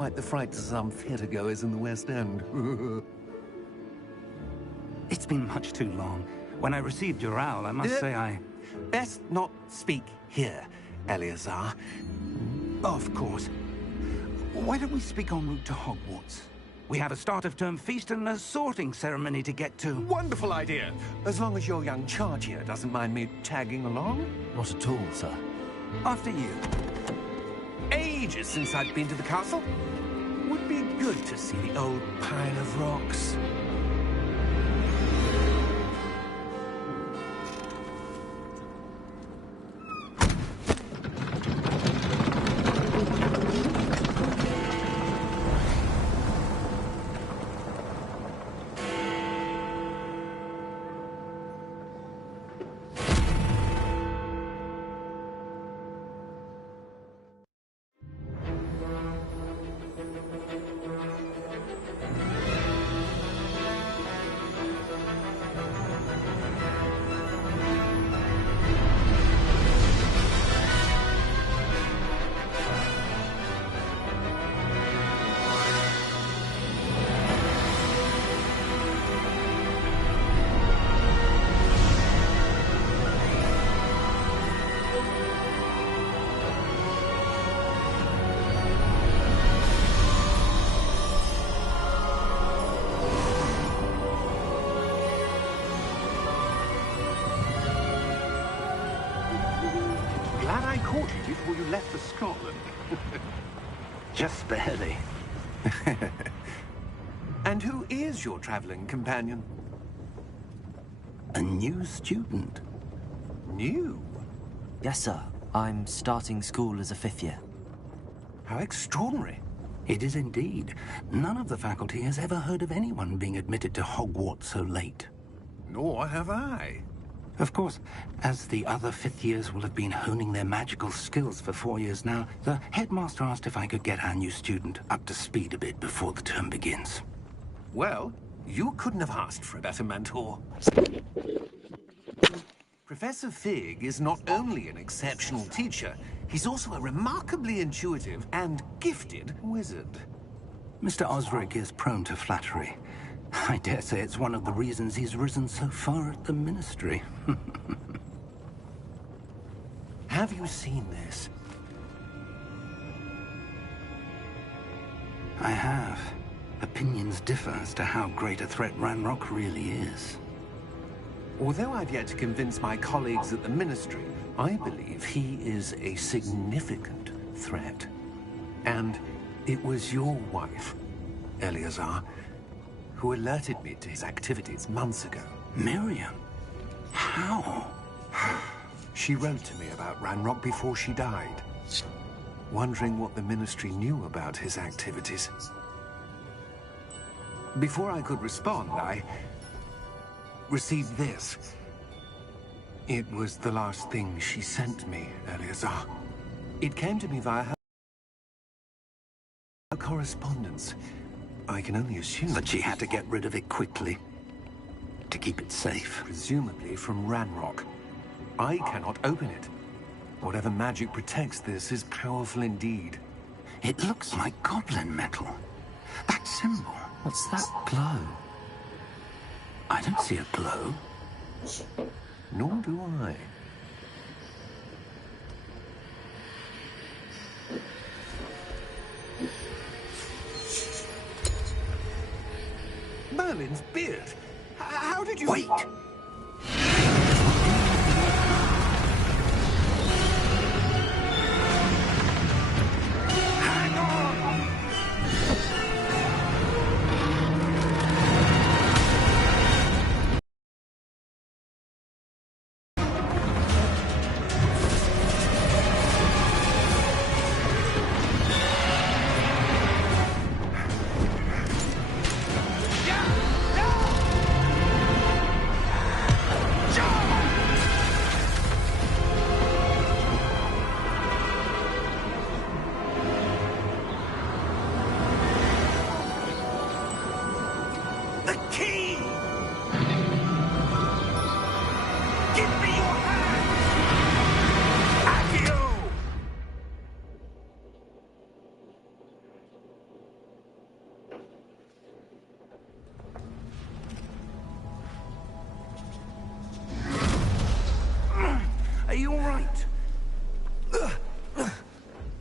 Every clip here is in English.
Like the fright to some theatre-goers in the West End. It's been much too long. When I received your owl, I must say I... Best not speak here, Eleazar. Of course. Why don't we speak en route to Hogwarts? We have a start-of-term feast and a sorting ceremony to get to. Wonderful idea! As long as your young charge here doesn't mind me tagging along. Not at all, sir. After you. Ages since I've been to the castle. Would be good to see the old pile of rocks. Glad I caught you before you left for Scotland. Just barely. And who is your travelling companion? A new student. New? Yes, sir. I'm starting school as a 5th year. How extraordinary. It is indeed. None of the faculty has ever heard of anyone being admitted to Hogwarts so late. Nor have I. Of course, as the other 5th years will have been honing their magical skills for 4 years now, the headmaster asked if I could get our new student up to speed a bit before the term begins. Well, you couldn't have asked for a better mentor. Professor Fig is not only an exceptional teacher, he's also a remarkably intuitive and gifted wizard. Mr. Osric is prone to flattery. I dare say it's one of the reasons he's risen so far at the Ministry. Have you seen this? I have. Opinions differ as to how great a threat Ranrock really is. Although I've yet to convince my colleagues at the Ministry, I believe he is a significant threat. And it was your wife, Eleazar, who alerted me to his activities months ago. Miriam? How? She wrote to me about Ranrock before she died, wondering what the Ministry knew about his activities. Before I could respond, I received this. It was the last thing she sent me, Eleazar. It came to me via her correspondence. I can only assume But she had to get rid of it quickly to keep it safe. Presumably from Ranrock. I cannot open it. Whatever magic protects this is powerful indeed. It looks like goblin metal. That symbol. What's that glow? I don't see a glow. Nor do I. Merlin's beard. How did you... Wait! Hang on!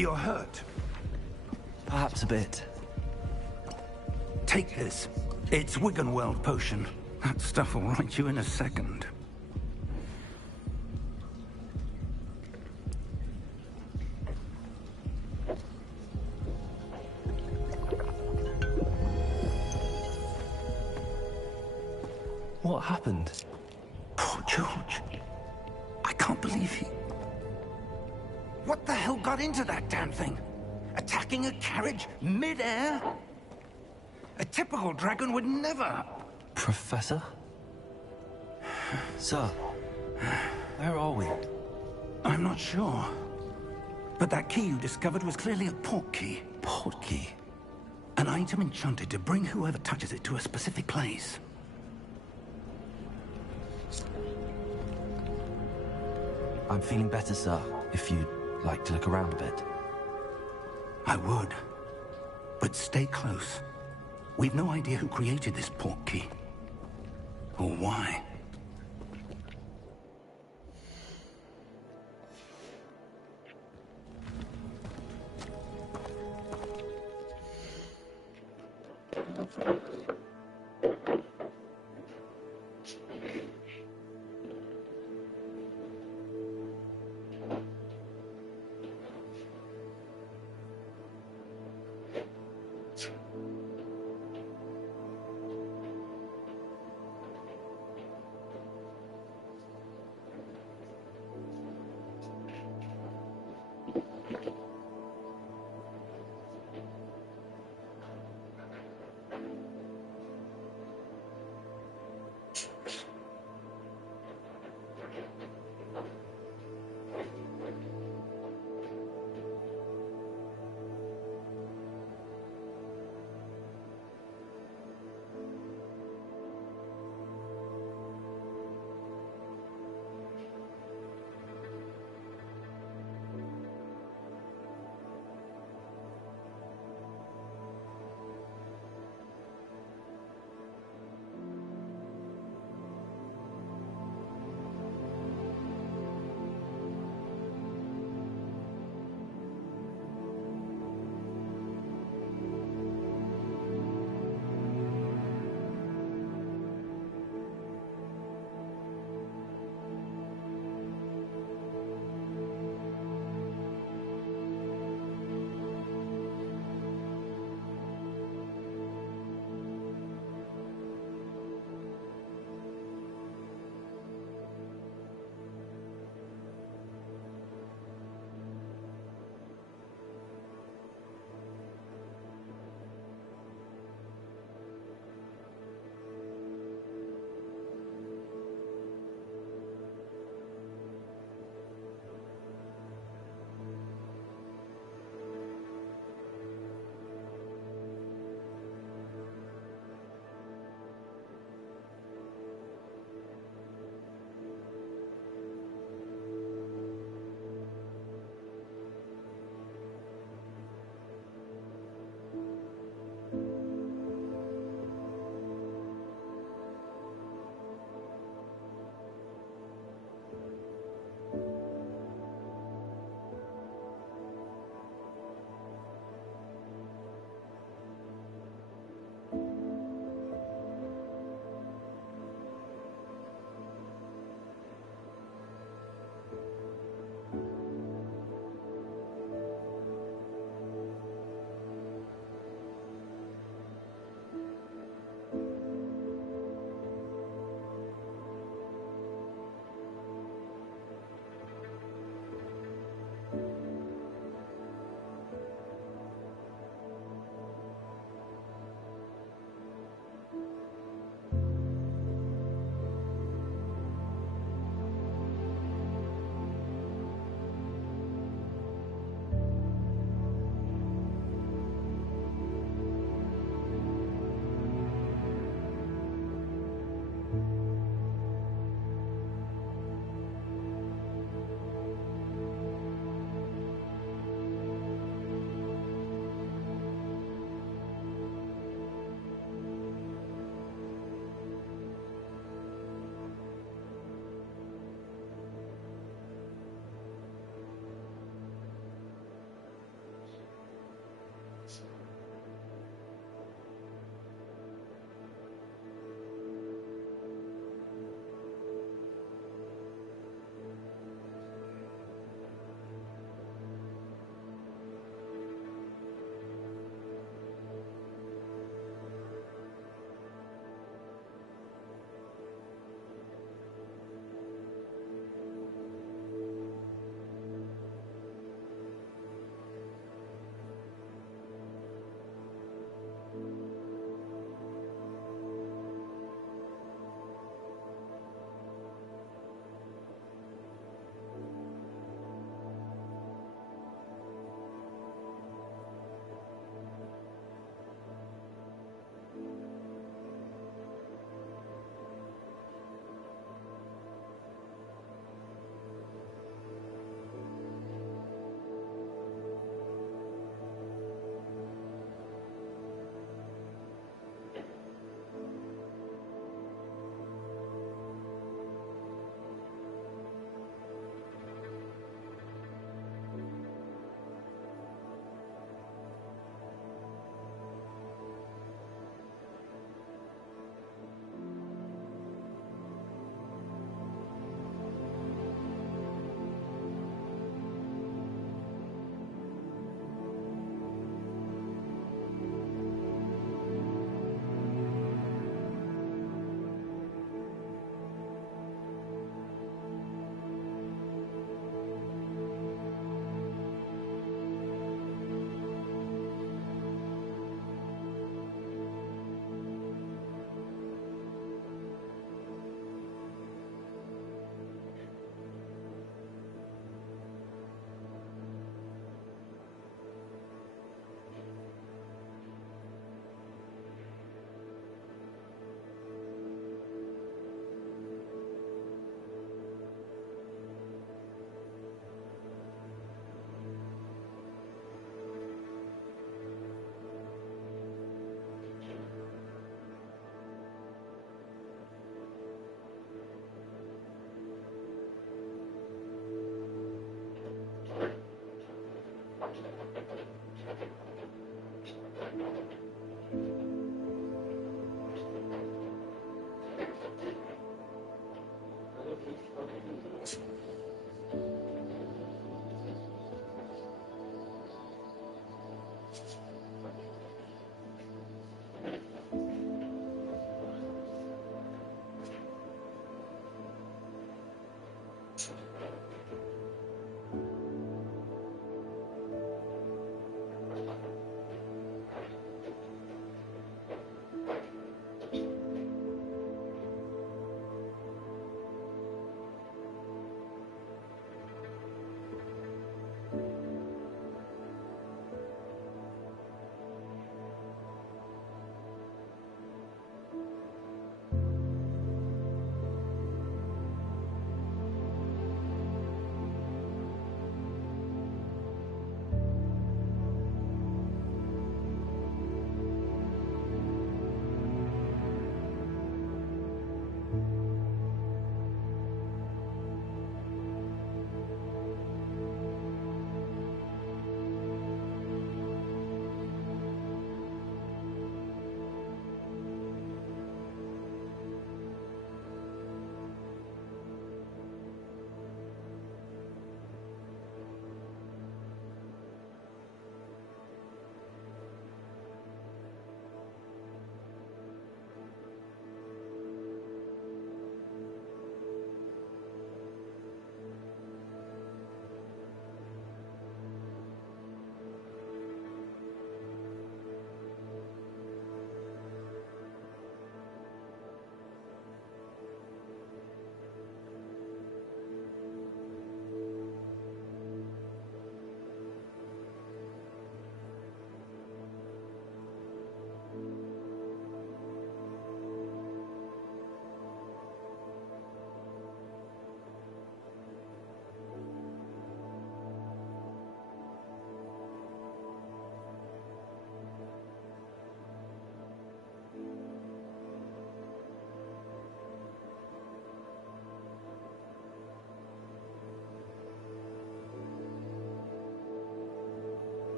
You're hurt. Perhaps a bit. Take this. It's Wiggenweld potion. That stuff will right you in a second. What happened? Poor George. I can't believe he... What the hell got into that damn thing? Attacking a carriage mid-air? A typical dragon would never... Professor? Sir, where are we? I'm not sure. But that key you discovered was clearly a port key. Port key? An item enchanted to bring whoever touches it to a specific place. I'm feeling better, sir, if you'd like to look around a bit. I would. But stay close. We've no idea who created this port key. Or why.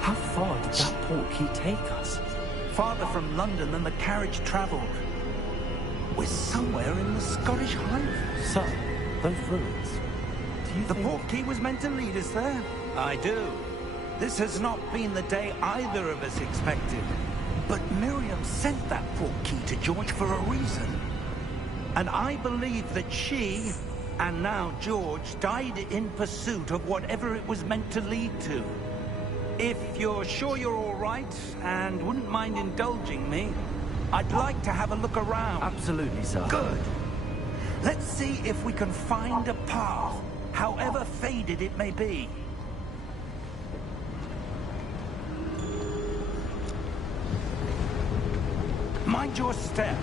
How far did that portkey take us? Farther from London than the carriage travelled. We're somewhere in the Scottish Highlands. Sir, those ruins. Do you The think... portkey was meant to lead us there? I do. This has not been the day either of us expected. But Miriam sent that portkey to George for a reason. And I believe that she, and now George, died in pursuit of whatever it was meant to lead to. If you're sure you're all right, and wouldn't mind indulging me, I'd like to have a look around. Absolutely, sir. Good. Let's see if we can find a path, however faded it may be. Mind your step.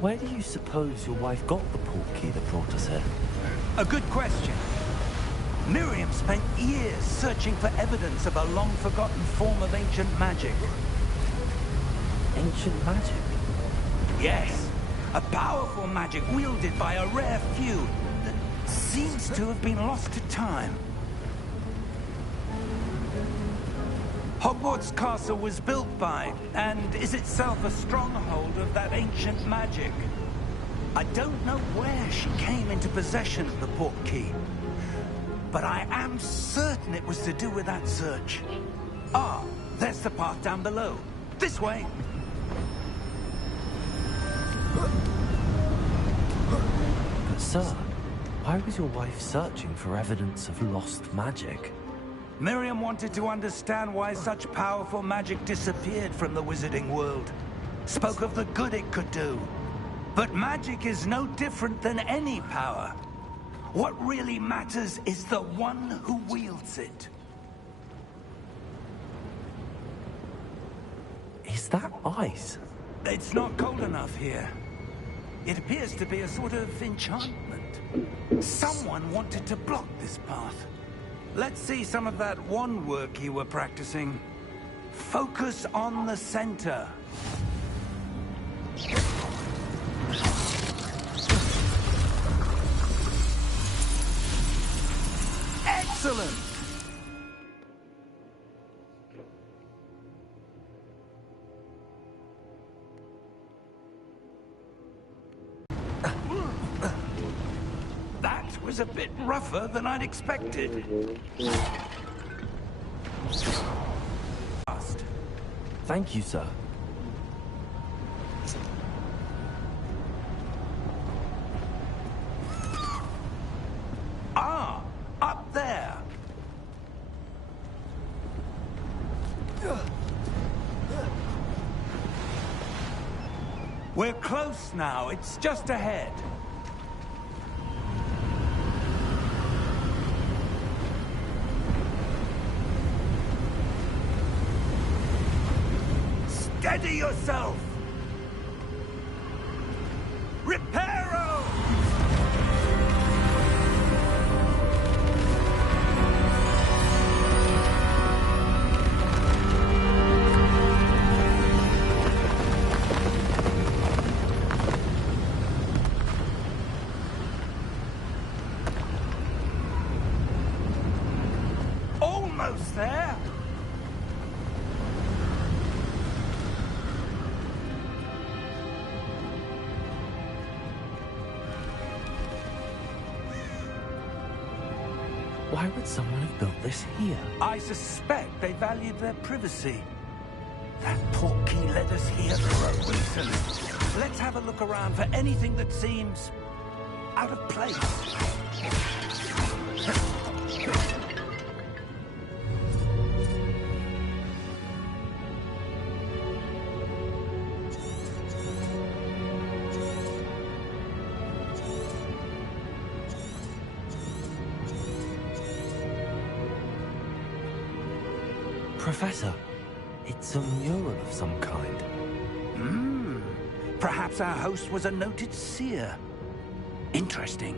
Where do you suppose your wife got the portkey that brought us here? A good question. Miriam spent years searching for evidence of a long-forgotten form of ancient magic. Ancient magic? Yes, a powerful magic wielded by a rare few that seems to have been lost to time. Hogwarts Castle was built by, and is itself a stronghold of that ancient magic. I don't know where she came into possession of the portkey, but I am certain it was to do with that search. Ah, there's the path down below. This way. But sir, why was your wife searching for evidence of lost magic? Miriam wanted to understand why such powerful magic disappeared from the wizarding world. Spoke of the good it could do. But magic is no different than any power. What really matters is the one who wields it. Is that ice? It's not cold enough here. It appears to be a sort of enchantment. Someone wanted to block this path. Let's see some of that wand work you were practicing. Focus on the center. Excellent! That was a bit rougher than I'd expected. Thank you, sir. Ah, up there. We're close now. It's just ahead. Steady yourself! Reparo! Almost there! Why would someone have built this here? I suspect they valued their privacy. That portkey led us here for a reason. Let's have a look around for anything that seems out of place. Professor, it's a mural of some kind. Perhaps our host was a noted seer. Interesting.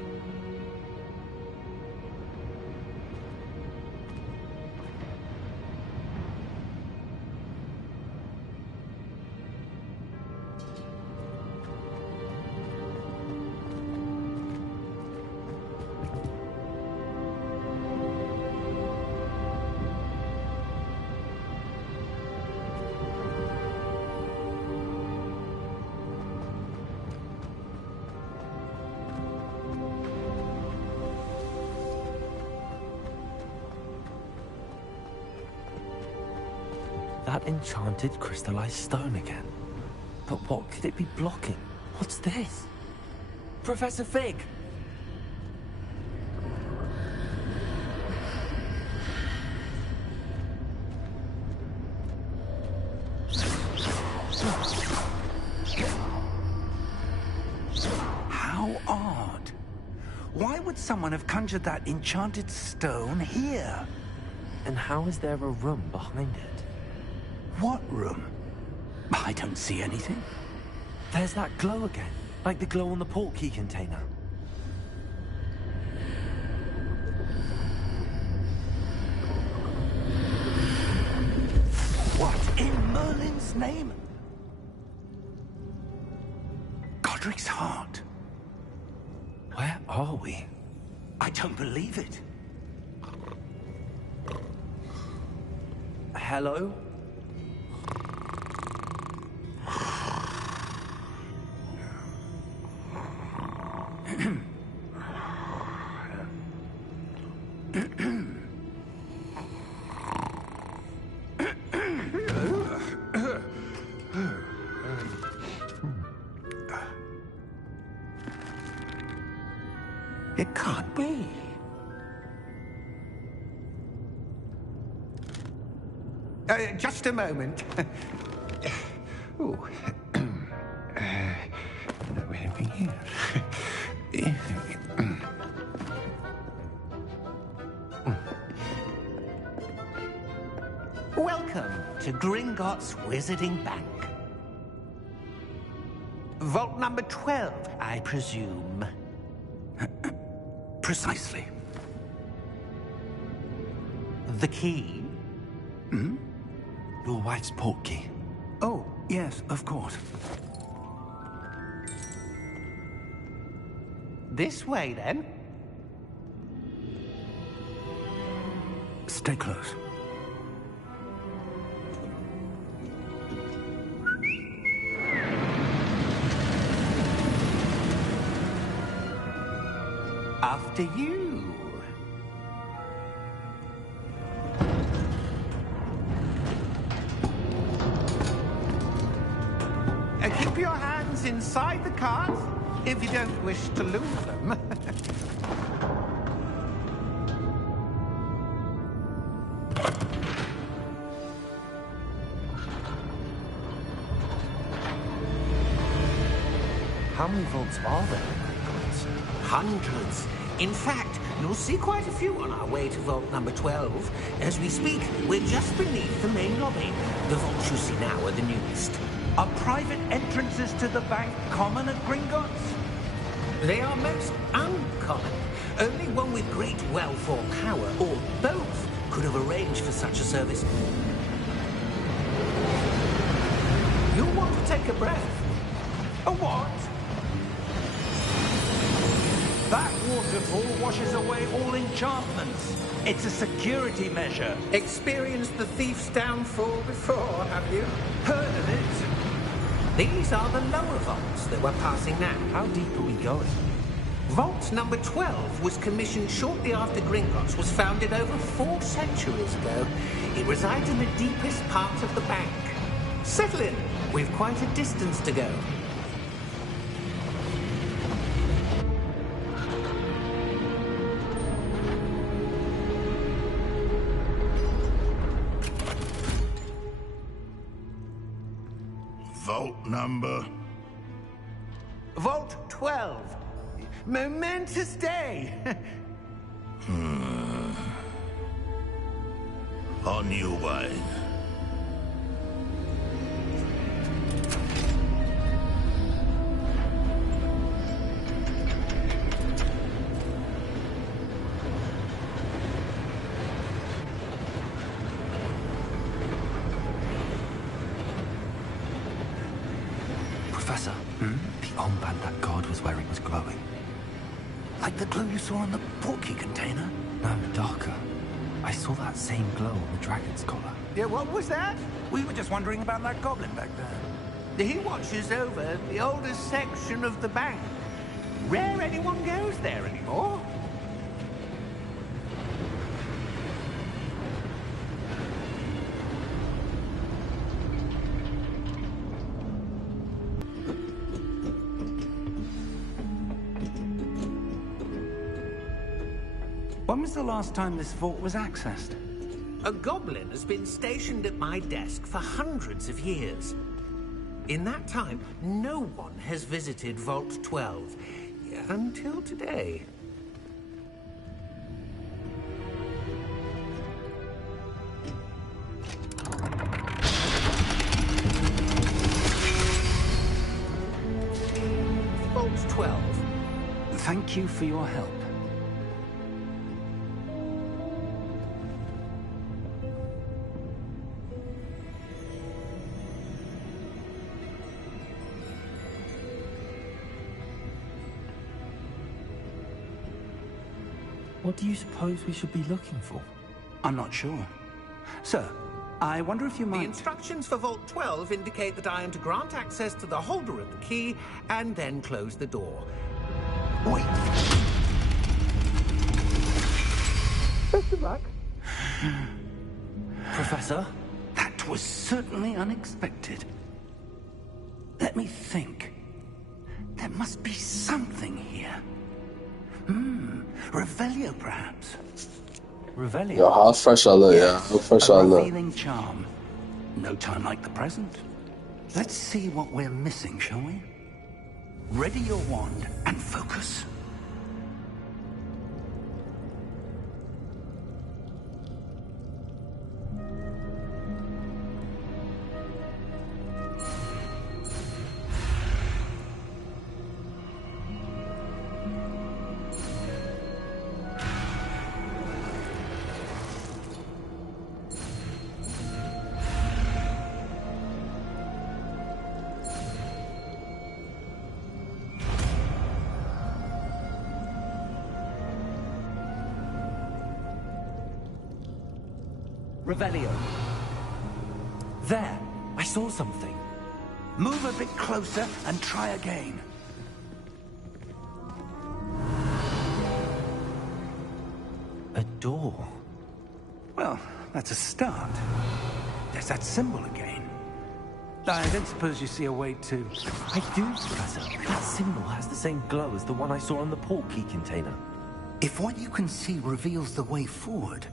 That enchanted crystallized stone again. But what could it be blocking? What's this? Professor Fig! How odd. Why would someone have conjured that enchanted stone here? And how is there a room behind it? What room? I don't see anything. There's that glow again, like the glow on the portkey container. What in Merlin's name? Godric's heart. Where are we? I don't believe it. Hello? It can't be. Just a moment. Oh. Anything here? Welcome to Gringotts Wizarding Bank. Vault number 12, I presume. Precisely. The key? Hmm? Your wife's portkey. Oh, yes, of course. This way, then. Stay close. After you. Keep your hands inside the cart if you don't wish to lose them. How many vaults are there? Hundreds. In fact, you'll see quite a few on our way to vault number 12. As we speak, we're just beneath the main lobby. The vaults you see now are the newest. Are private entrances to the bank common at Gringotts? They are most uncommon. Only one with great wealth or power, or both, could have arranged for such a service. You'll want to take a breath. A what? That waterfall washes away all enchantments. It's a security measure. Experienced the thief's downfall before, have you? Heard of it? These are the lower vaults that we're passing now. How deep are we going? Vault number 12 was commissioned shortly after Gringotts was founded over 4 centuries ago. It resides in the deepest part of the bank. Settle in. We've quite a distance to go. Vault number? Vault 12. Momentous day. On your way. Professor, the armband that guard was wearing was glowing. Like the glow you saw on the portkey container? No, darker. I saw that same glow on the dragon's collar. Yeah, what was that? We were just wondering about that goblin back there. He watches over the oldest section of the bank. Rare anyone goes there anymore. When was the last time this vault was accessed? A goblin has been stationed at my desk for hundreds of years. In that time, no one has visited Vault 12. Until today. Vault 12. Thank you for your help. What do you suppose we should be looking for? I'm not sure. Sir, I wonder if you The might... instructions for Vault 12 indicate that I am to grant access to the holder of the key and then close the door. Wait! Best of luck. Professor? That was certainly unexpected. Let me think. There must be something here. Revelio, perhaps? Revelio? Ja, hartfärsale, ja, A hartfärsale. revealing charm. No time like the present. Let's see what we're missing, shall we? Ready your wand and focus. Revelio. There! I saw something. Move a bit closer and try again. A door. Well, that's a start. There's that symbol again. I don't suppose you see a way to... I do, Professor. That symbol has the same glow as the one I saw on the port key container. If what you can see reveals the way forward,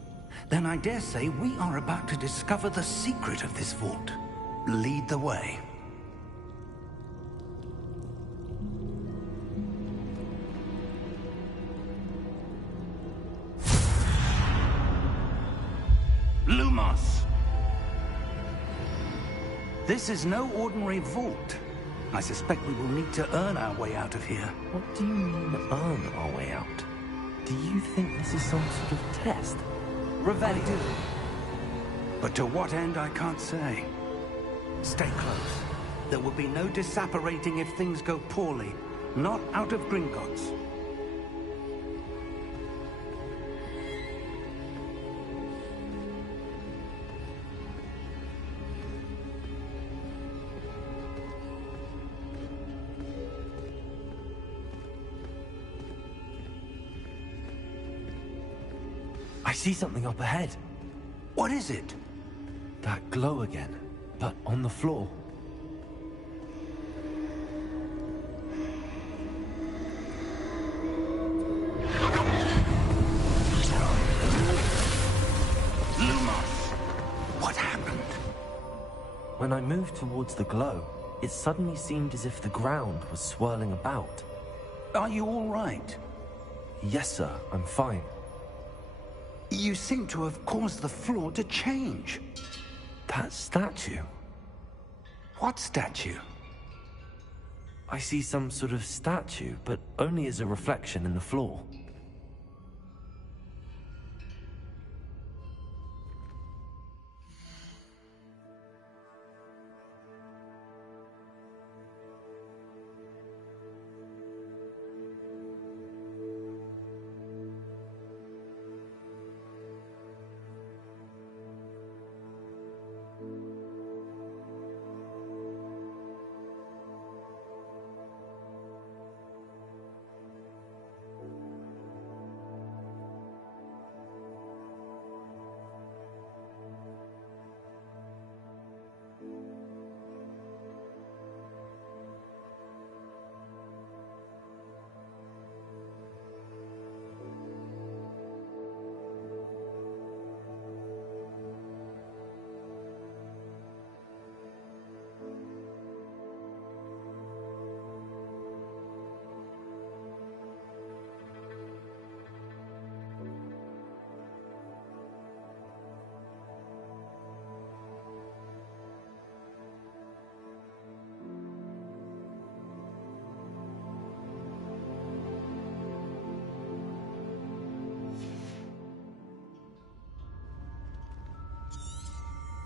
then I dare say we are about to discover the secret of this vault. Lead the way. Lumos! This is no ordinary vault. I suspect we will need to earn our way out of here. What do you mean, earn our way out? Do you think this is some sort of test? I do. But to what end, I can't say. Stay close. There will be no disapparating if things go poorly. Not out of Gringotts. I see something up ahead. What is it? That glow again, but on the floor. Lumos! What happened? When I moved towards the glow, it suddenly seemed as if the ground was swirling about. Are you all right? Yes, sir, I'm fine. You seem to have caused the floor to change. That statue. What statue? I see some sort of statue, but only as a reflection in the floor.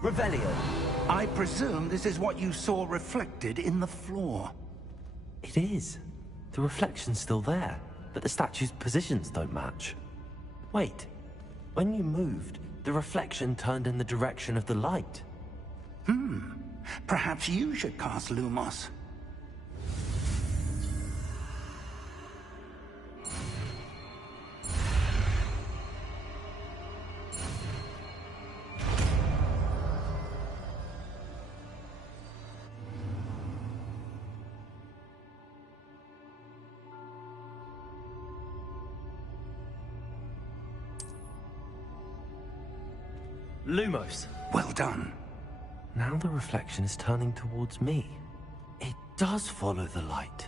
Revelio. I presume this is what you saw reflected in the floor. It is. The reflection's still there, but the statue's positions don't match. Wait. When you moved, the reflection turned in the direction of the light. Perhaps you should cast Lumos. Lumos. Well done. Now the reflection is turning towards me. It does follow the light.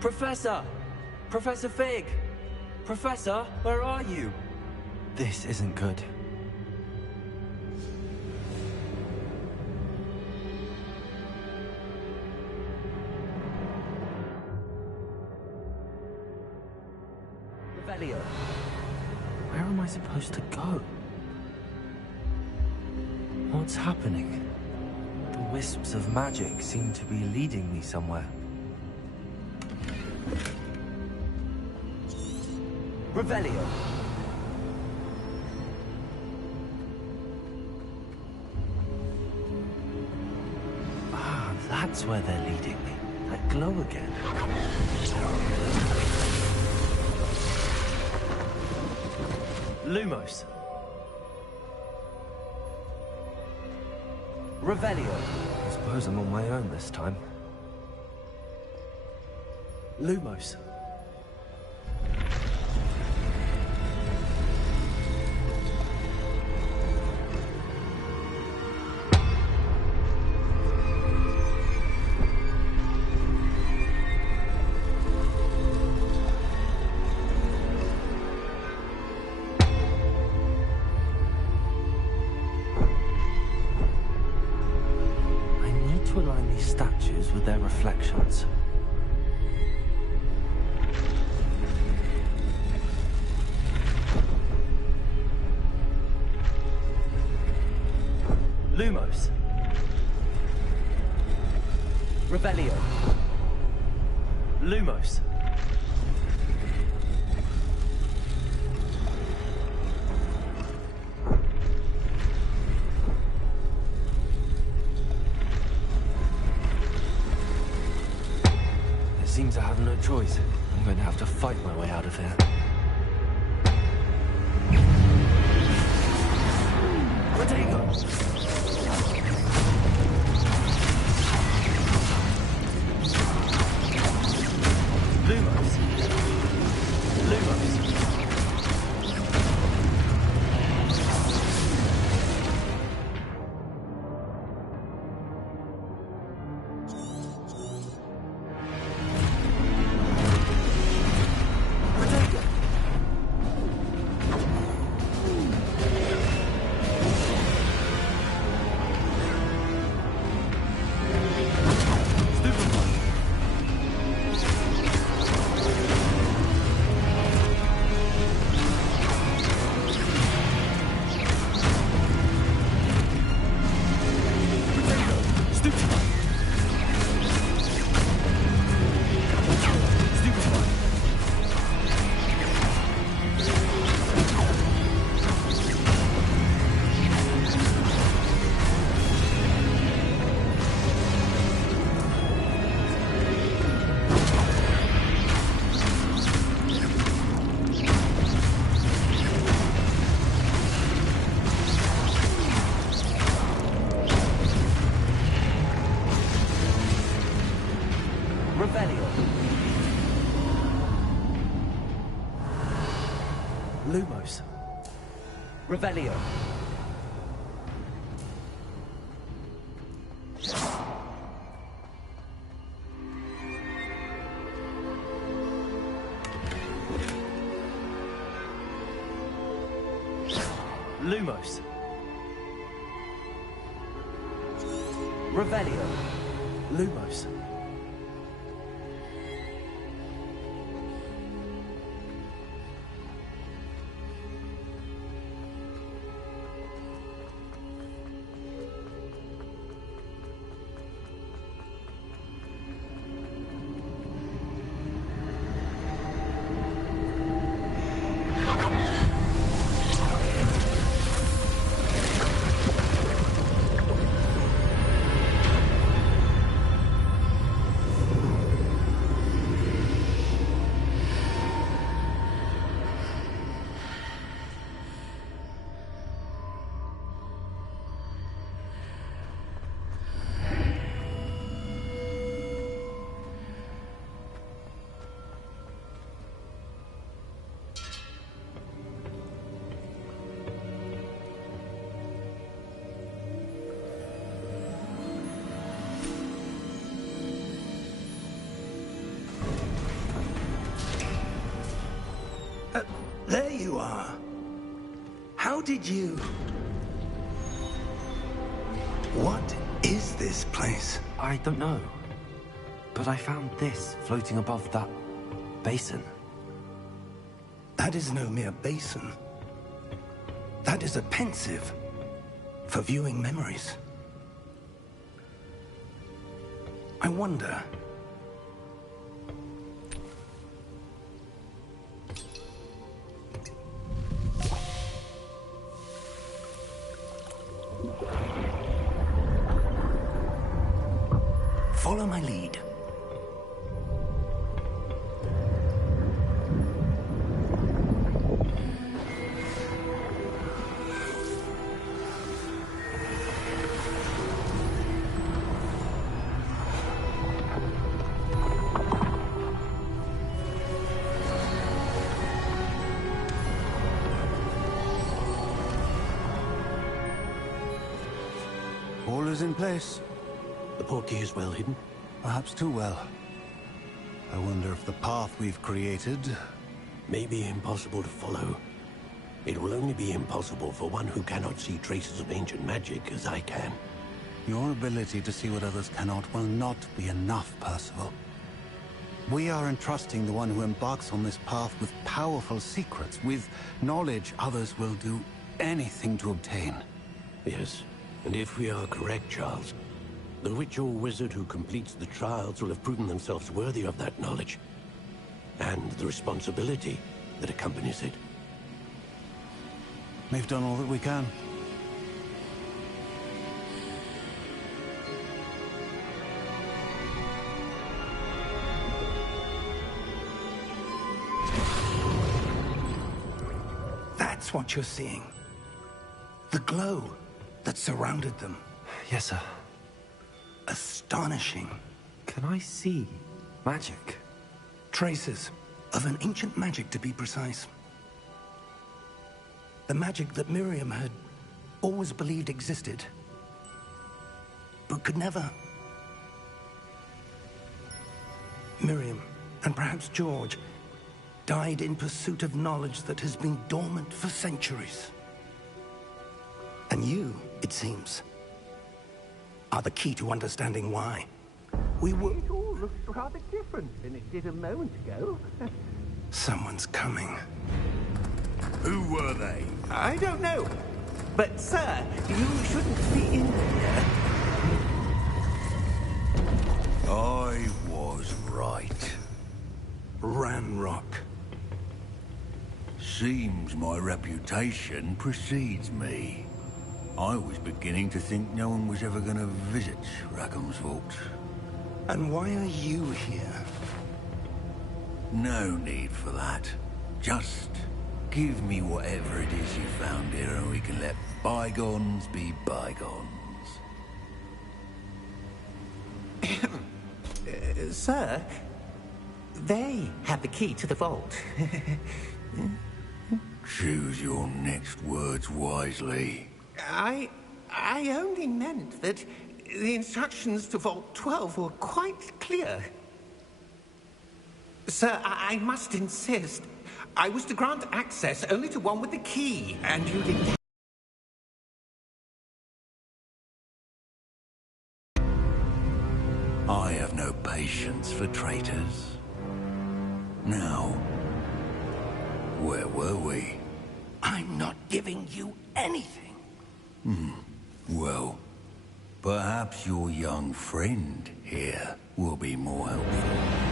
Professor! Professor Fig! Professor, where are you? This isn't good. Revelio. Where am I supposed to go? What's happening? The wisps of magic seem to be leading me somewhere. Revelio. Ah, that's where they're leading me. That glow again. Lumos. Revelio. I suppose I'm on my own this time. Lumos. with their reflections. Lumos. Revelio. Lumos. It seems I have no choice. I'm going to have to fight my way out of here. Protego! Lumos. Lumos. Lumos. Revelio. Lumos. Revelio. Lumos. There you are. How did you... What is this place? I don't know. But I found this floating above that basin. That is no mere basin. That is a pensive for viewing memories. I wonder... Follow my lead. All is in place. The portkey is well hidden. Perhaps too well. I wonder if the path we've created... May be impossible to follow. It will only be impossible for one who cannot see traces of ancient magic as I can. Your ability to see what others cannot will not be enough, Percival. We are entrusting the one who embarks on this path with powerful secrets, with knowledge others will do anything to obtain. Yes, and if we are correct, Charles, the witch or wizard who completes the trials will have proven themselves worthy of that knowledge, and the responsibility that accompanies it. We've done all that we can. That's what you're seeing. The glow that surrounded them. Yes, sir. Astonishing. Can I see magic? Traces of an ancient magic, to be precise. The magic that Miriam had always believed existed, but could never. Miriam, and perhaps George, died in pursuit of knowledge that has been dormant for centuries. And you, it seems, are the key to understanding why. We were... It all looks rather different than it did a moment ago. Someone's coming. Who were they? I don't know. But, sir, you shouldn't be in here. I was right. Ranrock. Seems my reputation precedes me. I was beginning to think no one was ever going to visit Rackham's vault. And why are you here? No need for that. Just give me whatever it is you found here and we can let bygones be bygones. Sir, they have the key to the vault. Choose your next words wisely. I only meant that the instructions to Vault 12 were quite clear. Sir, I must insist. I was to grant access only to one with the key, and you didn't. I have no patience for traitors. Now, where were we? I'm not giving you anything. Well, perhaps your young friend here will be more helpful.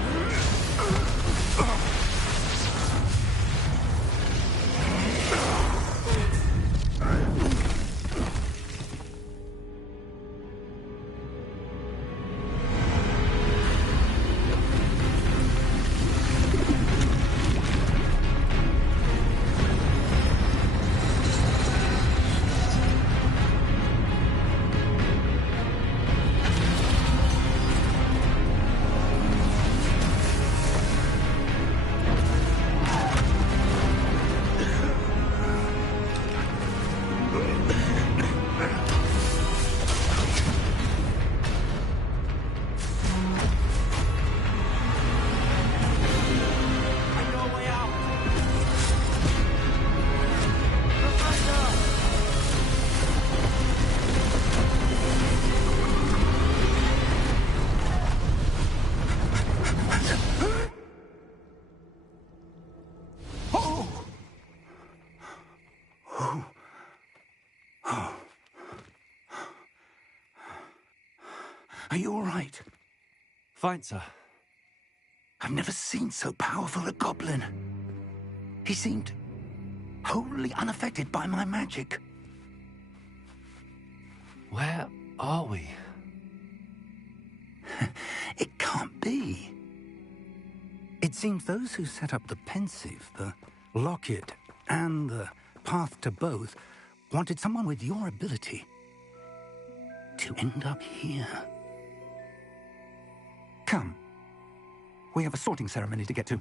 Are you all right? Fine, sir. I've never seen so powerful a goblin. He seemed wholly unaffected by my magic. Where are we? It can't be. It seems those who set up the pensive, the locket, and the path to both wanted someone with your ability to end up here. Come. We have a sorting ceremony to get to.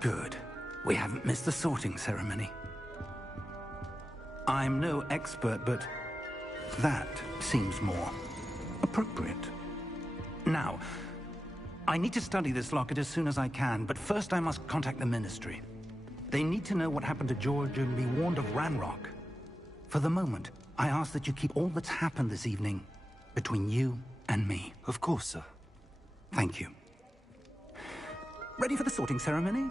Good. We haven't missed the sorting ceremony. I'm no expert, but that seems more appropriate. Now, I need to study this locket as soon as I can, but first I must contact the Ministry. They need to know what happened to George and be warned of Ranrock. For the moment, I ask that you keep all that's happened this evening between you and me. Of course, sir. Thank you. Ready for the sorting ceremony?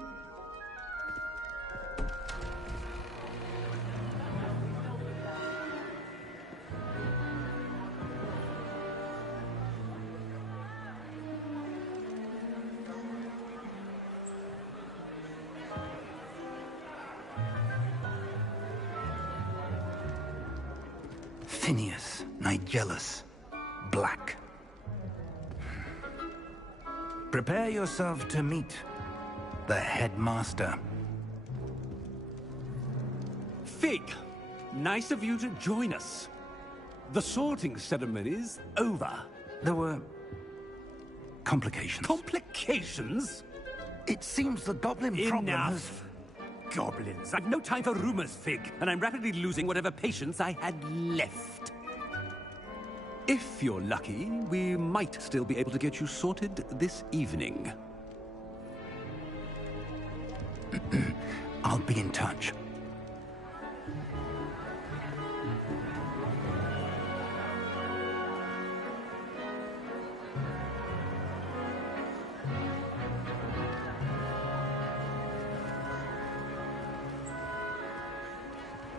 Phineas, Nigellus, Black. Prepare yourself to meet the headmaster. Fig, nice of you to join us. The sorting ceremony's over. There were complications. Complications? It seems the goblin problem has... Enough. Goblins. I've no time for rumors, Fig, and I'm rapidly losing whatever patience I had left. If you're lucky, we might still be able to get you sorted this evening. I'll be in touch.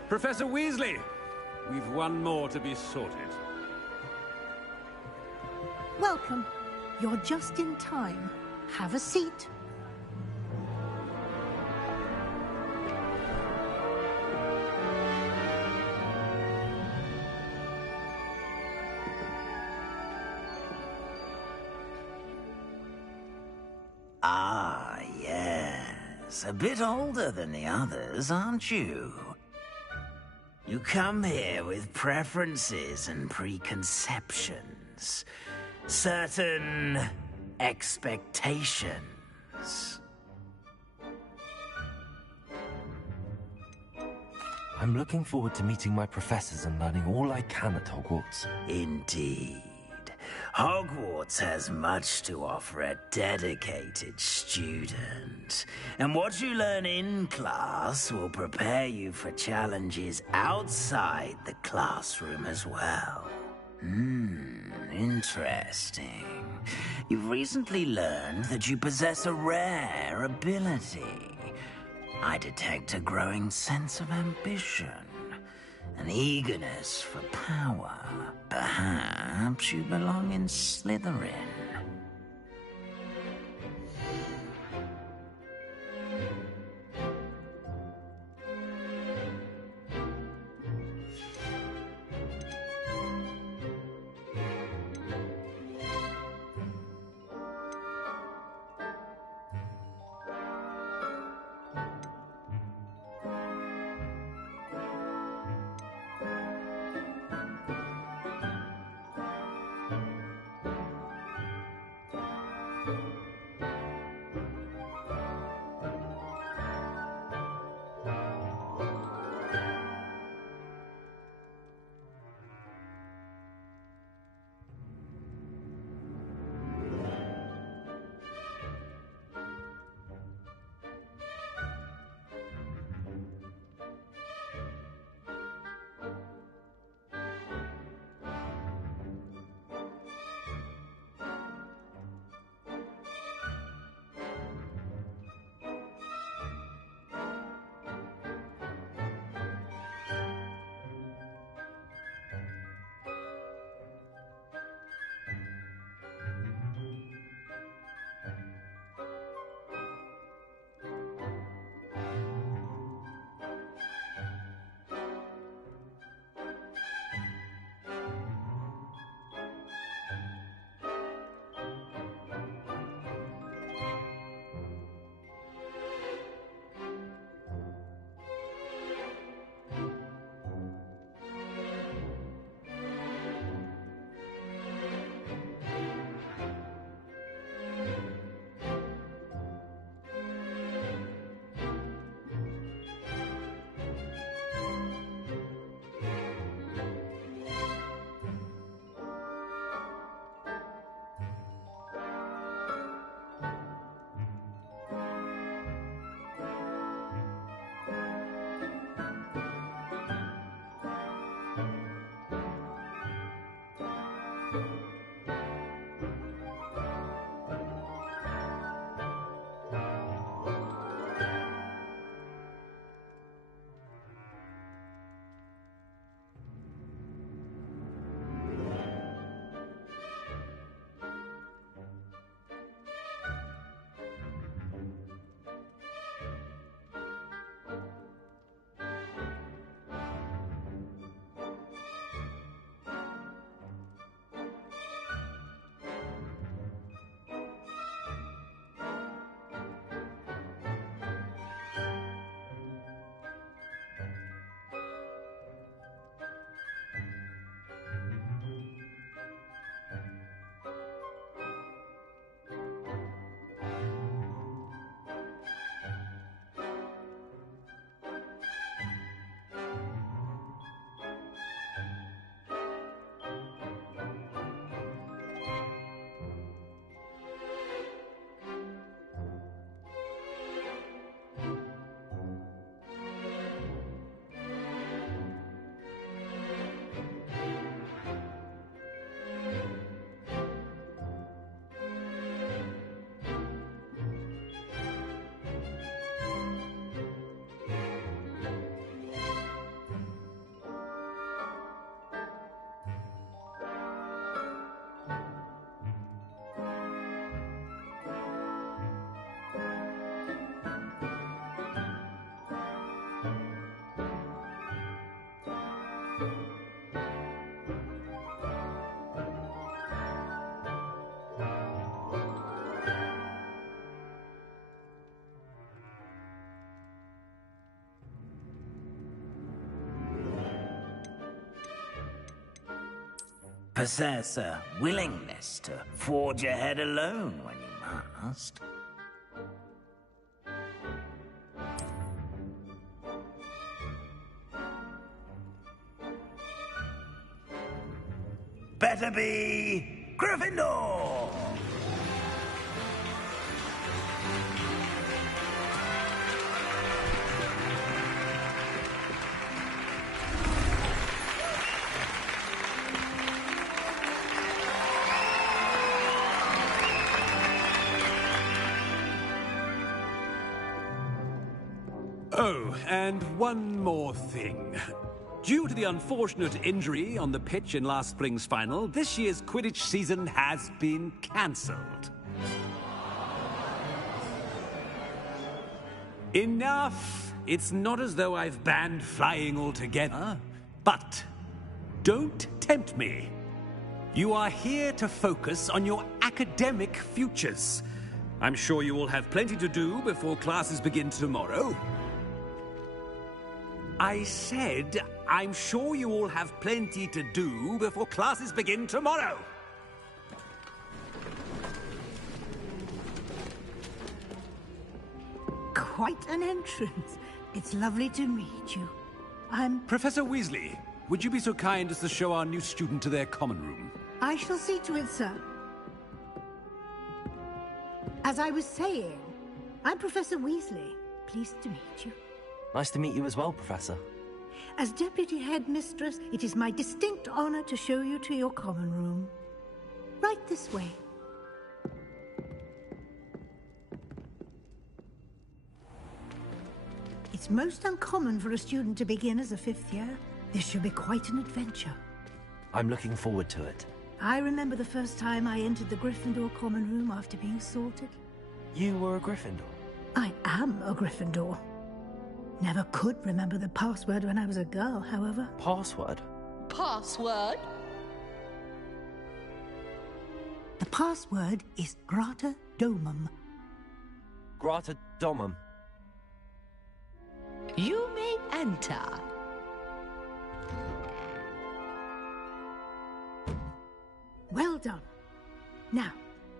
Professor Weasley, we've one more to be sorted. Welcome. You're just in time. Have a seat. Ah, yes. A bit older than the others, aren't you? You come here with preferences and preconceptions. Certain expectations. I'm looking forward to meeting my professors and learning all I can at Hogwarts. Indeed. Hogwarts has much to offer a dedicated student. And what you learn in class will prepare you for challenges outside the classroom as well. Interesting. You've recently learned that you possess a rare ability. I detect a growing sense of ambition, an eagerness for power. Perhaps you belong in Slytherin. possess a willingness to forge ahead alone when you must. Better be Gryffindor! Oh, and one more thing. Due to the unfortunate injury on the pitch in last spring's final, this year's Quidditch season has been cancelled. Enough! It's not as though I've banned flying altogether, but don't tempt me. You are here to focus on your academic futures. I'm sure you all have plenty to do before classes begin tomorrow. I said, I'm sure you all have plenty to do before classes begin tomorrow. Quite an entrance. It's lovely to meet you. I'm... Professor Weasley, would you be so kind as to show our new student to their common room? I shall see to it, sir. As I was saying, I'm Professor Weasley. Pleased to meet you. Nice to meet you as well, Professor. As Deputy Headmistress, it is my distinct honor to show you to your common room. Right this way. It's most uncommon for a student to begin as a fifth year. This should be quite an adventure. I'm looking forward to it. I remember the first time I entered the Gryffindor common room after being sorted. You were a Gryffindor? I am a Gryffindor. Never could remember the password when I was a girl, however. Password? Password? The password is Grata Domum. Grata Domum. You may enter. Well done. Now,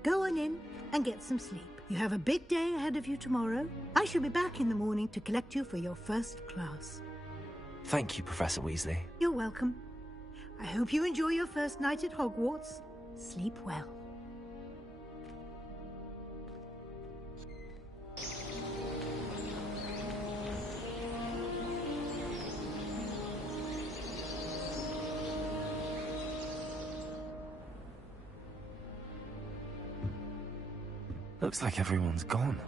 go on in and get some sleep. You have a big day ahead of you tomorrow. I shall be back in the morning to collect you for your first class. Thank you, Professor Weasley. You're welcome. I hope you enjoy your first night at Hogwarts. Sleep well. Looks like everyone's gone.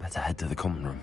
Better head to the common room.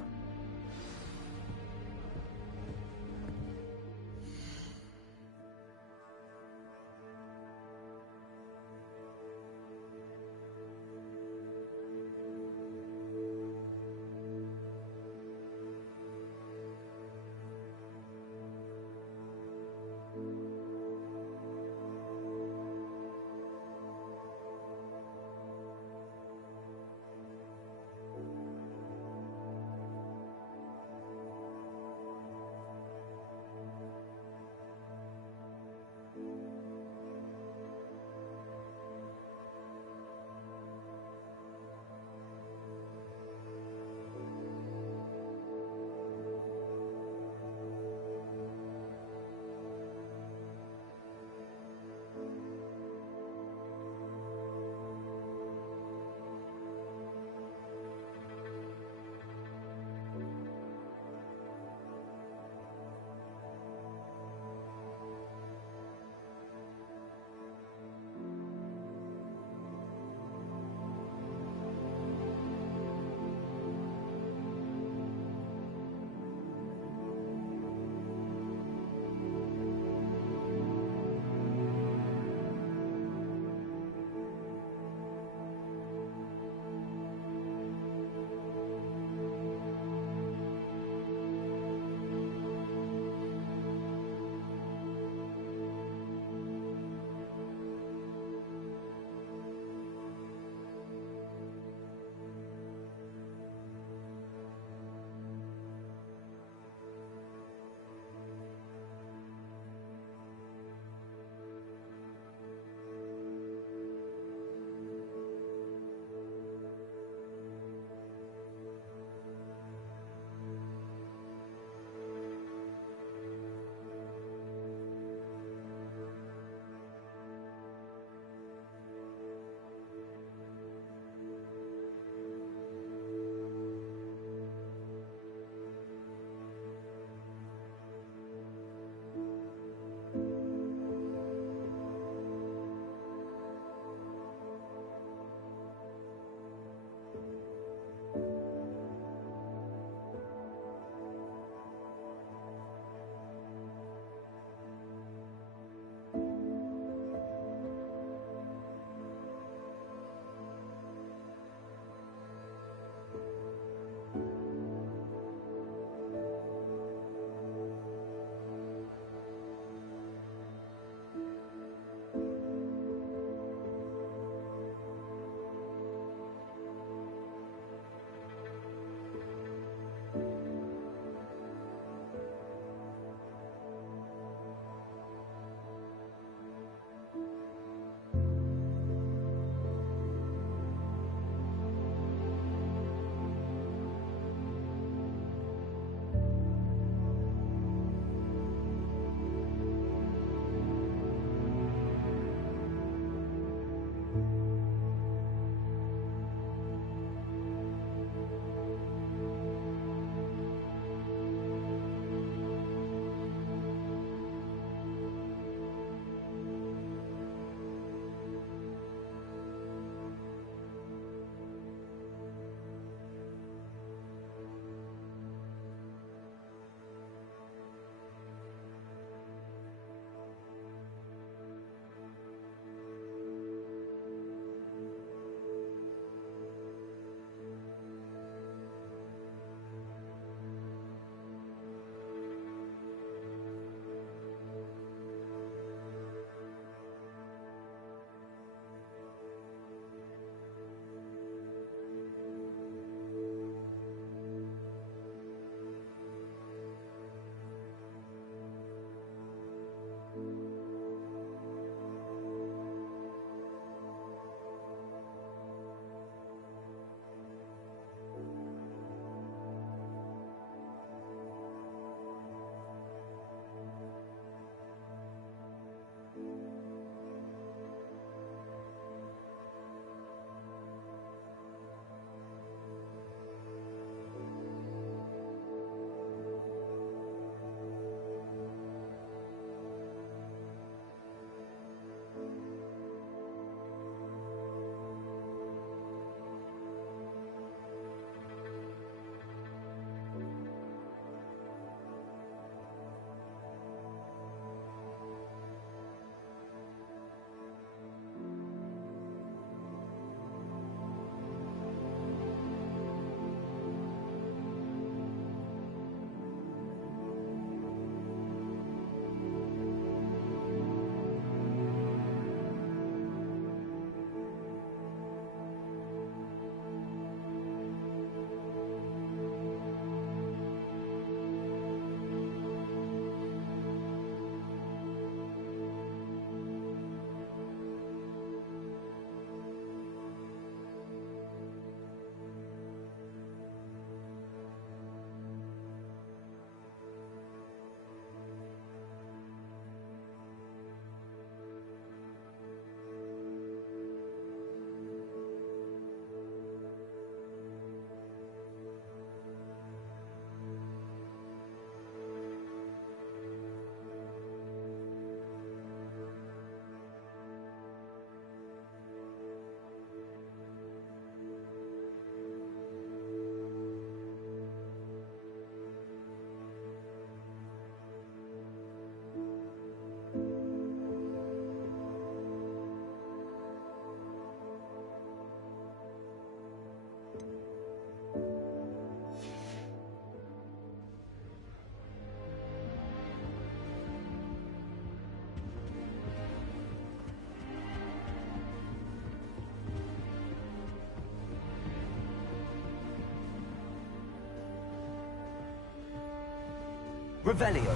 Revelio.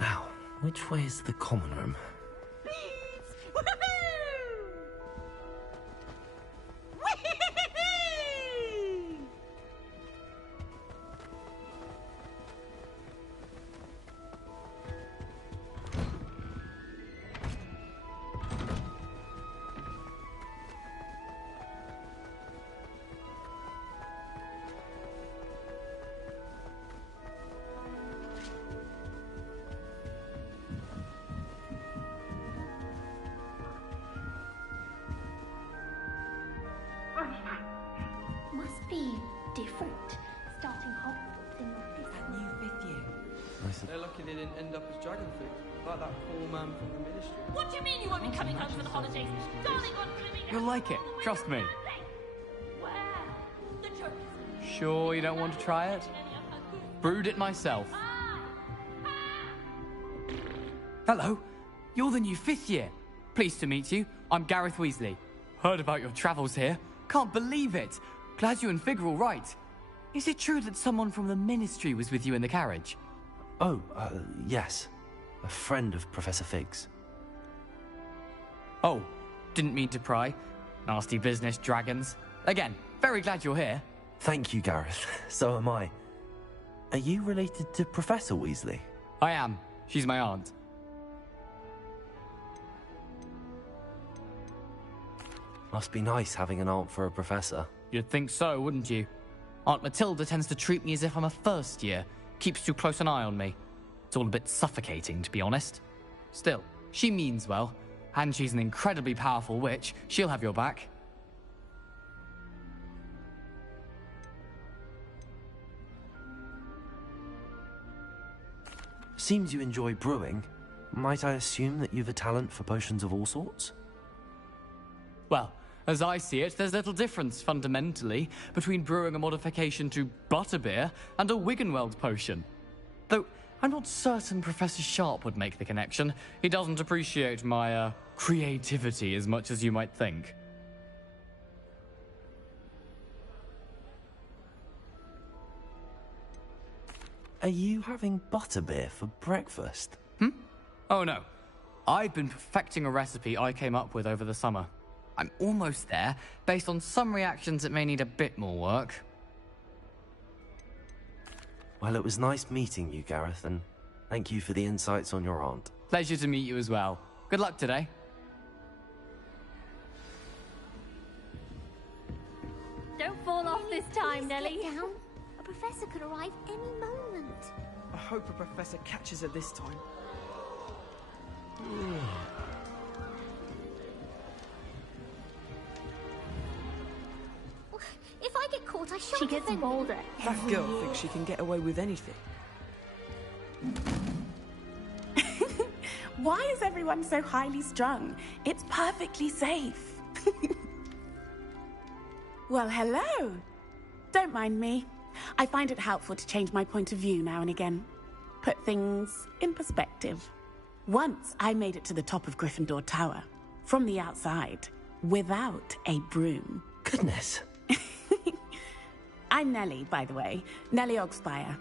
Now, which way is the common room? Must be different, starting Hogwarts in like this. That new 5th year. They're lucky they didn't end up as dragon food, like that poor man from the ministry. What do you mean you won't be coming home for the holidays? Darling, I'm blooming. You'll like it, trust me. Where? The church. Sure you don't want to try it? Brewed it myself. Hello, you're the new 5th year. Pleased to meet you. I'm Gareth Weasley. Heard about your travels here. Can't believe it. Glad you and Fig are all right. Is it true that someone from the ministry was with you in the carriage? Oh, yes. A friend of Professor Fig's. Oh, didn't mean to pry. Nasty business, dragons. Again, very glad you're here. Thank you, Gareth. So am I. Are you related to Professor Weasley? I am. She's my aunt. Must be nice having an aunt for a professor. You'd think so, wouldn't you? Aunt Matilda tends to treat me as if I'm a first year. Keeps too close an eye on me. It's all a bit suffocating, to be honest. Still, she means well. And she's an incredibly powerful witch. She'll have your back. Seems you enjoy brewing. Might I assume that you've a talent for potions of all sorts? Well, as I see it, there's little difference, fundamentally, between brewing a modification to butterbeer and a Wiggenweld potion. Though, I'm not certain Professor Sharp would make the connection. He doesn't appreciate my, creativity as much as you might think. Are you having butterbeer for breakfast? Oh no. I've been perfecting a recipe I came up with over the summer. I'm almost there, based on some reactions that may need a bit more work. Well, it was nice meeting you, Gareth, and thank you for the insights on your aunt. Pleasure to meet you as well. Good luck today. Don't fall off this time, Nellie. Get down. A professor could arrive any moment. I hope a professor catches her this time. If I get caught, I shan't. She gets bolder. That girl thinks she can get away with anything. Why is everyone so highly strung? It's perfectly safe. Well, hello. Don't mind me. I find it helpful to change my point of view now and again. Put things in perspective. Once I made it to the top of Gryffindor Tower, from the outside, without a broom. Goodness. I'm Nellie, by the way. Nellie Ogspire.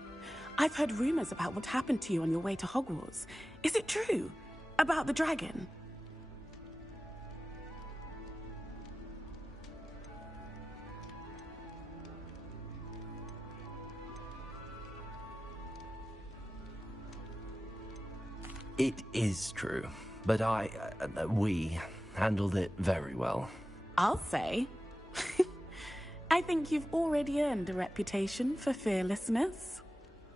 I've heard rumors about what happened to you on your way to Hogwarts. Is it true? About the dragon? It is true, but we handled it very well. I'll say. I think you've already earned a reputation for fearlessness.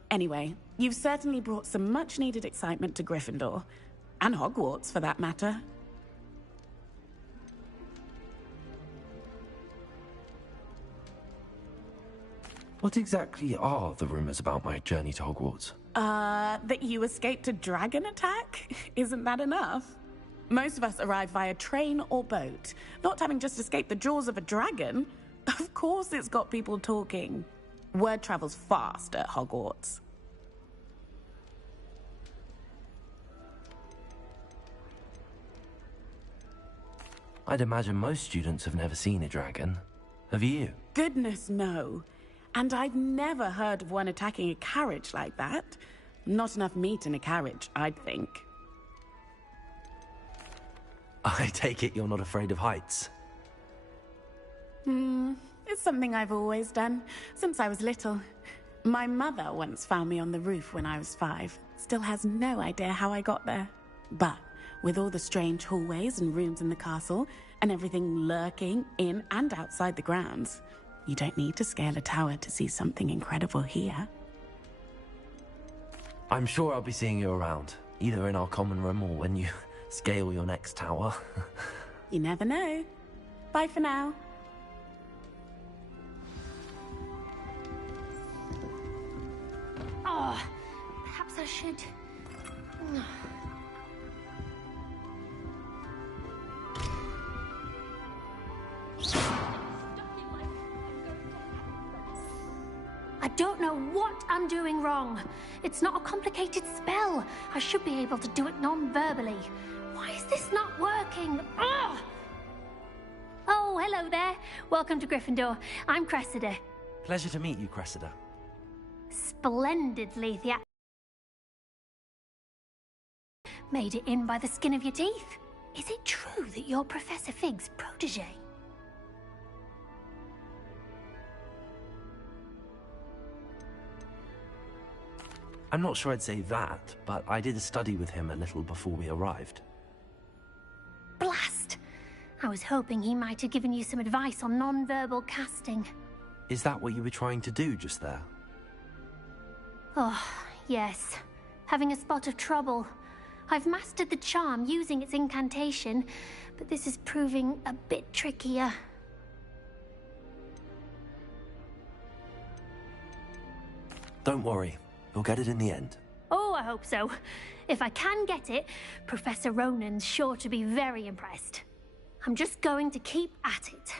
Anyway, you've certainly brought some much-needed excitement to Gryffindor. And Hogwarts, for that matter. What exactly are the rumors about my journey to Hogwarts? That you escaped a dragon attack? Isn't that enough? Most of us arrive via train or boat, not having just escaped the jaws of a dragon. Of course it's got people talking. Word travels fast at Hogwarts. I'd imagine most students have never seen a dragon. Have you? Goodness, no. And I've never heard of one attacking a carriage like that. Not enough meat in a carriage, I'd think. I take it you're not afraid of heights. It's something I've always done, since I was little. My mother once found me on the roof when I was 5. Still has no idea how I got there. But with all the strange hallways and rooms in the castle, and everything lurking in and outside the grounds, you don't need to scale a tower to see something incredible here. I'm sure I'll be seeing you around, either in our common room or when you scale your next tower. You never know. Bye for now. Oh, perhaps I should... I don't know what I'm doing wrong. It's not a complicated spell. I should be able to do it non-verbally. Why is this not working? Ugh! Oh, hello there. Welcome to Gryffindor. I'm Cressida. Pleasure to meet you, Cressida. Splendidly made it in by the skin of your teeth. Is it true that you're Professor Fig's protege? I'm not sure I'd say that, but I did study with him a little before we arrived. Blast! I was hoping he might have given you some advice on non-verbal casting. Is that what you were trying to do just there? Oh, yes. Having a spot of trouble. I've mastered the charm using its incantation, but this is proving a bit trickier. Don't worry. You'll get it in the end. Oh, I hope so. If I can get it, Professor Ronan's sure to be very impressed. I'm just going to keep at it.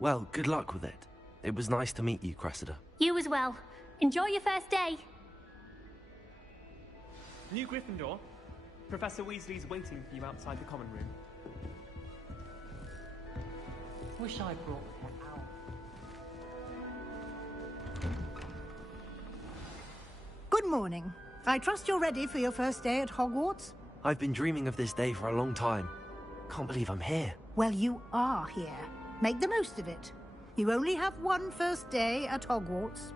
Well, good luck with it. It was nice to meet you, Cressida. You as well. Enjoy your first day. New Gryffindor. Professor Weasley's waiting for you outside the common room. Wish I brought one out. Good morning. I trust you're ready for your first day at Hogwarts? I've been dreaming of this day for a long time. Can't believe I'm here. Well, you are here. Make the most of it. You only have one first day at Hogwarts.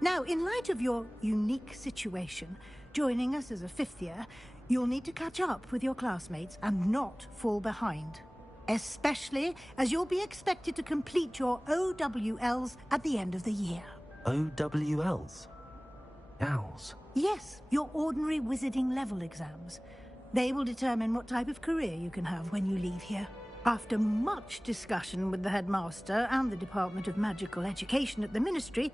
Now, in light of your unique situation, joining us as a 5th year, you'll need to catch up with your classmates and not fall behind. Especially as you'll be expected to complete your OWLs at the end of the year. OWLs? Owls? Yes, your ordinary wizarding level exams. They will determine what type of career you can have when you leave here. After much discussion with the headmaster and the Department of Magical Education at the Ministry,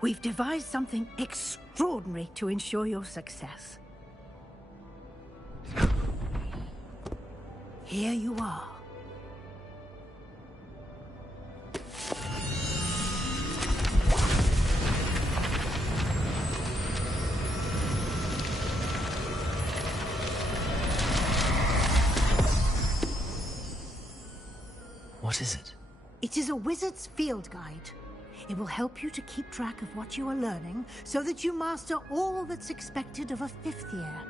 we've devised something extraordinary to ensure your success. Here you are. What is it? It is a wizard's field guide. It will help you to keep track of what you are learning so that you master all that's expected of a 5th year.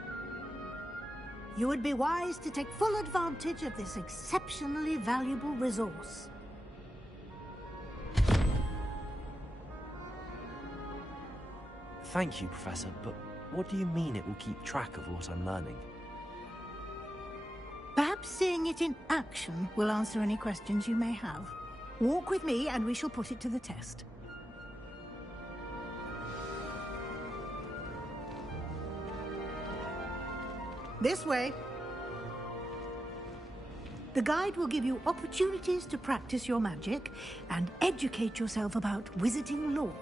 You would be wise to take full advantage of this exceptionally valuable resource. Thank you, Professor, but what do you mean it will keep track of what I'm learning? Perhaps seeing it in action will answer any questions you may have. Walk with me and we shall put it to the test. This way. The guide will give you opportunities to practice your magic and educate yourself about wizarding lore.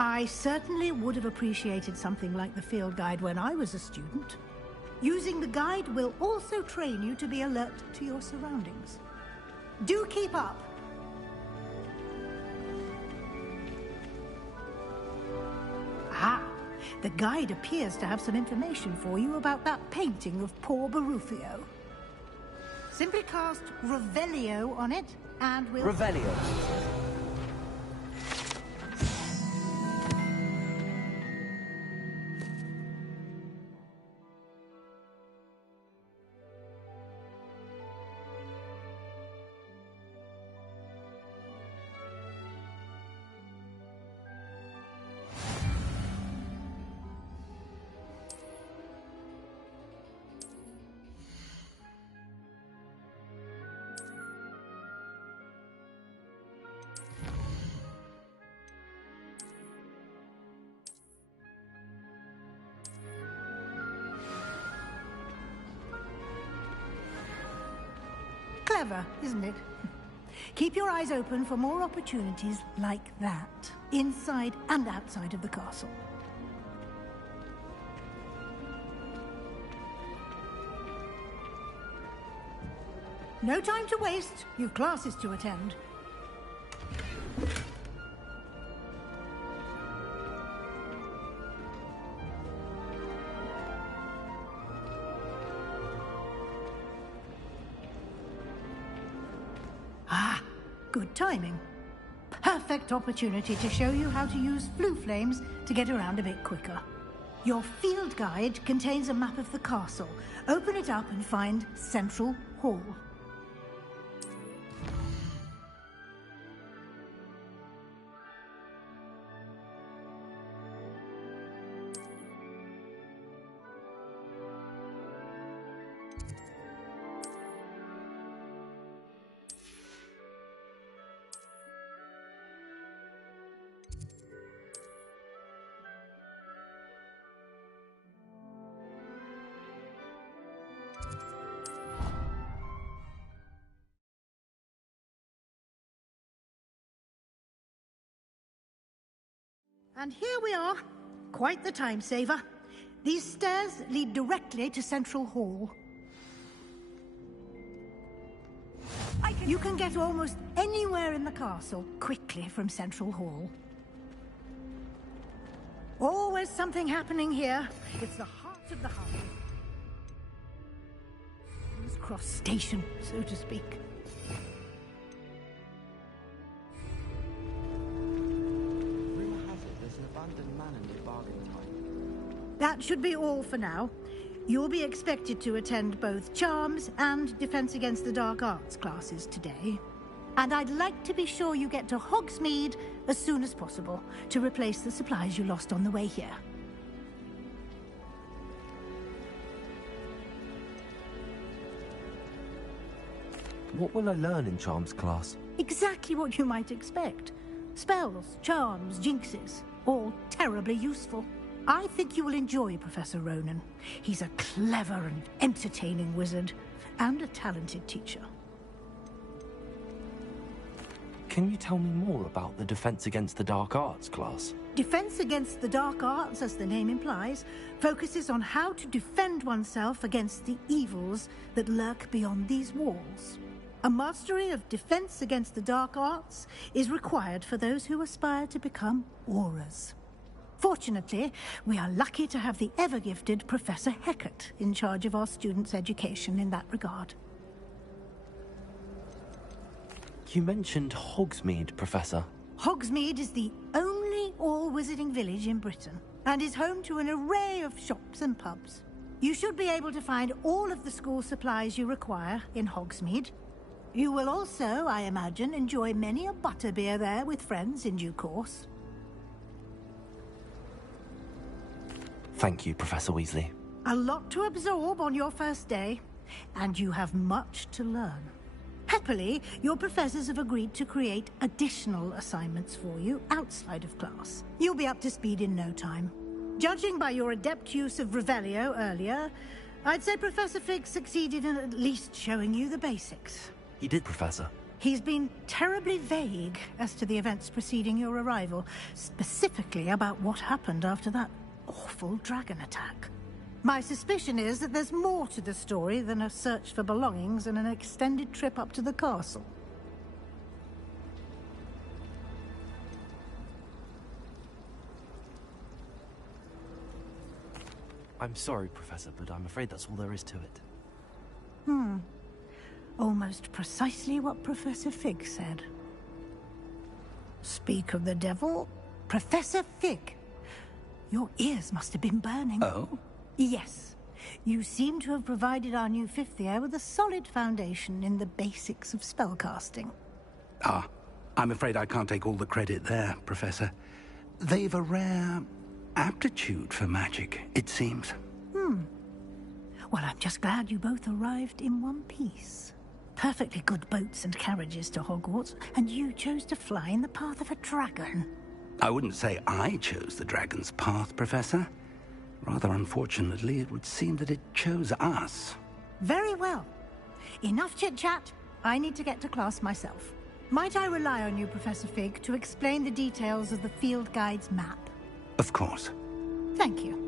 I certainly would have appreciated something like the field guide when I was a student. Using the guide will also train you to be alert to your surroundings. Do keep up! Ah, the guide appears to have some information for you about that painting of poor Barufio. Simply cast Revelio on it, and we'll... Revelio. Clever, isn't it? Keep your eyes open for more opportunities like that, inside and outside of the castle. No time to waste. You've classes to attend. Ah, good timing. Perfect opportunity to show you how to use flue flames to get around a bit quicker. Your field guide contains a map of the castle. Open it up and find Central Hall. And here we are. Quite the time saver. These stairs lead directly to Central Hall. You can get almost anywhere in the castle quickly from Central Hall. Always something happening here. It's the heart of the hub. King's Cross Station, so to speak. That should be all for now. You'll be expected to attend both Charms and Defense Against the Dark Arts classes today. And I'd like to be sure you get to Hogsmeade as soon as possible to replace the supplies you lost on the way here. What will I learn in Charms class? Exactly what you might expect. Spells, charms, jinxes, all terribly useful. I think you will enjoy Professor Ronan. He's a clever and entertaining wizard, and a talented teacher. Can you tell me more about the Defense Against the Dark Arts class? Defense Against the Dark Arts, as the name implies, focuses on how to defend oneself against the evils that lurk beyond these walls. A mastery of Defense Against the Dark Arts is required for those who aspire to become Aurors. Fortunately, we are lucky to have the ever-gifted Professor Hecat in charge of our students' education in that regard. You mentioned Hogsmeade, Professor. Hogsmeade is the only all-wizarding village in Britain, and is home to an array of shops and pubs. You should be able to find all of the school supplies you require in Hogsmeade. You will also, I imagine, enjoy many a butterbeer there with friends in due course. Thank you, Professor Weasley. A lot to absorb on your first day, and you have much to learn. Happily, your professors have agreed to create additional assignments for you outside of class. You'll be up to speed in no time. Judging by your adept use of Revelio earlier, I'd say Professor Fig succeeded in at least showing you the basics. He did, Professor. He's been terribly vague as to the events preceding your arrival, specifically about what happened after that awful dragon attack. My suspicion is that there's more to the story than a search for belongings and an extended trip up to the castle. I'm sorry, Professor, but I'm afraid that's all there is to it. Almost precisely what Professor Fig said. Speak of the devil, Professor Fig. Your ears must have been burning. Oh? Yes. You seem to have provided our new fifth year with a solid foundation in the basics of spellcasting. Ah, I'm afraid I can't take all the credit there, Professor. They've a rare aptitude for magic, it seems. Well, I'm just glad you both arrived in one piece. Perfectly good boats and carriages to Hogwarts, and you chose to fly in the path of a dragon. I wouldn't say I chose the dragon's path, Professor. Rather unfortunately, it would seem that it chose us. Very well. Enough chit-chat. I need to get to class myself. Might I rely on you, Professor Fig, to explain the details of the field guide's map? Of course. Thank you.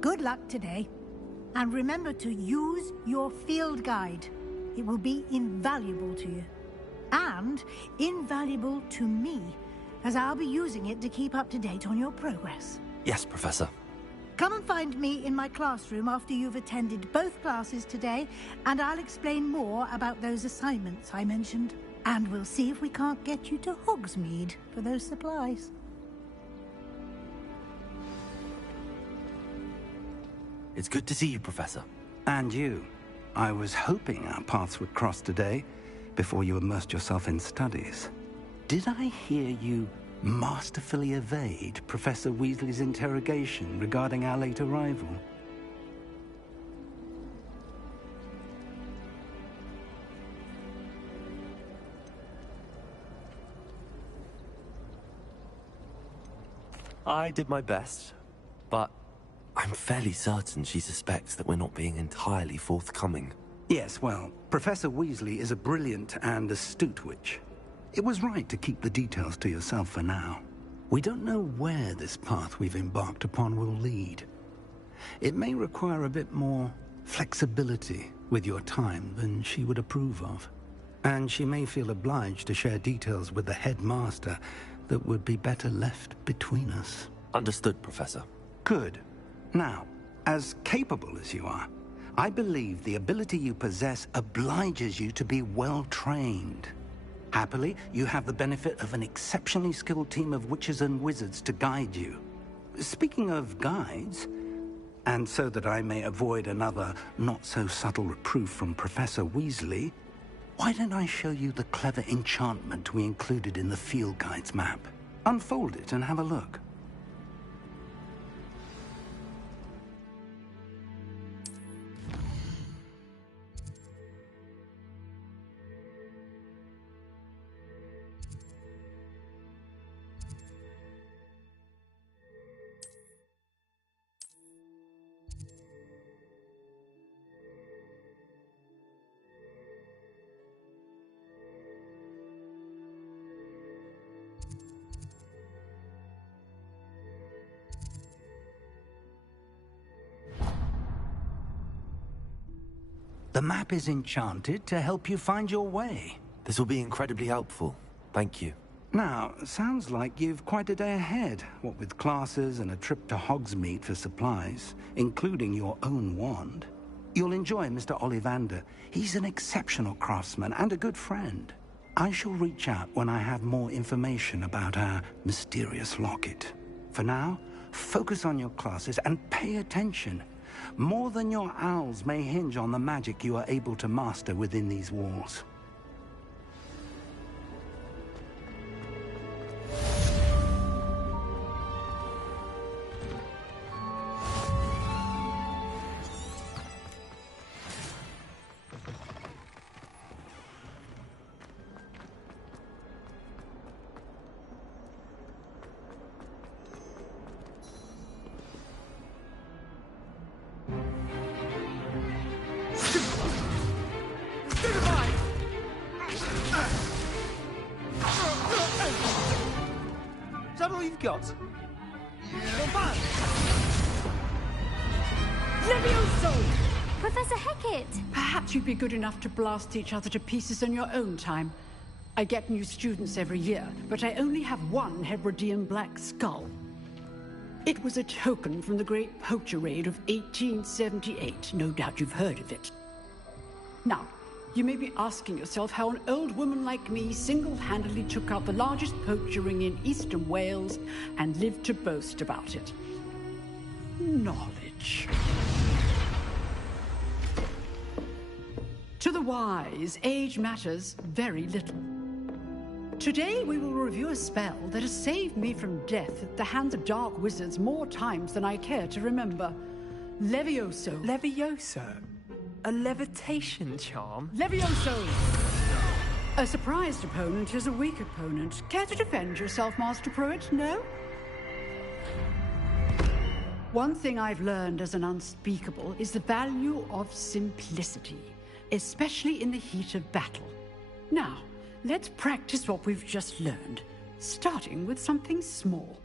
Good luck today. And remember to use your field guide. It will be invaluable to you. And invaluable to me, as I'll be using it to keep up to date on your progress. Yes, Professor. Come and find me in my classroom after you've attended both classes today, and I'll explain more about those assignments I mentioned. And we'll see if we can't get you to Hogsmeade for those supplies. It's good to see you, Professor. And you. I was hoping our paths would cross today, before you immersed yourself in studies. Did I hear you masterfully evade Professor Weasley's interrogation regarding our late arrival? I did my best, but I'm fairly certain she suspects that we're not being entirely forthcoming. Yes, well, Professor Weasley is a brilliant and astute witch. It was right to keep the details to yourself for now. We don't know where this path we've embarked upon will lead. It may require a bit more flexibility with your time than she would approve of. And she may feel obliged to share details with the headmaster that would be better left between us. Understood, Professor. Good. Now, as capable as you are, I believe the ability you possess obliges you to be well-trained. Happily, you have the benefit of an exceptionally skilled team of witches and wizards to guide you. Speaking of guides, and so that I may avoid another not-so-subtle reproof from Professor Weasley, why don't I show you the clever enchantment we included in the field guide's map? Unfold it and have a look. The map is enchanted to help you find your way. This will be incredibly helpful. Thank you. Now, sounds like you've quite a day ahead, what with classes and a trip to Hogsmeade for supplies, including your own wand. You'll enjoy Mr. Ollivander. He's an exceptional craftsman and a good friend. I shall reach out when I have more information about our mysterious locket. For now, focus on your classes and pay attention. More than your owls may hinge on the magic you are able to master within these walls. Is that all you've got? Not bad. Levioso! Professor Hecat! Perhaps you'd be good enough to blast each other to pieces in your own time. I get new students every year, but I only have one Hebridean black skull. It was a token from the Great Poacher Raid of 1878. No doubt you've heard of it. Now, you may be asking yourself how an old woman like me single-handedly took out the largest poacher ring in eastern Wales and lived to boast about it. Knowledge. To the wise, age matters very little. Today we will review a spell that has saved me from death at the hands of dark wizards more times than I care to remember. Levioso. Levioso? A levitation charm? Levioso! A surprised opponent is a weak opponent. Care to defend yourself, Master Pruitt? No? One thing I've learned as an unspeakable is the value of simplicity, especially in the heat of battle. Now, let's practice what we've just learned, starting with something small.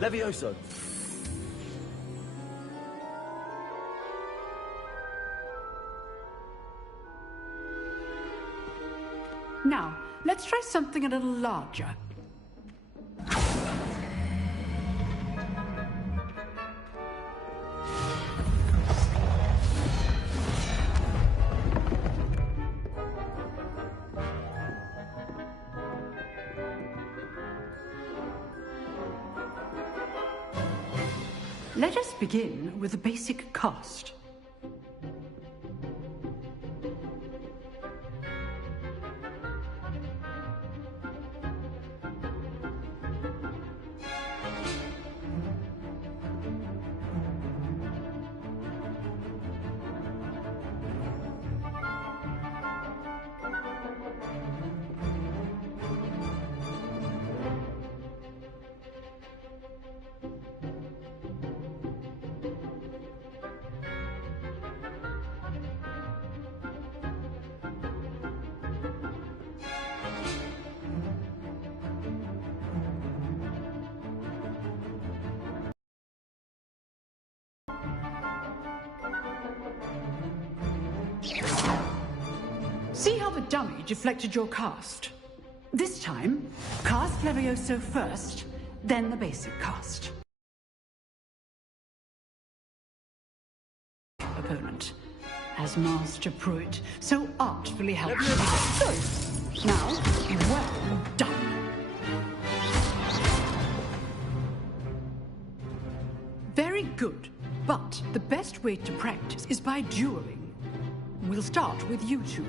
Levioso! Now, let's try something a little larger. Let us begin with a basic cast. See how the dummy deflected your cast? This time, cast Levioso first, then the basic cast. Opponent, as Master Pruitt so artfully helped me. So, now, well done. Very good, but the best way to practice is by dueling. We'll start with you two.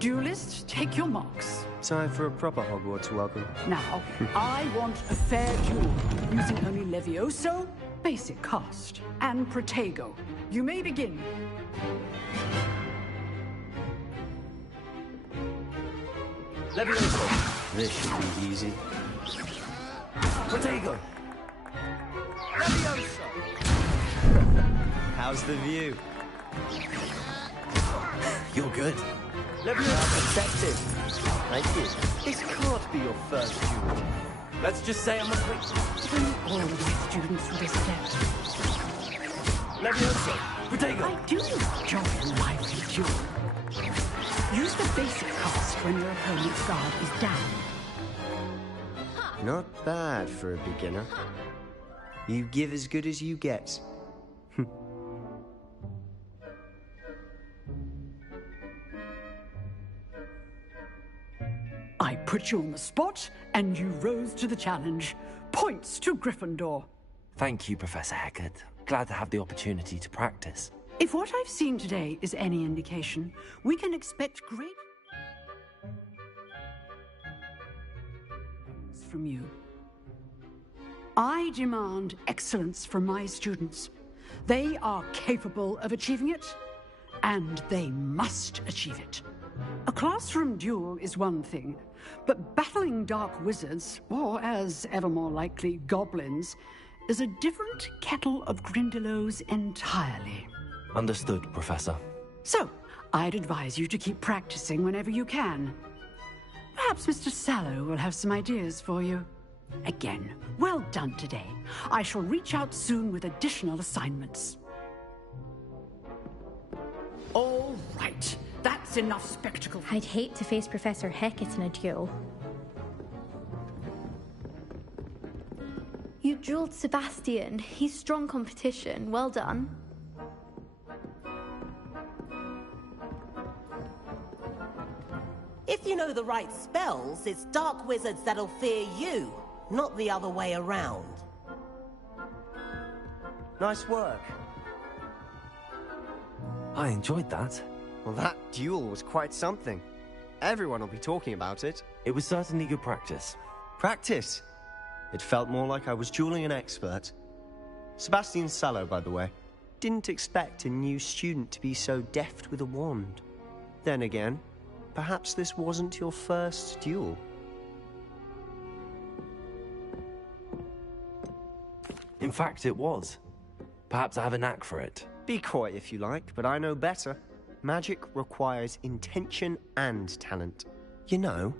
Duelists, take your marks. Time for a proper Hogwarts welcome. Now, I want a fair duel, using only Levioso, basic cast, and Protego. You may begin. Levioso! This should be easy. Protego! Levioso! How's the view? You're good. Levioso! Effective. Thank you. This can't be your first duel. Let's just say I'm a quick... Don't all of my students would accept. Levioso! Protego! I do enjoy a lively duel. Use the basic cast when your opponent's guard is down. Not bad for a beginner. You give as good as you get. I put you on the spot, and you rose to the challenge. Points to Gryffindor. Thank you, Professor Hecat. Glad to have the opportunity to practice. If what I've seen today is any indication, we can expect great from you. I demand excellence from my students. They are capable of achieving it, and they must achieve it. A classroom duel is one thing, but battling dark wizards, or as ever more likely, goblins, is a different kettle of Grindylows entirely. Understood, Professor. So, I'd advise you to keep practicing whenever you can. Perhaps Mr. Sallow will have some ideas for you. Again, well done today. I shall reach out soon with additional assignments. All right, that's enough spectacle. I'd hate to face Professor Hecat in a duel. You dueled Sebastian. He's strong competition. Well done. If you know the right spells, it's dark wizards that'll fear you, not the other way around. Nice work. I enjoyed that. Well, that duel was quite something. Everyone will be talking about it. It was certainly good practice. Practice? It felt more like I was dueling an expert. Sebastian Sallow, by the way. Didn't expect a new student to be so deft with a wand. Then again, perhaps this wasn't your first duel. In fact, it was. Perhaps I have a knack for it. Be coy if you like, but I know better. Magic requires intention and talent. You know,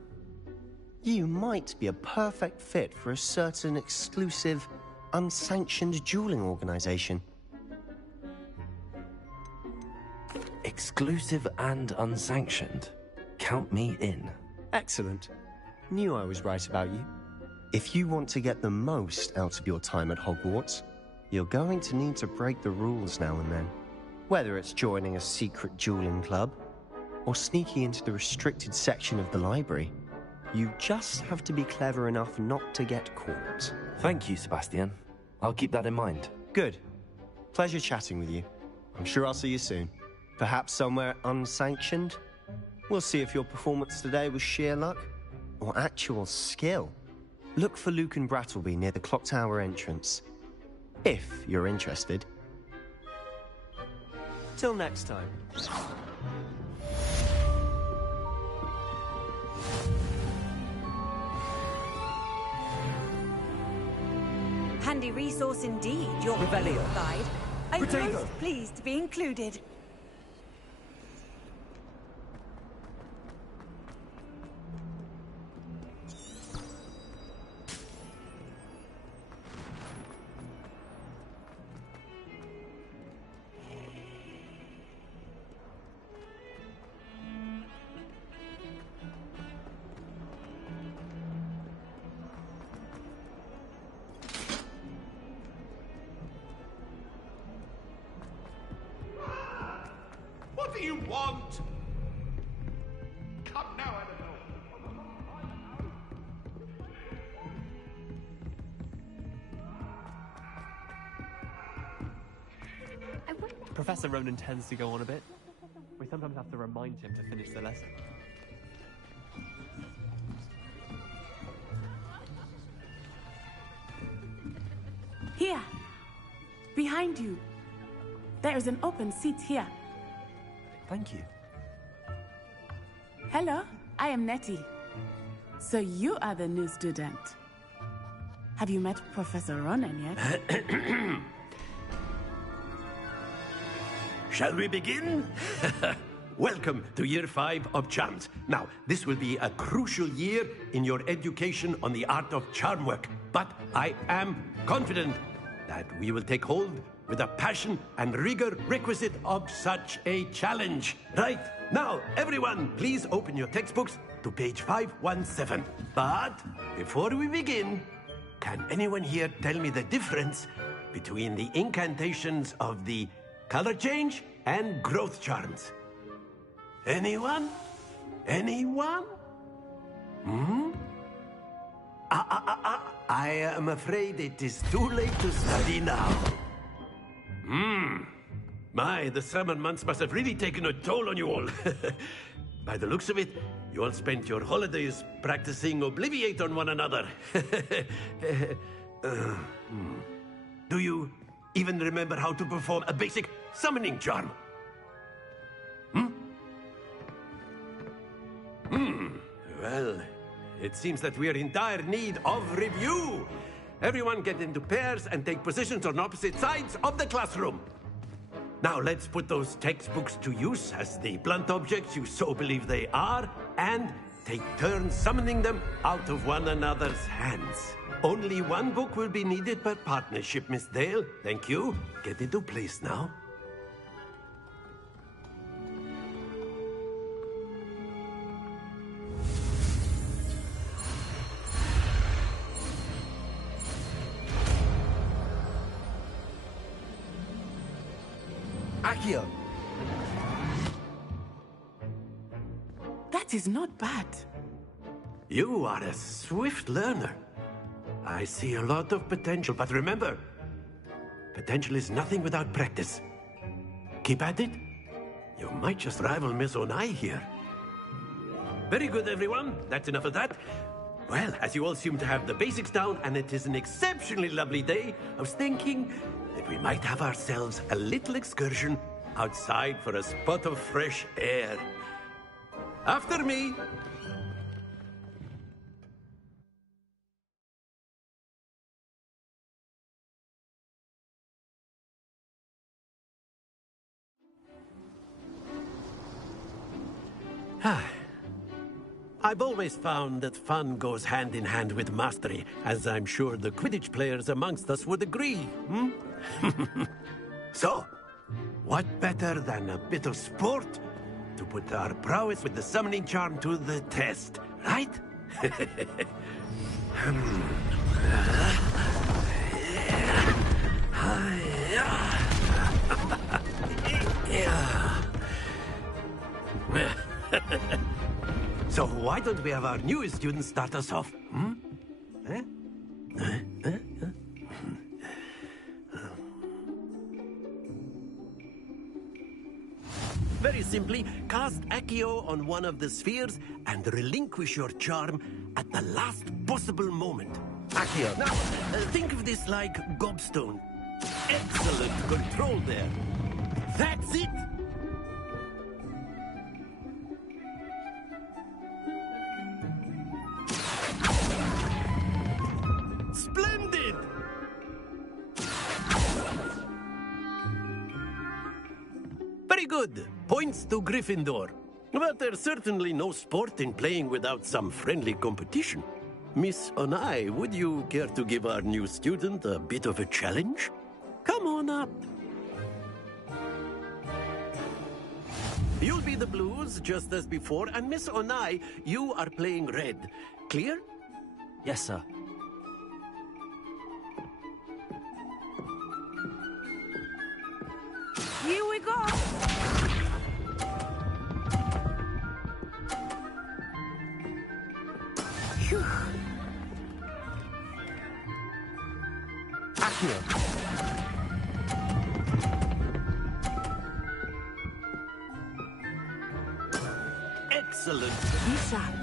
you might be a perfect fit for a certain exclusive, unsanctioned dueling organization. Exclusive and unsanctioned. Count me in. Excellent. Knew I was right about you. If you want to get the most out of your time at Hogwarts, you're going to need to break the rules now and then. Whether it's joining a secret dueling club, or sneaking into the restricted section of the library, you just have to be clever enough not to get caught. Thank you, Sebastian. I'll keep that in mind. Good. Pleasure chatting with you. I'm sure I'll see you soon. Perhaps somewhere unsanctioned? We'll see if your performance today was sheer luck, or actual skill. Look for Luke and Brattleby near the clock tower entrance. If you're interested. Till next time. Handy resource indeed, your Revelio. guide. I'm Protego. most pleased to be included. What do you want? Come now, Annabelle. Professor Ronan tends to go on a bit. We sometimes have to remind him to finish the lesson. Here. Behind you. There is an open seat here. Thank you. Hello, I am Nettie. So you are the new student. Have you met Professor Ronan yet? Shall we begin? Welcome to Year 5 of Charms. Now, this will be a crucial year in your education on the art of charm work, but I am confident that we will take hold with the passion and rigor requisite of such a challenge. Right, now, everyone, please open your textbooks to page 517. But before we begin, can anyone here tell me the difference between the incantations of the color change and growth charms? Anyone? Anyone? I am afraid it is too late to study now. My, the summer months must have really taken a toll on you all. By the looks of it, you all spent your holidays practicing Obliviate on one another. Do you even remember how to perform a basic summoning charm? Well, it seems that we are in dire need of review. Everyone get into pairs and take positions on opposite sides of the classroom. Now let's put those textbooks to use as the blunt objects you so believe they are, and take turns summoning them out of one another's hands. Only one book will be needed per partnership, Miss Dale. Thank you. Get into place now. Accio! That is not bad. You are a swift learner. I see a lot of potential, but remember, potential is nothing without practice. Keep at it. You might just rival Miss Onai here. Very good, everyone. That's enough of that. Well, as you all seem to have the basics down, and it is an exceptionally lovely day, I was thinking that we might have ourselves a little excursion outside for a spot of fresh air. After me. I've always found that fun goes hand in hand with mastery, as I'm sure the Quidditch players amongst us would agree, hmm? So, what better than a bit of sport to put our prowess with the summoning charm to the test, right? So why don't we have our newest student start us off? Hmm? Very simply, cast Accio on one of the spheres and relinquish your charm at the last possible moment. Accio. Now, think of this like gobstone. Excellent control there. That's it! Splendid! Very good. Points to Gryffindor. But there's certainly no sport in playing without some friendly competition. Miss Onai, would you care to give our new student a bit of a challenge? Come on up. You'll be the blues, just as before, and Miss Onai, you are playing red. Clear? Yes, sir. Here we go! Phew. Accio! Excellent. Be sharp.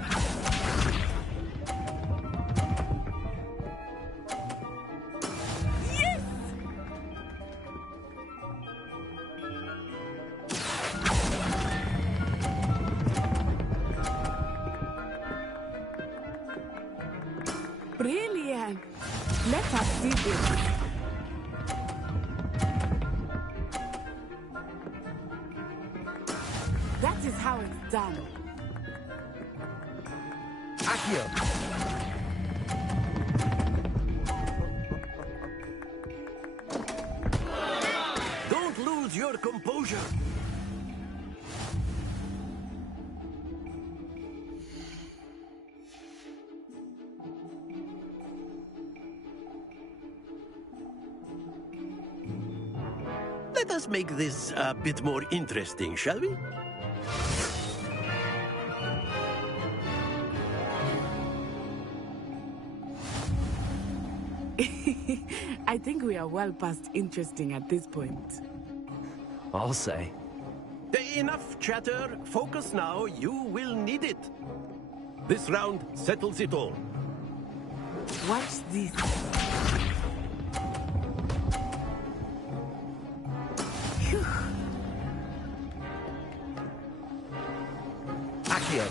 Yes! Brilliant. Let us see this. That is how it's done. Accio! Don't lose your composure. Let us make this a bit more interesting, shall we? I think we are well past interesting at this point. I'll say. Enough chatter. Focus now. You will need it. This round settles it all. Watch this. Phew. Accio!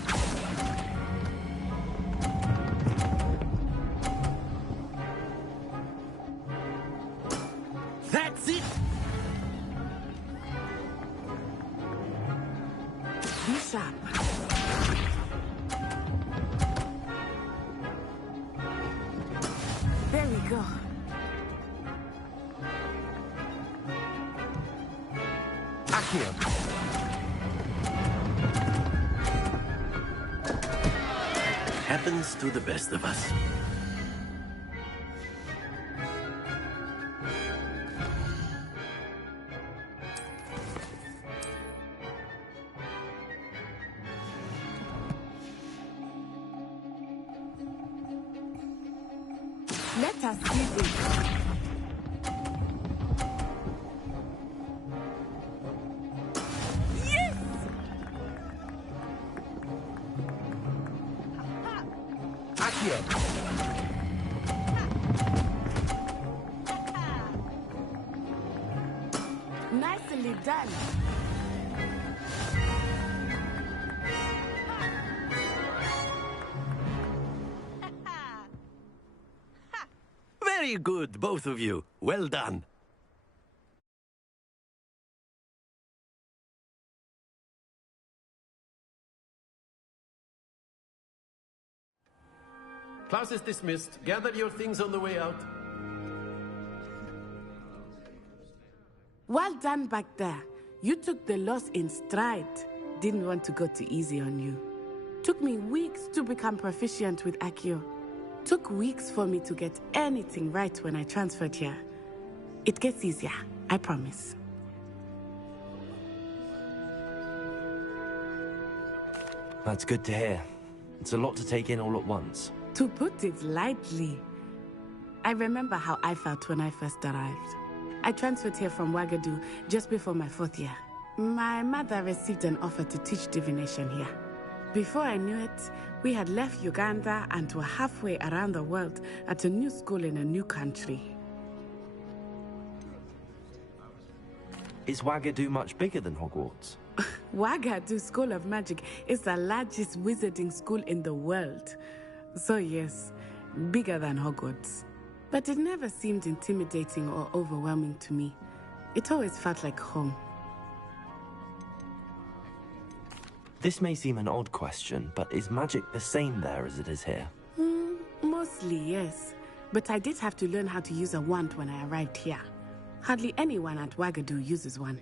sharp. There we go. Accio. Happens to the best of us. Let us see this. Yes! Accio. Nicely done. Very good, both of you. Well done. Class is dismissed. Gather your things on the way out. Well done back there. You took the loss in stride. Didn't want to go too easy on you. Took me weeks to become proficient with Accio. Took weeks for me to get anything right when I transferred here. It gets easier, I promise. That's good to hear. It's a lot to take in all at once. To put it lightly, I remember how I felt when I first arrived. I transferred here from Ouagadougou just before my 4th year. My mother received an offer to teach divination here. Before I knew it, we had left Uganda and were halfway around the world at a new school in a new country. Is Ouagadougou much bigger than Hogwarts? Ouagadougou School of Magic is the largest wizarding school in the world. So yes, bigger than Hogwarts. But it never seemed intimidating or overwhelming to me. It always felt like home. This may seem an odd question, but is magic the same there as it is here? Mostly, yes. But I did have to learn how to use a wand when I arrived here. Hardly anyone at Ouagadougou uses one.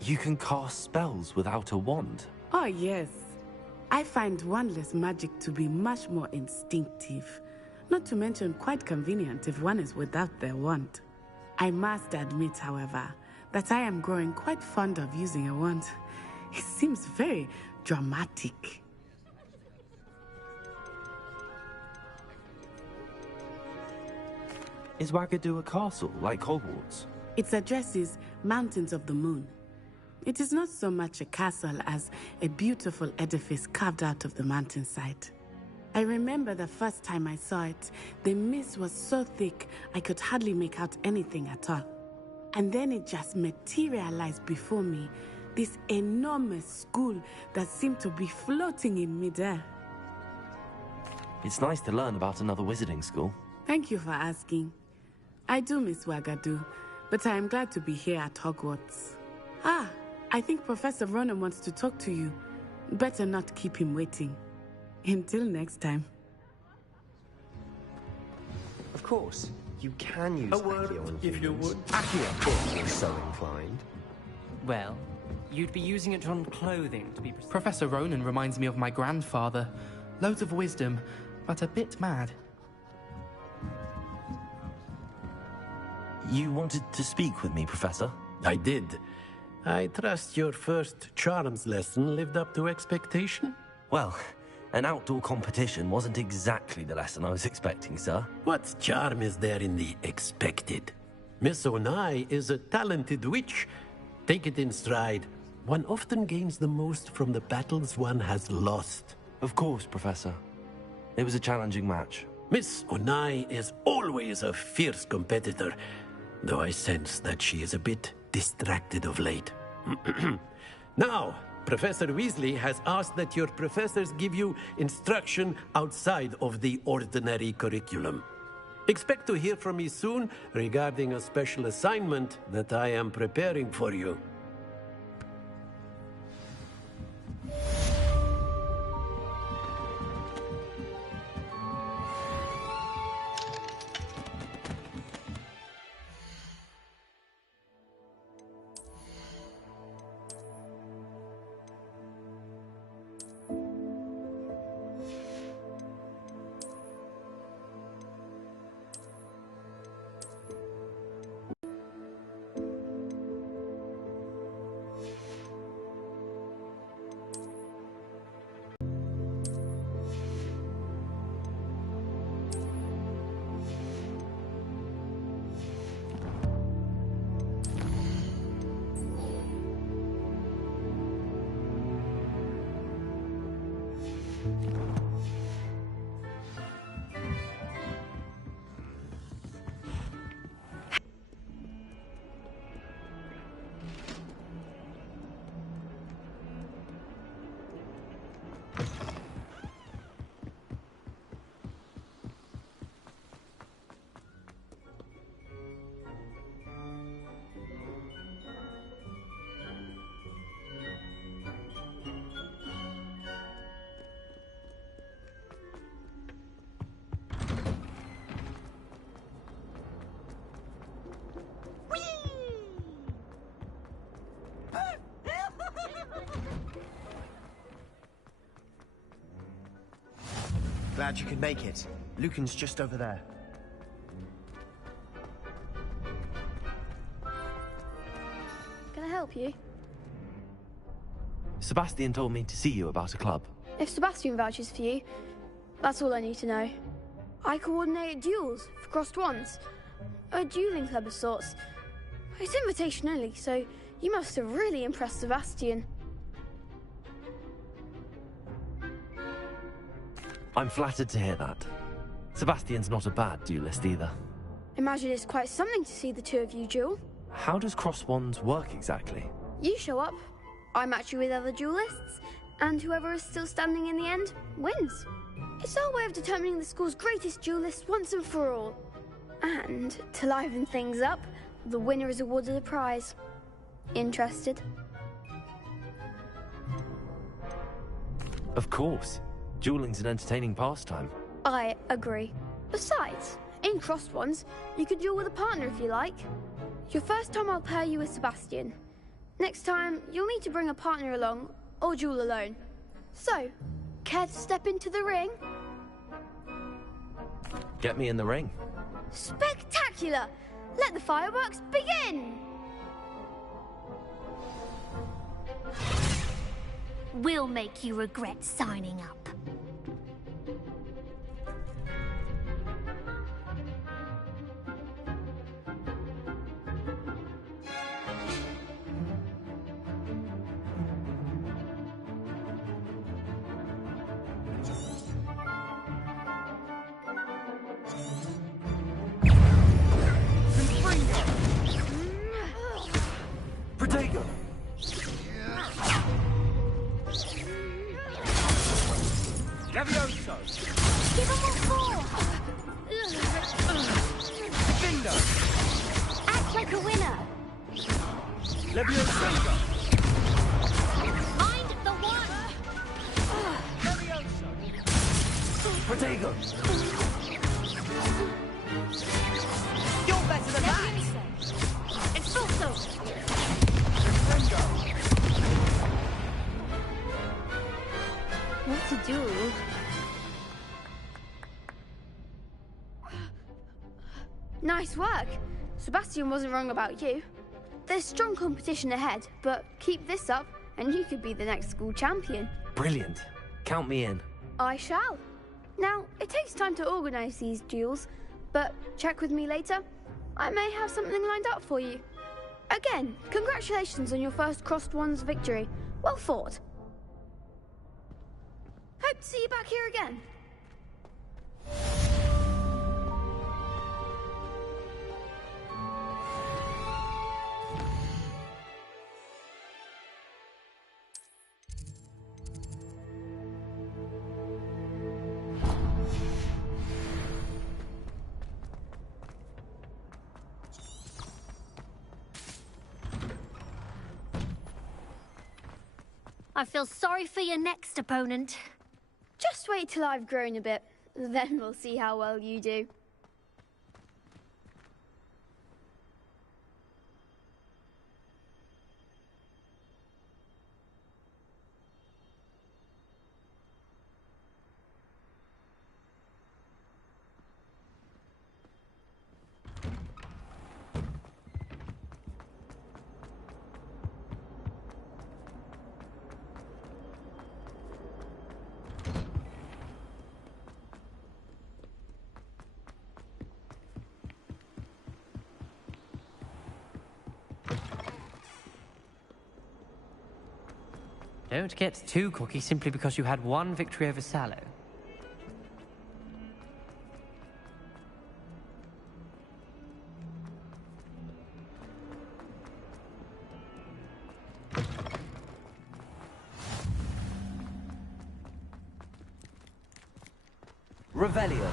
You can cast spells without a wand? Oh, yes. I find wandless magic to be much more instinctive. Not to mention quite convenient if one is without their wand. I must admit, however, that I am growing quite fond of using a wand. It seems very dramatic. Is Ouagadougou a castle, like Hogwarts? Its address is Mountains of the Moon. It is not so much a castle as a beautiful edifice carved out of the mountainside. I remember the first time I saw it, the mist was so thick I could hardly make out anything at all. And then it just materialized before me, this enormous school that seemed to be floating in midair. It's nice to learn about another wizarding school. Thank you for asking. I do miss Ouagadougou, but I am glad to be here at Hogwarts. Ah, I think Professor Ronan wants to talk to you. Better not keep him waiting. Until next time. Of course, you can use A word, Accio on if you humans. would. Accio, if you're so inclined. Well, you'd be using it on clothing to be precise. Professor Ronan reminds me of my grandfather. Loads of wisdom, but a bit mad. You wanted to speak with me, Professor? I did. I trust your first charms lesson lived up to expectation? Well, an outdoor competition wasn't exactly the lesson I was expecting, sir. What charm is there in the expected? Miss Onai is a talented witch. Take it in stride. One often gains the most from the battles one has lost. Of course, Professor. It was a challenging match. Miss Onai is always a fierce competitor, though I sense that she is a bit distracted of late. Now, Professor Weasley has asked that your professors give you instruction outside of the ordinary curriculum. Expect to hear from me soon regarding a special assignment that I am preparing for you. Glad you could make it. Lucan's just over there. Can I help you? Sebastian told me to see you about a club. If Sebastian vouches for you, that's all I need to know. I coordinate duels for crossed wands. A dueling club of sorts. It's invitation only, so you must have really impressed Sebastian. I'm flattered to hear that. Sebastian's not a bad duelist either. Imagine it's quite something to see the two of you duel. How does cross wands work exactly? You show up, I match you with other duelists, and whoever is still standing in the end wins. It's our way of determining the school's greatest duelist once and for all. And to liven things up, the winner is awarded a prize. Interested? Of course. Dueling's an entertaining pastime. I agree. Besides, in crossed ones, you can duel with a partner if you like. Your first time I'll pair you with Sebastian. Next time, you'll need to bring a partner along, or duel alone. So, care to step into the ring? Get me in the ring. Spectacular! Let the fireworks begin! We'll make you regret signing up. Protego! Levioso! Give him what for! Bingo! Act like a winner! Levioso! Mind the one! Levioso! Protego! You're better than that! Expulso! What to do? Nice work. Sebastian wasn't wrong about you. There's strong competition ahead, but keep this up and you could be the next school champion. Brilliant. Count me in. I shall. Now, it takes time to organise these duels, but check with me later. I may have something lined up for you. Again, congratulations on your first crossed wands victory. Well fought. Hope to see you back here again. I feel sorry for your next opponent. Just wait till I've grown a bit. Then we'll see how well you do. Don't get too cocky simply because you had one victory over Sallow. Revelio.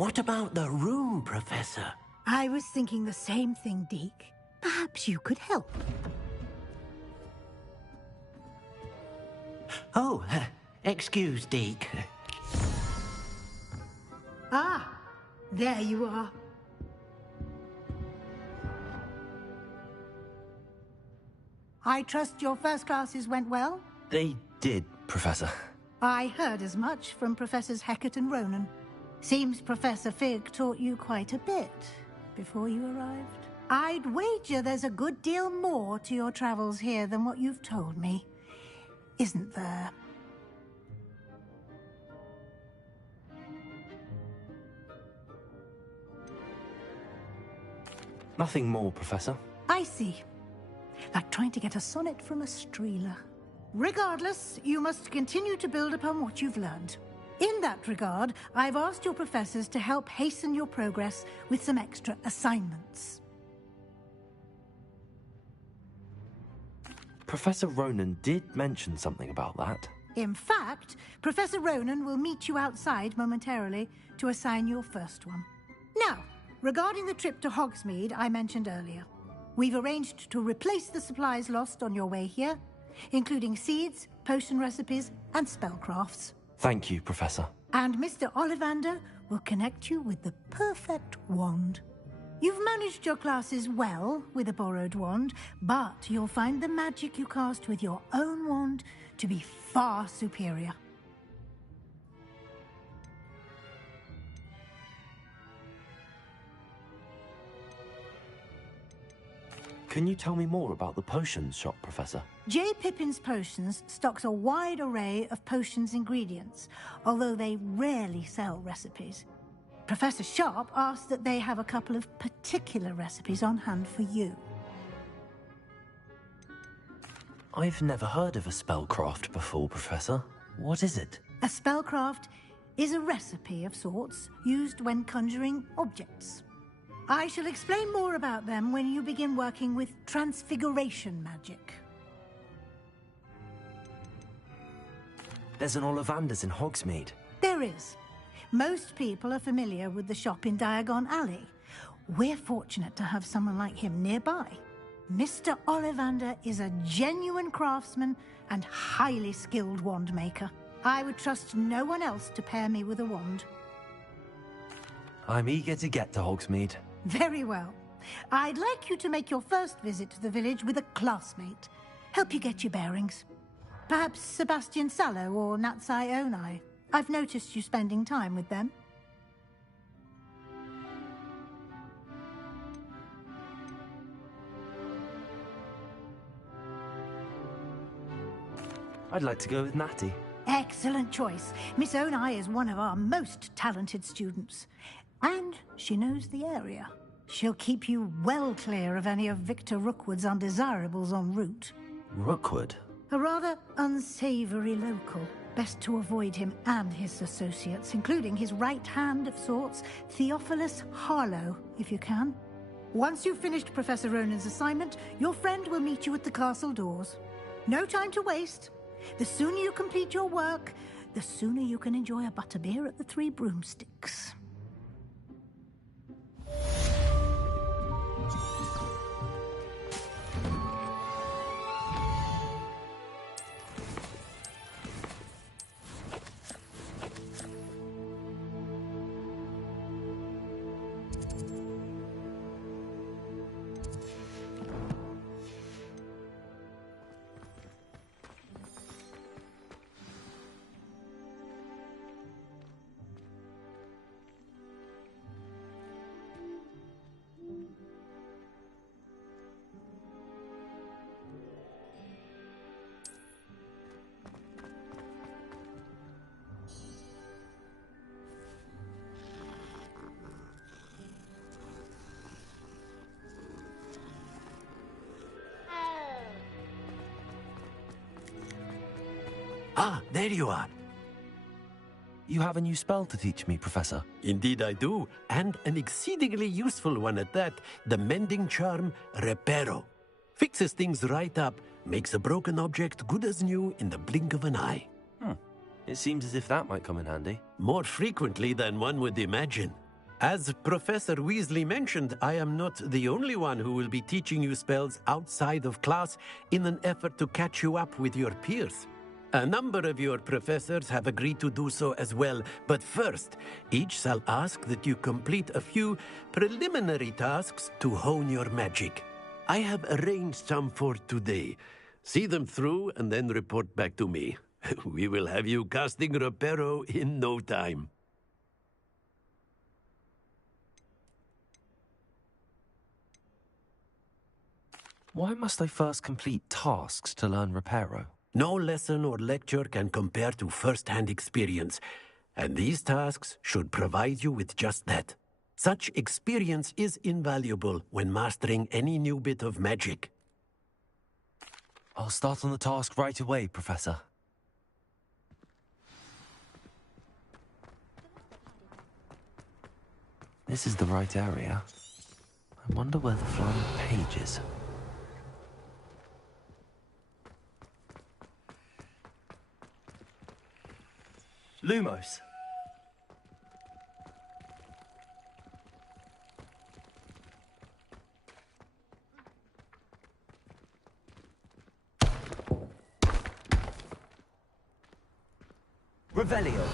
What about the room, Professor? I was thinking the same thing, Deke. Perhaps you could help. Oh, excuse, Deke. Ah, there you are. I trust your first classes went well? They did, Professor. I heard as much from Professors Hecat and Ronan. Seems Professor Fig taught you quite a bit before you arrived. I'd wager there's a good deal more to your travels here than what you've told me. Isn't there? Nothing more, Professor. I see. Like trying to get a sonnet from a streeler. Regardless, you must continue to build upon what you've learned. In that regard, I've asked your professors to help hasten your progress with some extra assignments. Professor Ronan did mention something about that. In fact, Professor Ronan will meet you outside momentarily to assign your first one. Now, regarding the trip to Hogsmeade I mentioned earlier, we've arranged to replace the supplies lost on your way here, including seeds, potion recipes, and spellcrafts. Thank you, Professor. And Mr. Ollivander will connect you with the perfect wand. You've managed your classes well with a borrowed wand, but you'll find the magic you cast with your own wand to be far superior. Can you tell me more about the potions shop, Professor? J. Pippin's Potions stocks a wide array of potions ingredients, although they rarely sell recipes. Professor Sharp asked that they have a couple of particular recipes on hand for you. I've never heard of a spellcraft before, Professor. What is it? A spellcraft is a recipe of sorts used when conjuring objects. I shall explain more about them when you begin working with transfiguration magic. There's an Ollivander's in Hogsmeade. There is. Most people are familiar with the shop in Diagon Alley. We're fortunate to have someone like him nearby. Mr. Ollivander is a genuine craftsman and highly skilled wand maker. I would trust no one else to pair me with a wand. I'm eager to get to Hogsmeade. Very well. I'd like you to make your first visit to the village with a classmate. Help you get your bearings. Perhaps Sebastian Sallow or Natsai Onai. I've noticed you spending time with them. I'd like to go with Natty. excellent choice. Miss Onai is one of our most talented students. And she knows the area. She'll keep you well clear of any of Victor Rookwood's undesirables en route. Rookwood? A rather unsavory local. Best to avoid him and his associates, including his right hand of sorts, Theophilus Harlow, if you can. Once you've finished Professor Ronan's assignment, your friend will meet you at the castle doors. No time to waste. The sooner you complete your work, the sooner you can enjoy a butterbeer at the Three Broomsticks. Ah, there you are. You have a new spell to teach me, Professor. Indeed I do, and an exceedingly useful one at that. The mending charm, Reparo. Fixes things right up, makes a broken object good as new in the blink of an eye. It seems as if that might come in handy. More frequently than one would imagine. As Professor Weasley mentioned, I am not the only one who will be teaching you spells outside of class in an effort to catch you up with your peers. A number of your professors have agreed to do so as well, but first, each shall ask that you complete a few preliminary tasks to hone your magic. I have arranged some for today. See them through and then report back to me. We will have you casting Reparo in no time. Why must I first complete tasks to learn Reparo? No lesson or lecture can compare to first-hand experience, and these tasks should provide you with just that. Such experience is invaluable when mastering any new bit of magic. I'll start on the task right away, Professor. This is the right area. I wonder where the flying page is. Lumos. Revelio.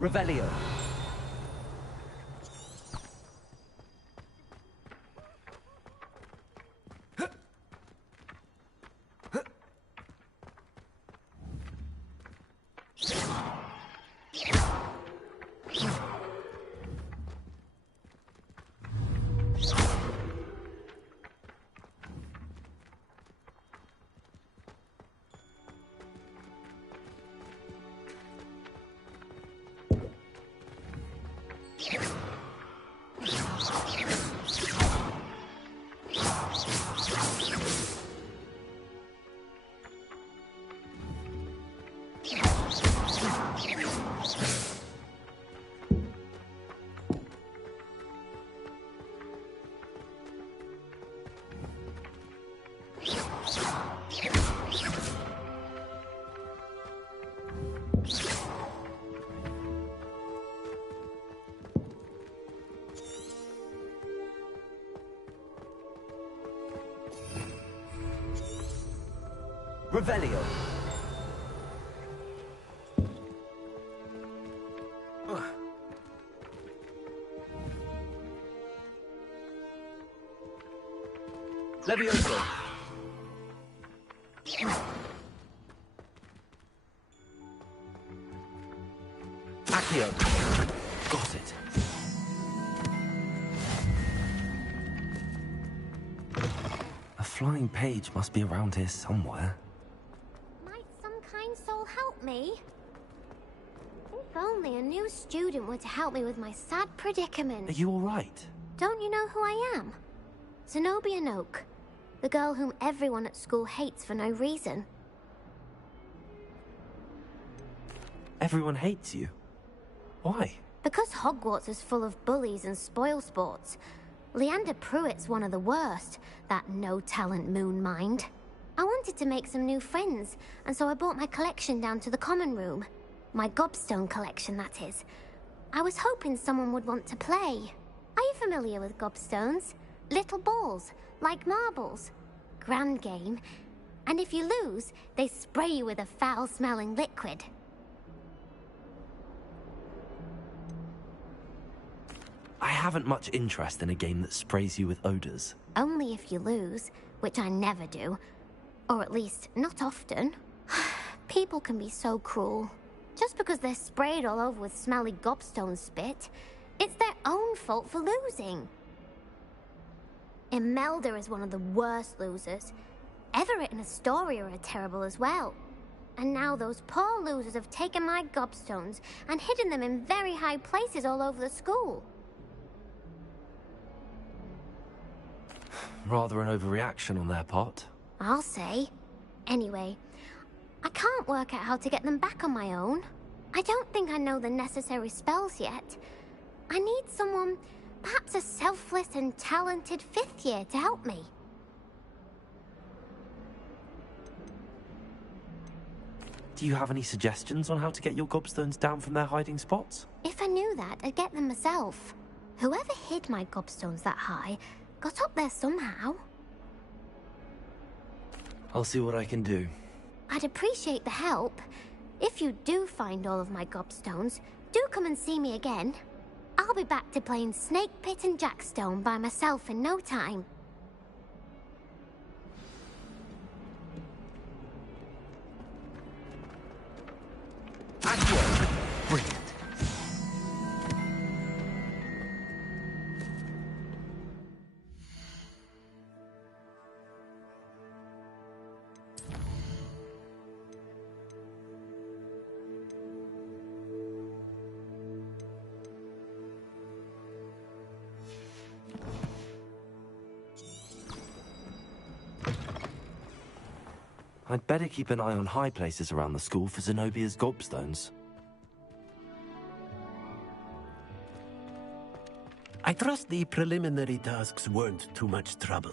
Revelio. Revelio. Levioso! Accio! Got it. A flying page must be around here somewhere. Might some kind soul help me? If only a new student were to help me with my sad predicament. Are you alright? Don't you know who I am? Zenobia Noak, the girl whom everyone at school hates for no reason. Everyone hates you. Why? Because Hogwarts is full of bullies and spoilsports. Leander Pruitt's one of the worst, that no-talent moon mind. I wanted to make some new friends, and so I brought my collection down to the common room. My gobstone collection, that is. I was hoping someone would want to play. Are you familiar with gobstones? Little balls, like marbles. Grand game. And if you lose, they spray you with a foul-smelling liquid. I haven't much interest in a game that sprays you with odors. Only if you lose, which I never do. Or at least, not often. People can be so cruel. Just because they're sprayed all over with smelly gobstone spit, it's their own fault for losing. Imelda is one of the worst losers. Everett and Astoria are terrible as well. And now those poor losers have taken my gobstones and hidden them in very high places all over the school. Rather an overreaction on their part. I'll say. Anyway, I can't work out how to get them back on my own. I don't think I know the necessary spells yet. I need someone, perhaps a selfless and talented fifth year to help me. Do you have any suggestions on how to get your gobstones down from their hiding spots? If I knew that, I'd get them myself. Whoever hid my gobstones that high got up there somehow. I'll see what I can do. I'd appreciate the help. If you do find all of my gobstones, do come and see me again. I'll be back to playing Snake Pit and Jackstone by myself in no time. Brilliant. I'd better keep an eye on high places around the school for Zenobia's gobstones. I trust the preliminary tasks weren't too much trouble.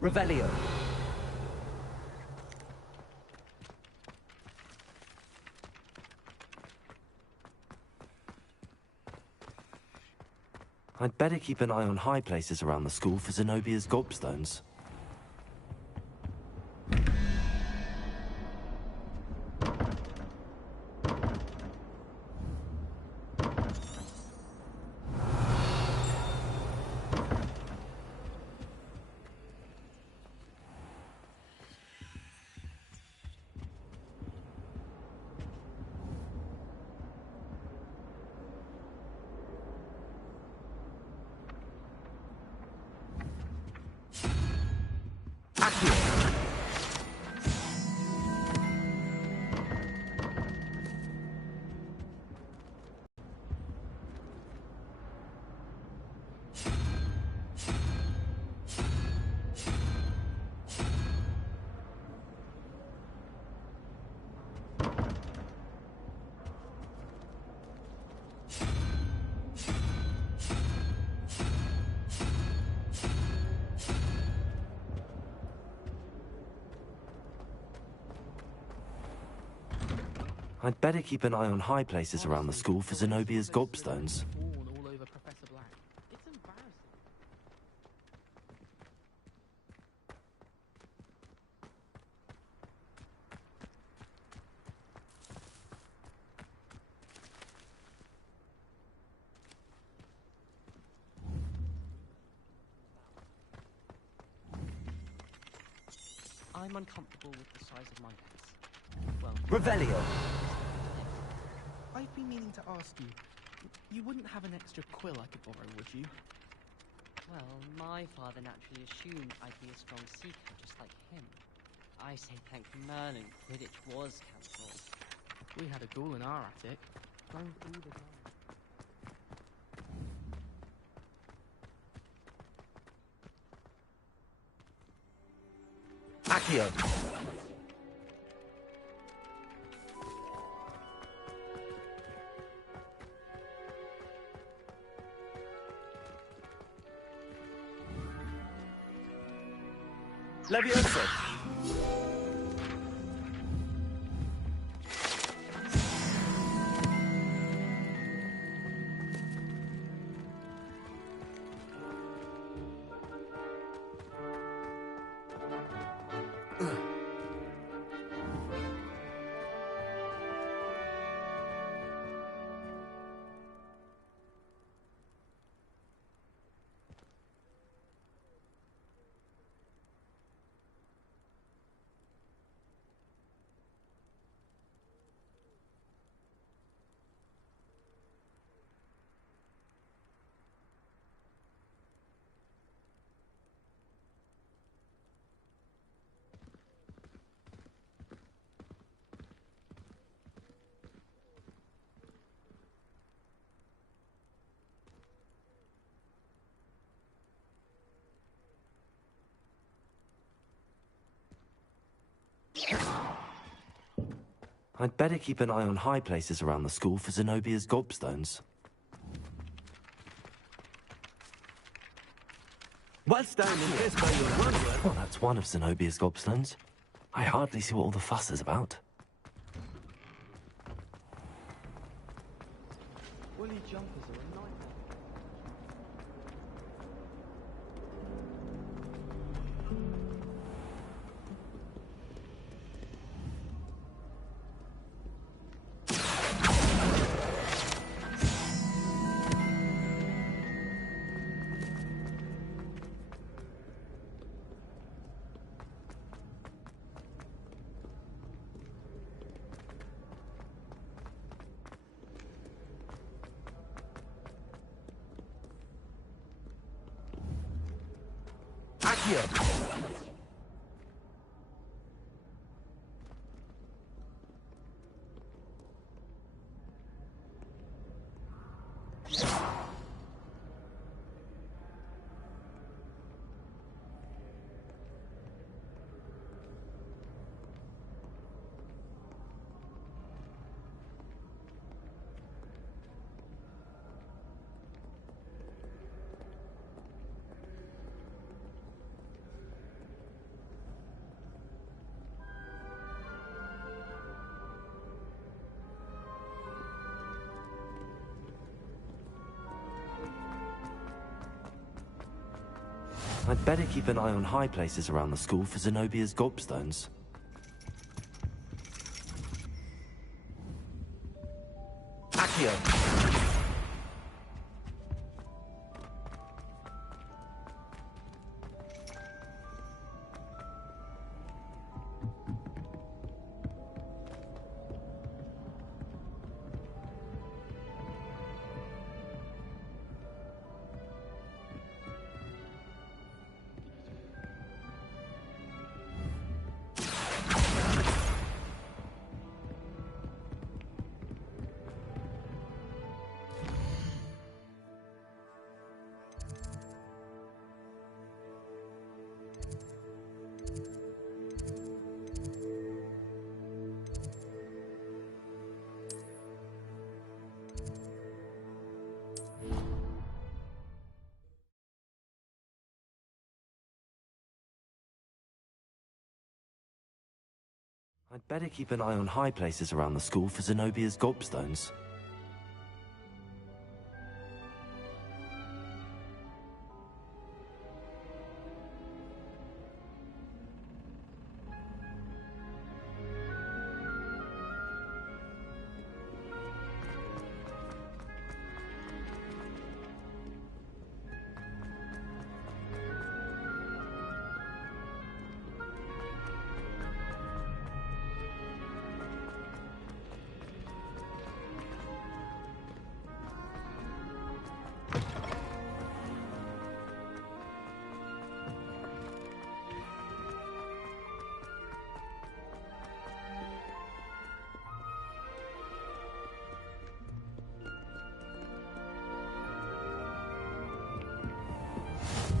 Revelio. I'd better keep an eye on high places around the school for Zenobia's gobstones. I'd better keep an eye on high places around the school for Zenobia's gobstones. All over Professor Black. It's embarrassing. I'm uncomfortable with the size of my desk. Well, Revelio! I've been meaning to ask you. You wouldn't have an extra quill I could borrow, would you? Well, my father naturally assumed I'd be a strong seeker just like him. I say thank Merlin, Quidditch was cancelled. We had a ghoul in our attic. Going through the time. Accio! Leviosa! I'd better keep an eye on high places around the school for Zenobia's gobstones. Whilst I'm impressed by your wonder... Well, that's one of Zenobia's gobstones. I hardly see what all the fuss is about. Woolly jumpers are a nightmare. I'd better keep an eye on high places around the school for Zenobia's gobstones. Accio! I'd better keep an eye on high places around the school for Zenobia's gobstones.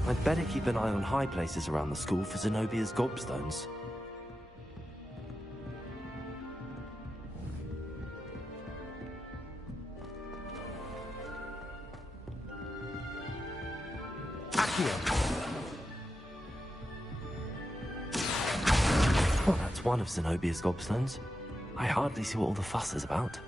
I'd better keep an eye on high places around the school for Zenobia's gobstones. Well, that's one of Zenobia's gobstones. I hardly see what all the fuss is about.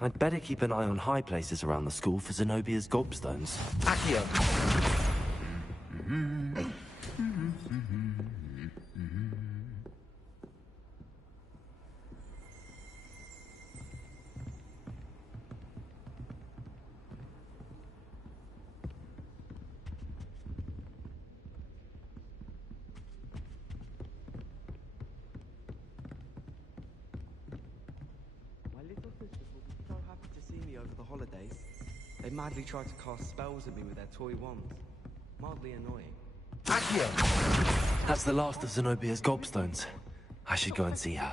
I'd better keep an eye on high places around the school for Zenobia's gobstones. Accio! Over the holidays. They madly try to cast spells at me with their toy wands. Mildly annoying. Accio! That's the last of Zenobia's gobstones. I should go and see her.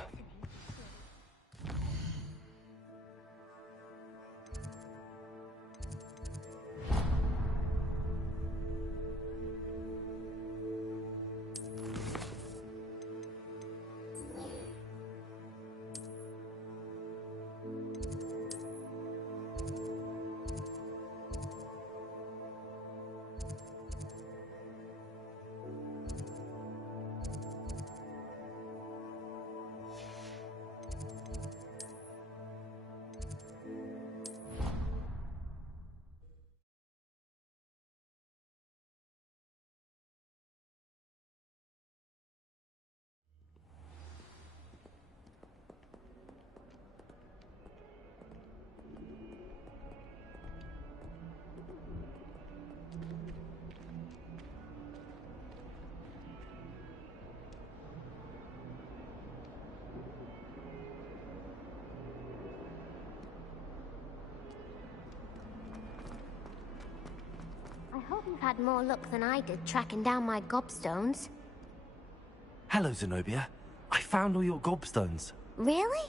I hope you've had more luck than I did tracking down my gobstones. Hello, Zenobia. I found all your gobstones. Really?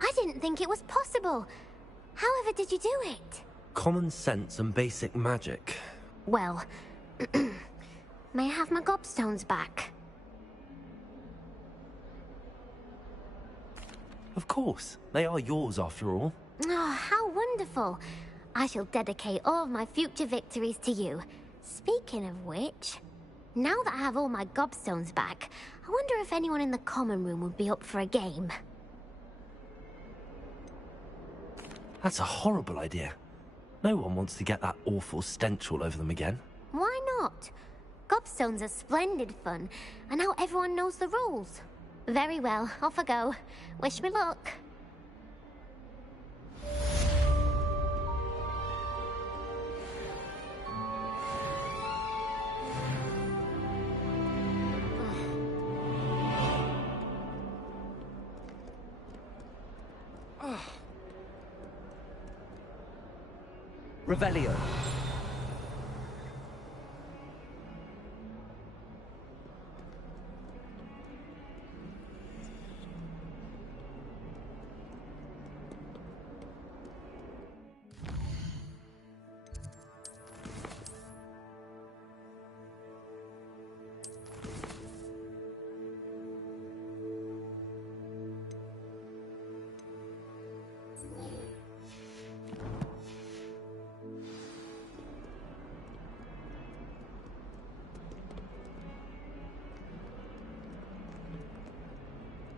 I didn't think it was possible. However did you do it? Common sense and basic magic. Well, may I have my gobstones back? Of course. They are yours after all. Oh, how wonderful. I shall dedicate all of my future victories to you. Speaking of which... Now that I have all my gobstones back, I wonder if anyone in the common room would be up for a game. That's a horrible idea. No one wants to get that awful stench all over them again. Why not? Gobstones are splendid fun, and now everyone knows the rules. Very well, off I go. Wish me luck. Revelio.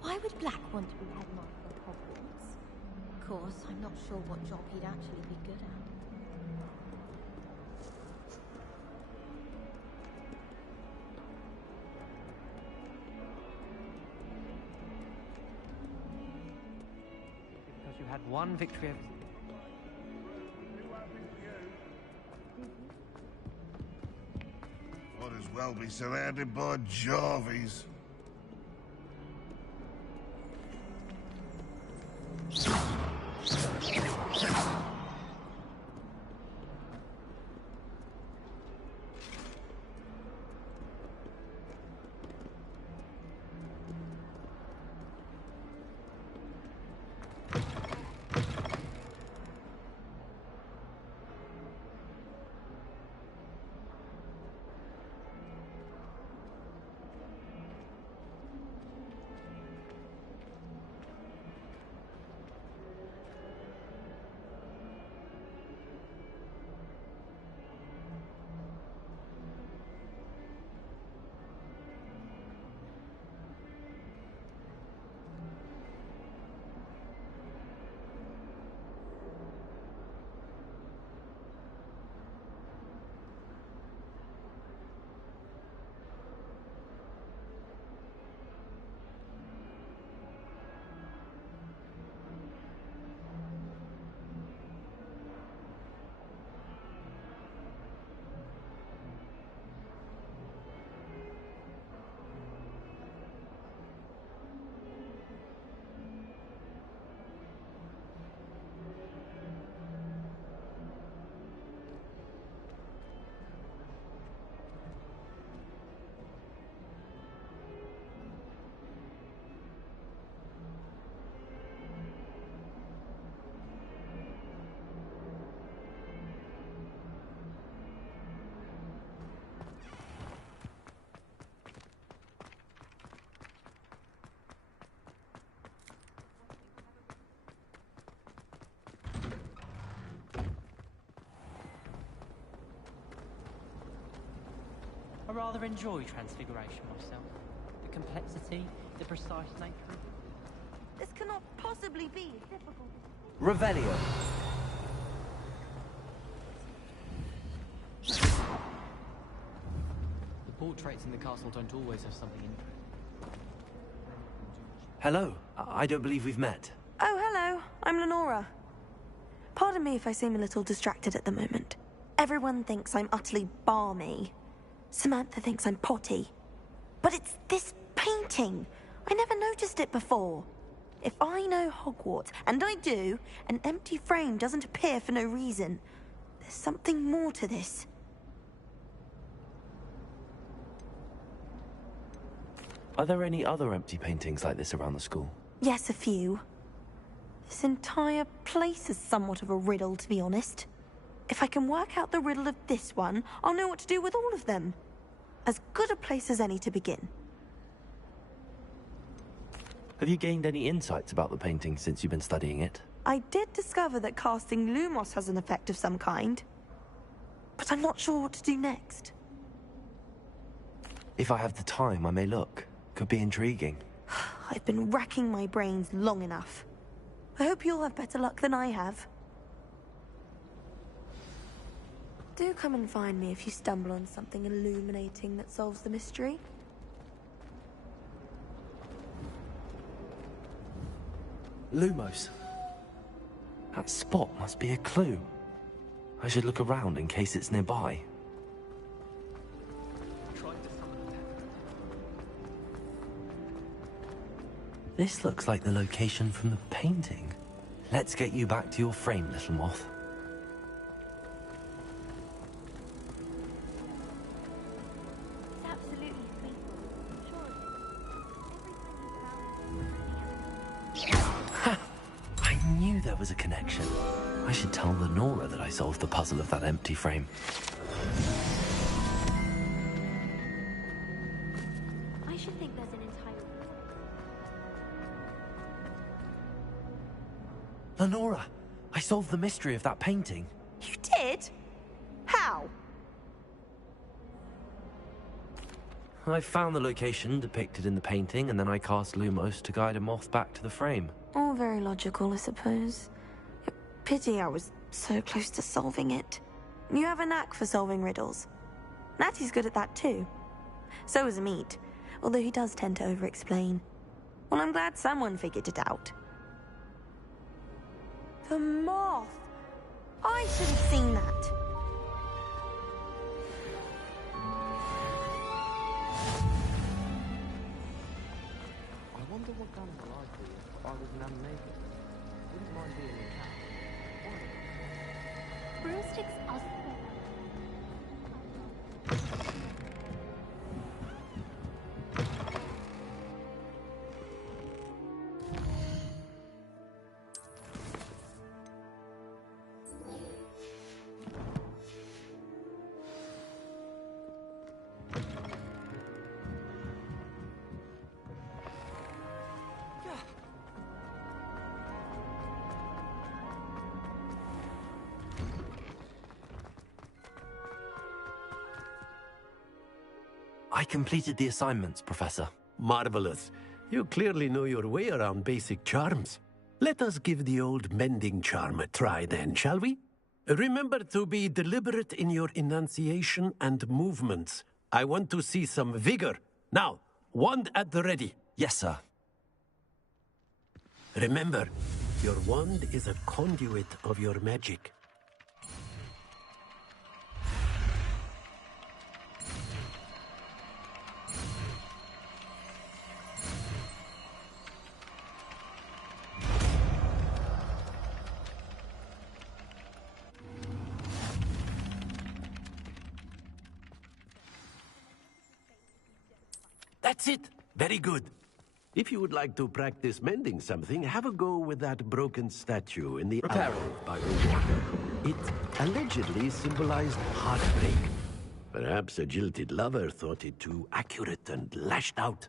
Why would Black want to be headmaster of Hogwarts? Of course, I'm not sure what job he'd actually be good at. Because you had one victory over... Might as well be surrounded by Jarvies. I rather enjoy Transfiguration myself. The complexity, the precise nature of it. This cannot possibly be difficult. Revelio. The portraits in the castle don't always have something interesting. Hello. I don't believe we've met. Oh, hello. I'm Lenora. Pardon me if I seem a little distracted at the moment. Everyone thinks I'm utterly balmy. Samantha thinks I'm potty. But it's this painting. I never noticed it before. If I know Hogwarts, and I do, an empty frame doesn't appear for no reason. There's something more to this. Are there any other empty paintings like this around the school? Yes, a few. This entire place is somewhat of a riddle, to be honest. If I can work out the riddle of this one, I'll know what to do with all of them. As good a place as any to begin. Have you gained any insights about the painting since you've been studying it? I did discover that casting Lumos has an effect of some kind. But I'm not sure what to do next. If I have the time, I may look. Could be intriguing. I've been racking my brains long enough. I hope you'll have better luck than I have. Do come and find me if you stumble on something illuminating that solves the mystery. Lumos. That spot must be a clue. I should look around in case it's nearby. This looks like the location from the painting. Let's get you back to your frame, little moth. It's absolutely faithful. Ha! I knew there was a connection. I should tell Lenora that I solved the puzzle of that empty frame. I should think there's an entire... Lenora, I solved the mystery of that painting. You did? How? I found the location depicted in the painting, and then I cast Lumos to guide a moth back to the frame. All very logical, I suppose. Pity I was so close to solving it. You have a knack for solving riddles. Natty's good at that too. So is Meat, although he does tend to over-explain. Well, I'm glad someone figured it out. The moth! I should have seen that. I wonder what guns are like if I was an animator. Wouldn't mind being a cat. Broomsticks are... I completed the assignments, Professor. Marvelous. You clearly know your way around basic charms. Let us give the old mending charm a try then, shall we? Remember to be deliberate in your enunciation and movements. I want to see some vigor. Now, wand at the ready. Yes, sir. Remember, your wand is a conduit of your magic. That's it. Very good. If you would like to practice mending something, have a go with that broken statue in the alley by the water. It allegedly symbolized heartbreak. Perhaps a jilted lover thought it too accurate and lashed out.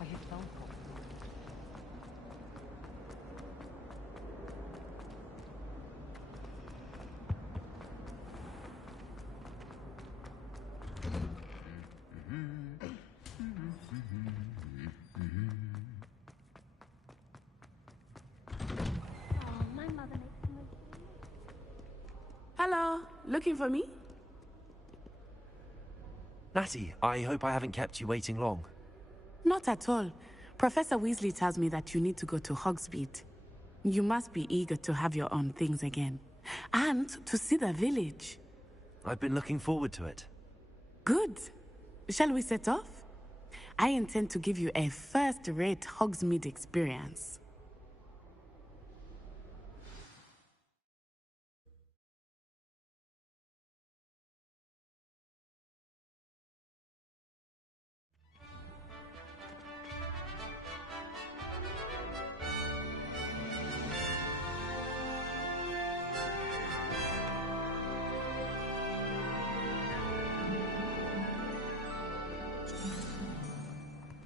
I hit the phone call. Hello, looking for me? Natty, I hope I haven't kept you waiting long. Not at all. Professor Weasley tells me that you need to go to Hogsmeade. You must be eager to have your own things again. And to see the village. I've been looking forward to it. Good. Shall we set off? I intend to give you a first-rate Hogsmeade experience.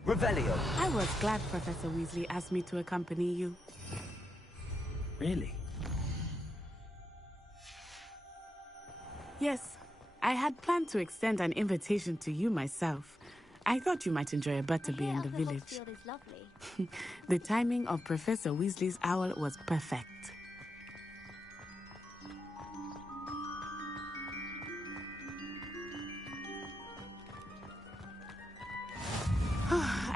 Revelio. I was glad Professor Weasley asked me to accompany you. Really? Yes, I had planned to extend an invitation to you myself. I thought you might enjoy a butterbeer in the village. Hogsfield is lovely. The timing of Professor Weasley's owl was perfect.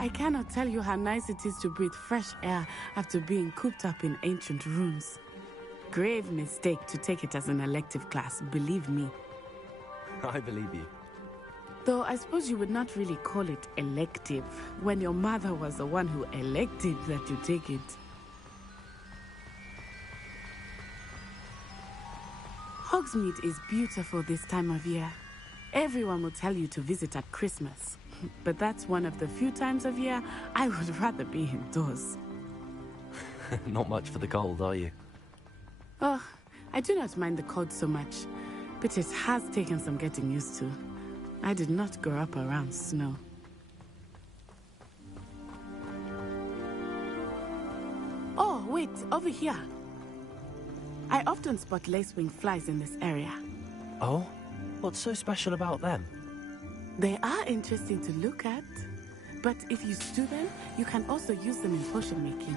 I cannot tell you how nice it is to breathe fresh air after being cooped up in ancient rooms. Grave mistake to take it as an elective class, believe me. I believe you. Though I suppose you would not really call it elective when your mother was the one who elected that you take it. Hogsmeade is beautiful this time of year. Everyone will tell you to visit at Christmas. But that's one of the few times of year I would rather be indoors. Not much for the cold, are you? Oh, I do not mind the cold so much, but it has taken some getting used to. I did not grow up around snow. Oh, wait, over here. I often spot lacewing flies in this area. Oh? What's so special about them? They are interesting to look at, but if you stew them, you can also use them in potion making.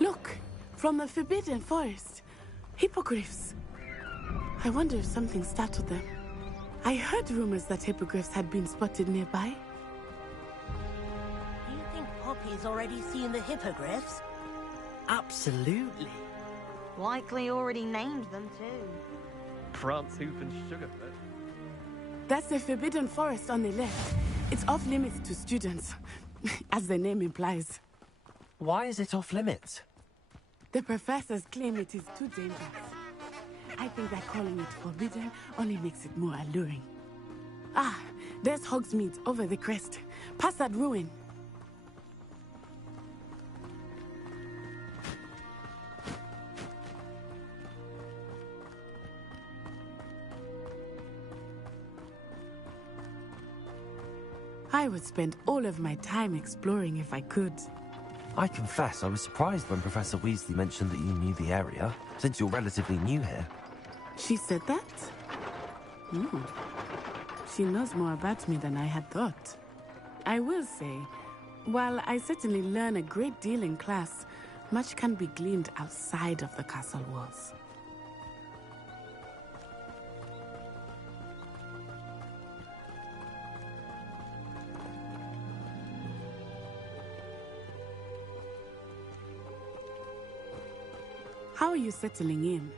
Look, from the Forbidden Forest, hippogriffs. I wonder if something startled them. I heard rumors that hippogriffs had been spotted nearby. Do you think Poppy's already seen the hippogriffs? Absolutely. Likely already named them too. Prance, Hoof and Sugarfoot. That's the Forbidden Forest on the left. It's off limits to students, as the name implies. Why is it off limits? The professors claim it is too dangerous. I think that calling it forbidden only makes it more alluring. Ah, there's Hogsmeade over the crest. Past that ruin. I would spend all of my time exploring if I could. I confess I was surprised when Professor Weasley mentioned that you knew the area, since you're relatively new here. She said that? She knows more about me than I had thought. I will say, while I certainly learn a great deal in class, much can be gleaned outside of the castle walls. How are you settling in?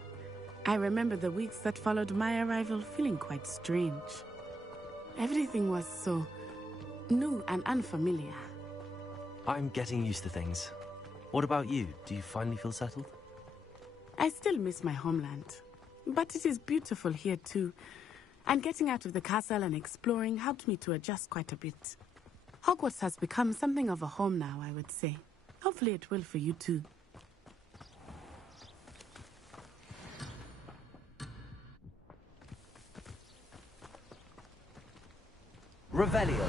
I remember the weeks that followed my arrival feeling quite strange. Everything was so new and unfamiliar. I'm getting used to things. What about you? Do you finally feel settled? I still miss my homeland, but it is beautiful here too. And getting out of the castle and exploring helped me to adjust quite a bit. Hogwarts has become something of a home now, I would say. Hopefully it will for you too. Revelio.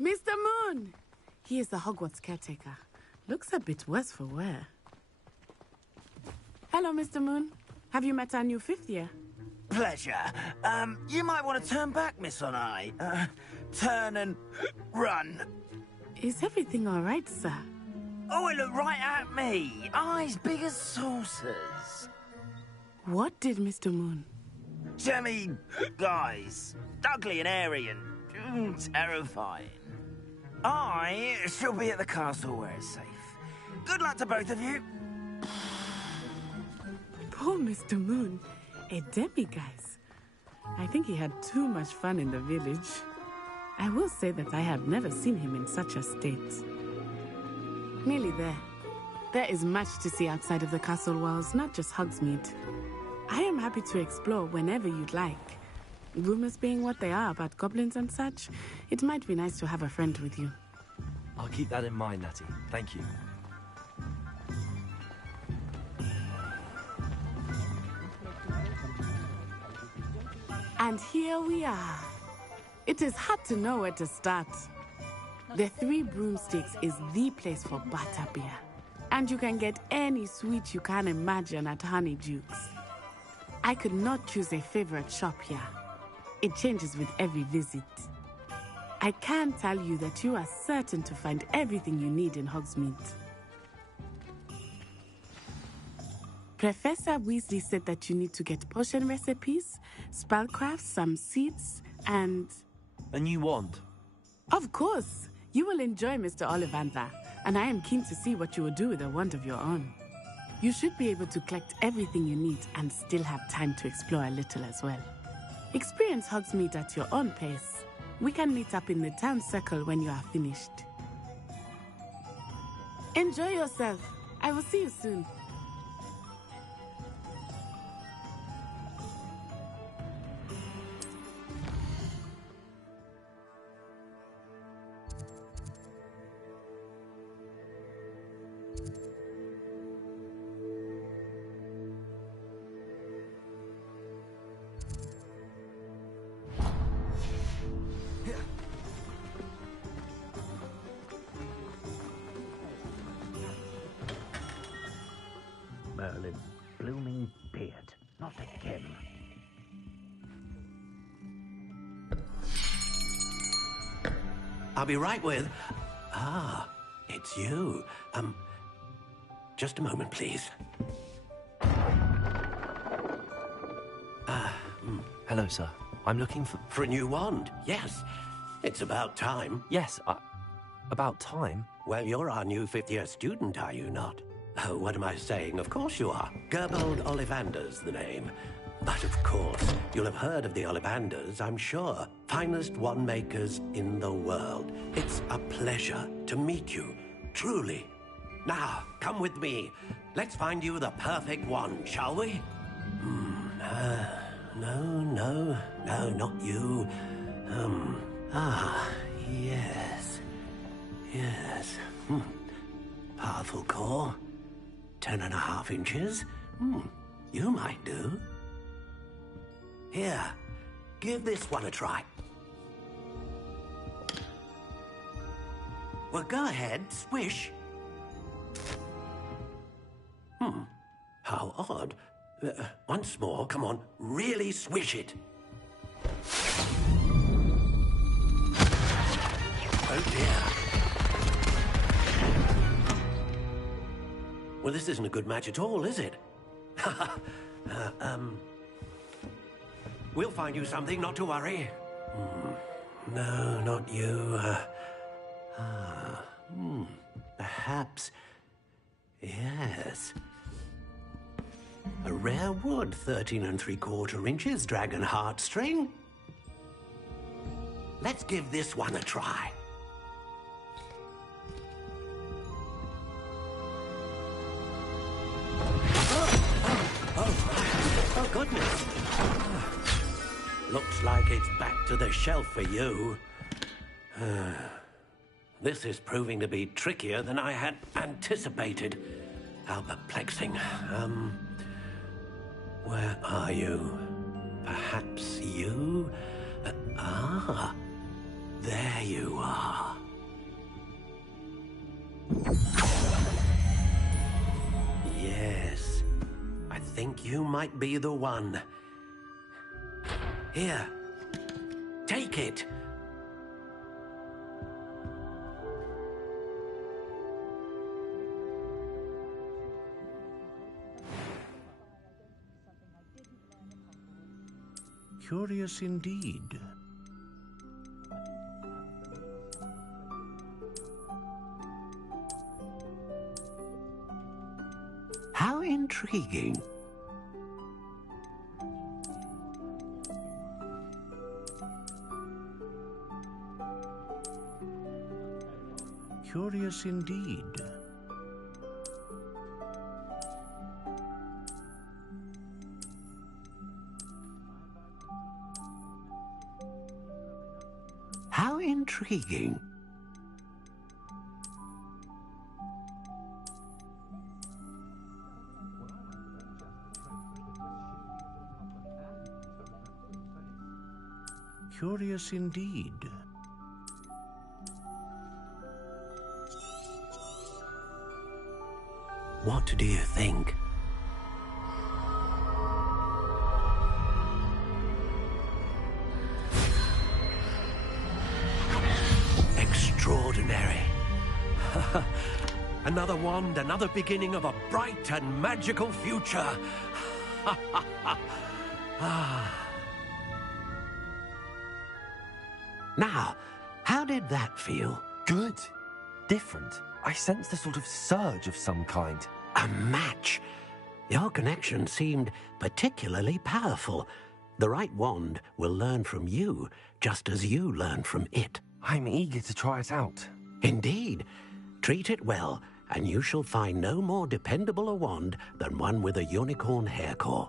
Mr. Moon! He is the Hogwarts caretaker. Looks a bit worse for wear. Hello, Mr. Moon. Have you met our new fifth year? Pleasure. You might want to turn back, Miss Onai. Turn and run. Is everything all right, sir? Oh, it looked right at me. Eyes big as saucers. What did Mr. Moon? Jemmy, guys, ugly and airy and terrifying. I shall be at the castle where it's safe. Good luck to both of you. Poor Mr. Moon, a guys. I think he had too much fun in the village. I will say that I have never seen him in such a state. Nearly there. There is much to see outside of the castle walls, not just Hogsmeade. I am happy to explore whenever you'd like. Rumors being what they are about goblins and such, it might be nice to have a friend with you. I'll keep that in mind, Natty. Thank you. And here we are. It is hard to know where to start. The Three Broomsticks is the place for butterbeer. And you can get any sweet you can imagine at Honeydukes. I could not choose a favorite shop here. It changes with every visit. I can tell you that you are certain to find everything you need in Hogsmeade. Professor Weasley said that you need to get potion recipes, spellcraft, some seeds, and... A new wand? Of course! You will enjoy Mr. Ollivander, and I am keen to see what you will do with a wand of your own. You should be able to collect everything you need and still have time to explore a little as well. Experience Hogsmeade at your own pace. We can meet up in the town circle when you are finished. Enjoy yourself. I will see you soon. Merlin, blooming beard, not again. I'll be right with... Ah, it's you. Just a moment, please. Hello, sir. I'm looking for... For a new wand, yes. It's about time. Yes, about time? Well, you're our new fifth-year student, are you not? Oh, what am I saying? Of course you are. Gerbold Ollivander's the name. But of course, you'll have heard of the Ollivanders, I'm sure. Finest wand makers in the world. It's a pleasure to meet you, truly. Now, come with me. Let's find you the perfect wand, shall we? No, not you. Yes. Powerful core. 10.5 inches. You might do. Here, give this one a try. Well, go ahead, swish. How odd. Once more, come on, really swish it. Oh dear. Well, this isn't a good match at all, is it? We'll find you something, not to worry. No, not you. Perhaps... Yes. A rare wood, 13 3/4 inches, dragon heartstring. Let's give this one a try. Oh, goodness. Looks like it's back to the shelf for you. This is proving to be trickier than I had anticipated. How perplexing. Where are you? Perhaps you? There you are. Yes, I think you might be the one. Here, take it. Curious indeed. How intriguing. Curious indeed. How intriguing. Curious indeed. What do you think? Extraordinary. Another wand, another beginning of a bright and magical future. Now, how did that feel? Good. Different. I sensed a sort of surge of some kind. A match. Your connection seemed particularly powerful. The right wand will learn from you, just as you learn from it. I'm eager to try it out. Indeed. Treat it well, and you shall find no more dependable a wand than one with a unicorn hair core.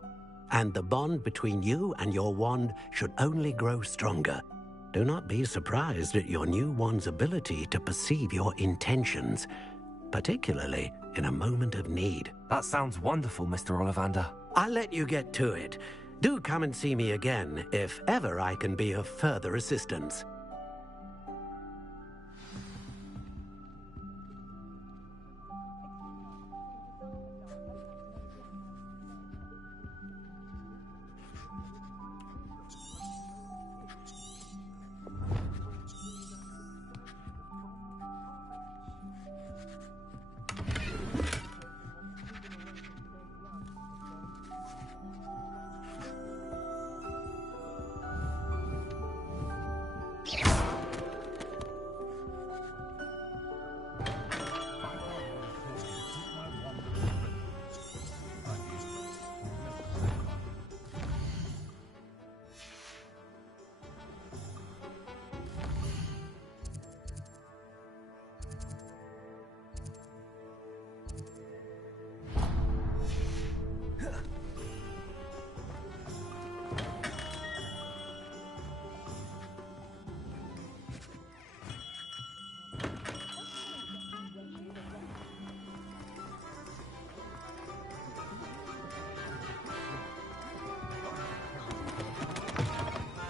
And the bond between you and your wand should only grow stronger. Do not be surprised at your new wand's ability to perceive your intentions, particularly in a moment of need. That sounds wonderful, Mr. Ollivander. I'll let you get to it. Do come and see me again if ever I can be of further assistance.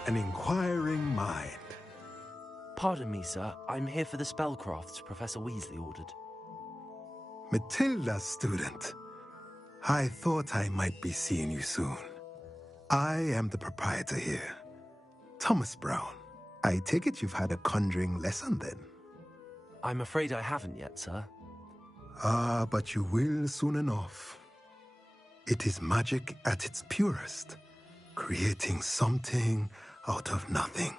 An inquiring mind. Pardon me, sir. I'm here for the spellcrafts Professor Weasley ordered. Matilda's student. I thought I might be seeing you soon. I am the proprietor here, Thomas Brown. I take it you've had a conjuring lesson then? I'm afraid I haven't yet, sir. Ah, but you will soon enough. It is magic at its purest, creating something out of nothing.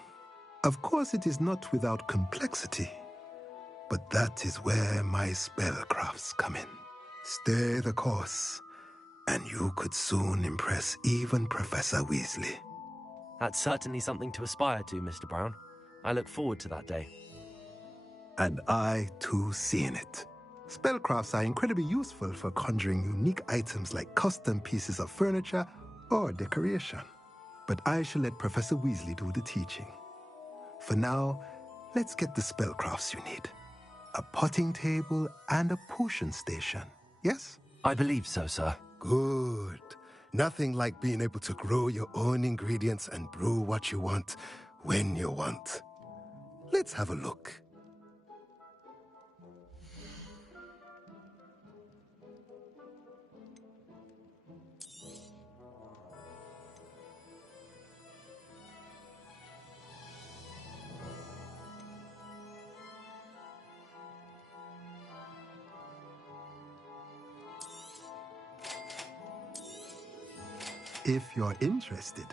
Of course, it is not without complexity, but that is where my spellcrafts come in. Stay the course, and you could soon impress even Professor Weasley. That's certainly something to aspire to, Mr. Brown. I look forward to that day. And I, too, seeing it. Spellcrafts are incredibly useful for conjuring unique items like custom pieces of furniture or decoration. But I shall let Professor Weasley do the teaching. For now, let's get the spellcrafts you need. A potting table and a potion station, yes? I believe so, sir. Good. Nothing like being able to grow your own ingredients and brew what you want when you want. Let's have a look. If you're interested,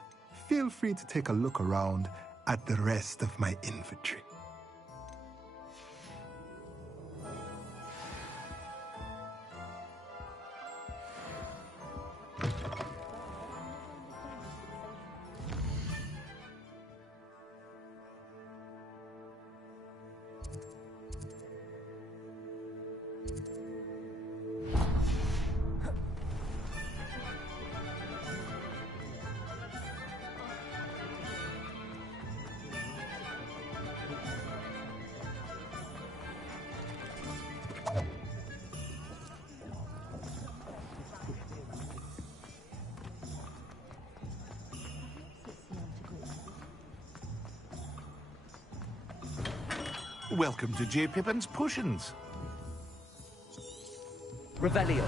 feel free to take a look around at the rest of my inventory. Welcome to J. Pippin's Potions. Revelio.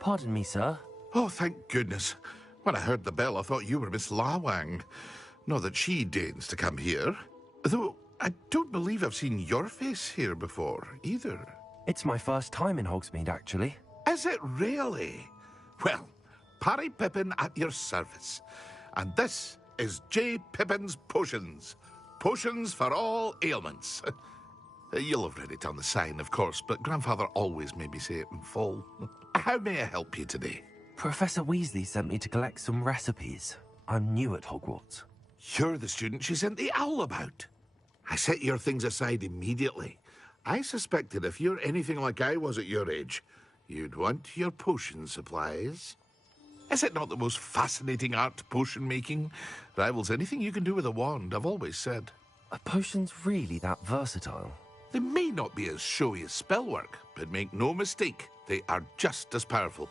Pardon me, sir. Oh, thank goodness. When I heard the bell, I thought you were Miss Lawang. Not that she deigns to come here. Though, I don't believe I've seen your face here before, either. It's my first time in Hogsmeade, actually. Is it really? Well, Parry Pippin at your service. And this is J. Pippin's Potions. Potions for all ailments. You'll have read it on the sign, of course, but Grandfather always made me say it in full. How may I help you today? Professor Weasley sent me to collect some recipes. I'm new at Hogwarts. You're the student she sent the owl about. I set your things aside immediately. I suspected if you're anything like I was at your age, you'd want your potion supplies. Is it not the most fascinating art, potion making? Rivals anything you can do with a wand, I've always said. Are potions really that versatile? They may not be as showy as spellwork, but make no mistake, they are just as powerful.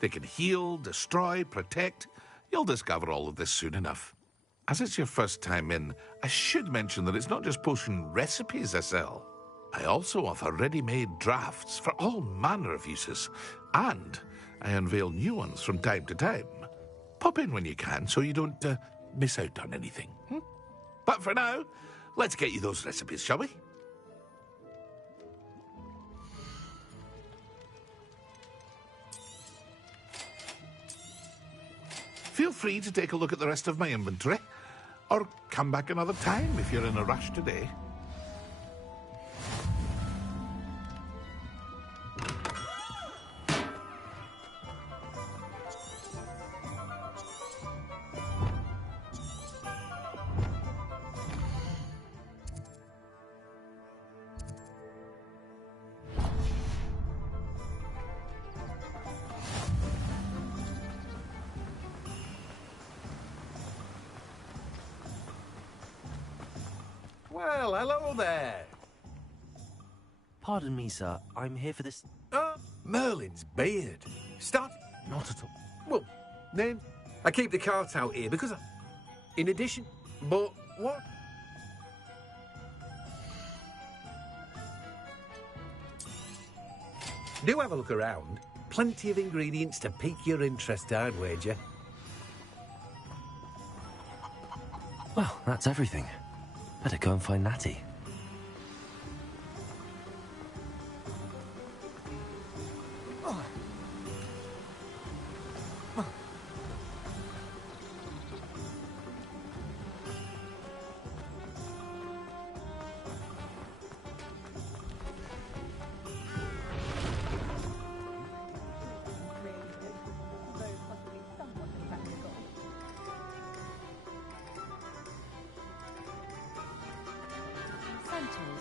They can heal, destroy, protect. You'll discover all of this soon enough. As it's your first time in, I should mention that it's not just potion recipes I sell. I also offer ready-made drafts for all manner of uses, and I unveil new ones from time to time. Pop in when you can so you don't miss out on anything. But for now, let's get you those recipes, shall we? Feel free to take a look at the rest of my inventory, or come back another time if you're in a rush today. Well, hello there. Pardon me, sir. I'm here for this... Merlin's beard. Start... Not at all. Well, then, I keep the cart out here because in addition... But what? Do have a look around. Plenty of ingredients to pique your interest, I'd wager. Well, that's everything. Better go and find Natty.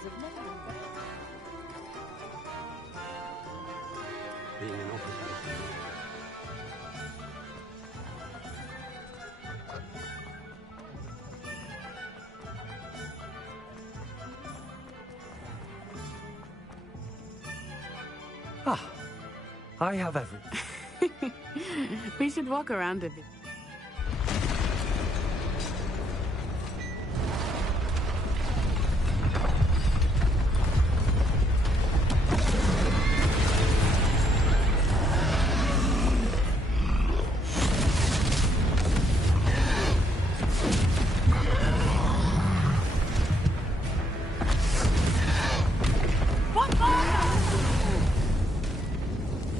have never been better. Being an officer. Ah, I have every... We should walk around a bit.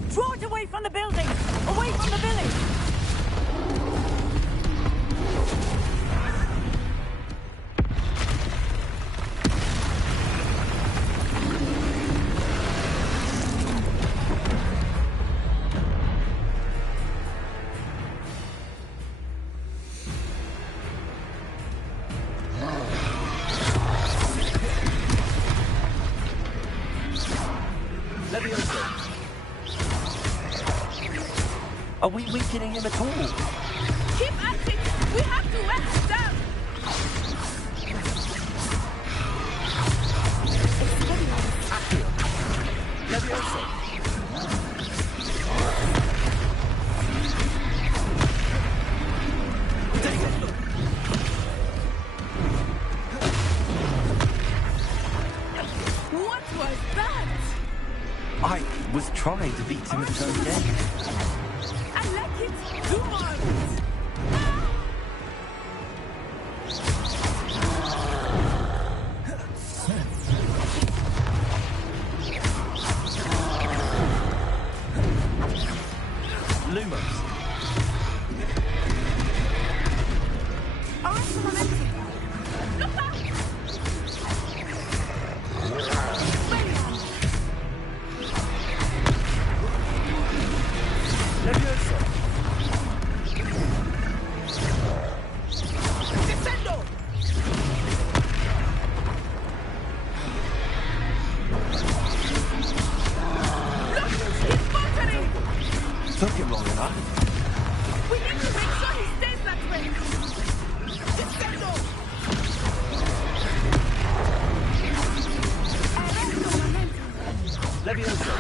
Draw it away from the building! Away from the village! Are we weakening him at all? Keep at it! We have to wear him down! What was that? I was trying to beat him at his own game. I like it! Do more of it! Lumos. Alright, momentum. Look back! Levioso. Descendo! Look! He's faltering! Took him long enough. We need to make sure he stays that way! Descendo! Levioso.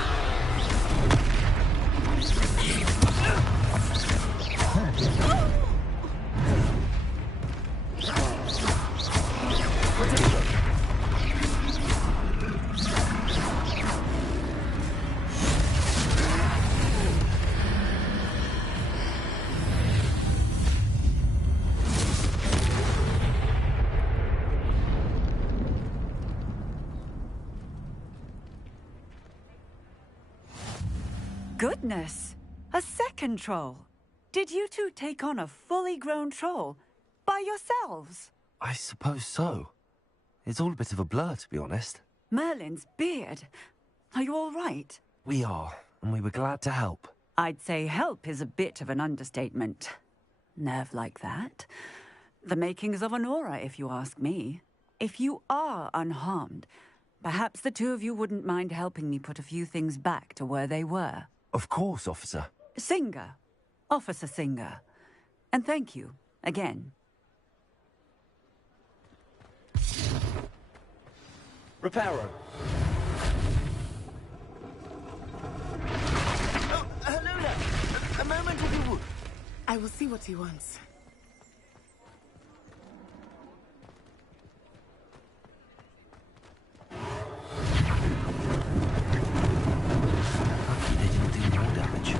Goodness! A second troll! Did you two take on a fully grown troll? By yourselves? I suppose so. It's all a bit of a blur, to be honest. Merlin's beard. Are you all right? We are, and we were glad to help. I'd say help is a bit of an understatement. Nerve like that. The makings of an aura, if you ask me. If you are unharmed, perhaps the two of you wouldn't mind helping me put a few things back to where they were. Of course, officer. Singer. Officer Singer. And thank you, again. Reparo. Oh, hello there. A moment if you would. I will see what he wants. Lucky they didn't do more damage.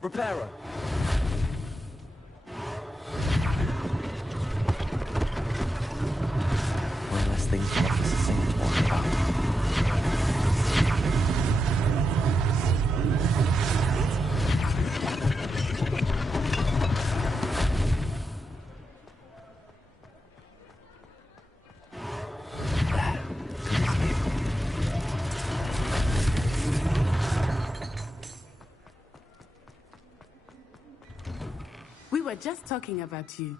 Reparo. One less thing for Officer Singer to worry about. were just talking about you.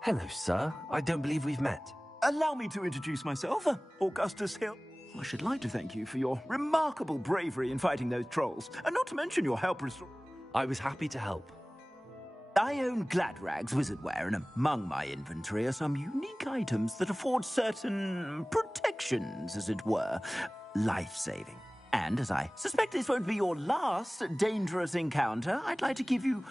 Hello, sir. I don't believe we've met. Allow me to introduce myself, Augustus Hill. I should like to thank you for your remarkable bravery in fighting those trolls, and not to mention your help I was happy to help. I own Gladrag's wizardware, and among my inventory are some unique items that afford certain protections, as it were, life-saving. And as I suspect this won't be your last dangerous encounter, I'd like to give you...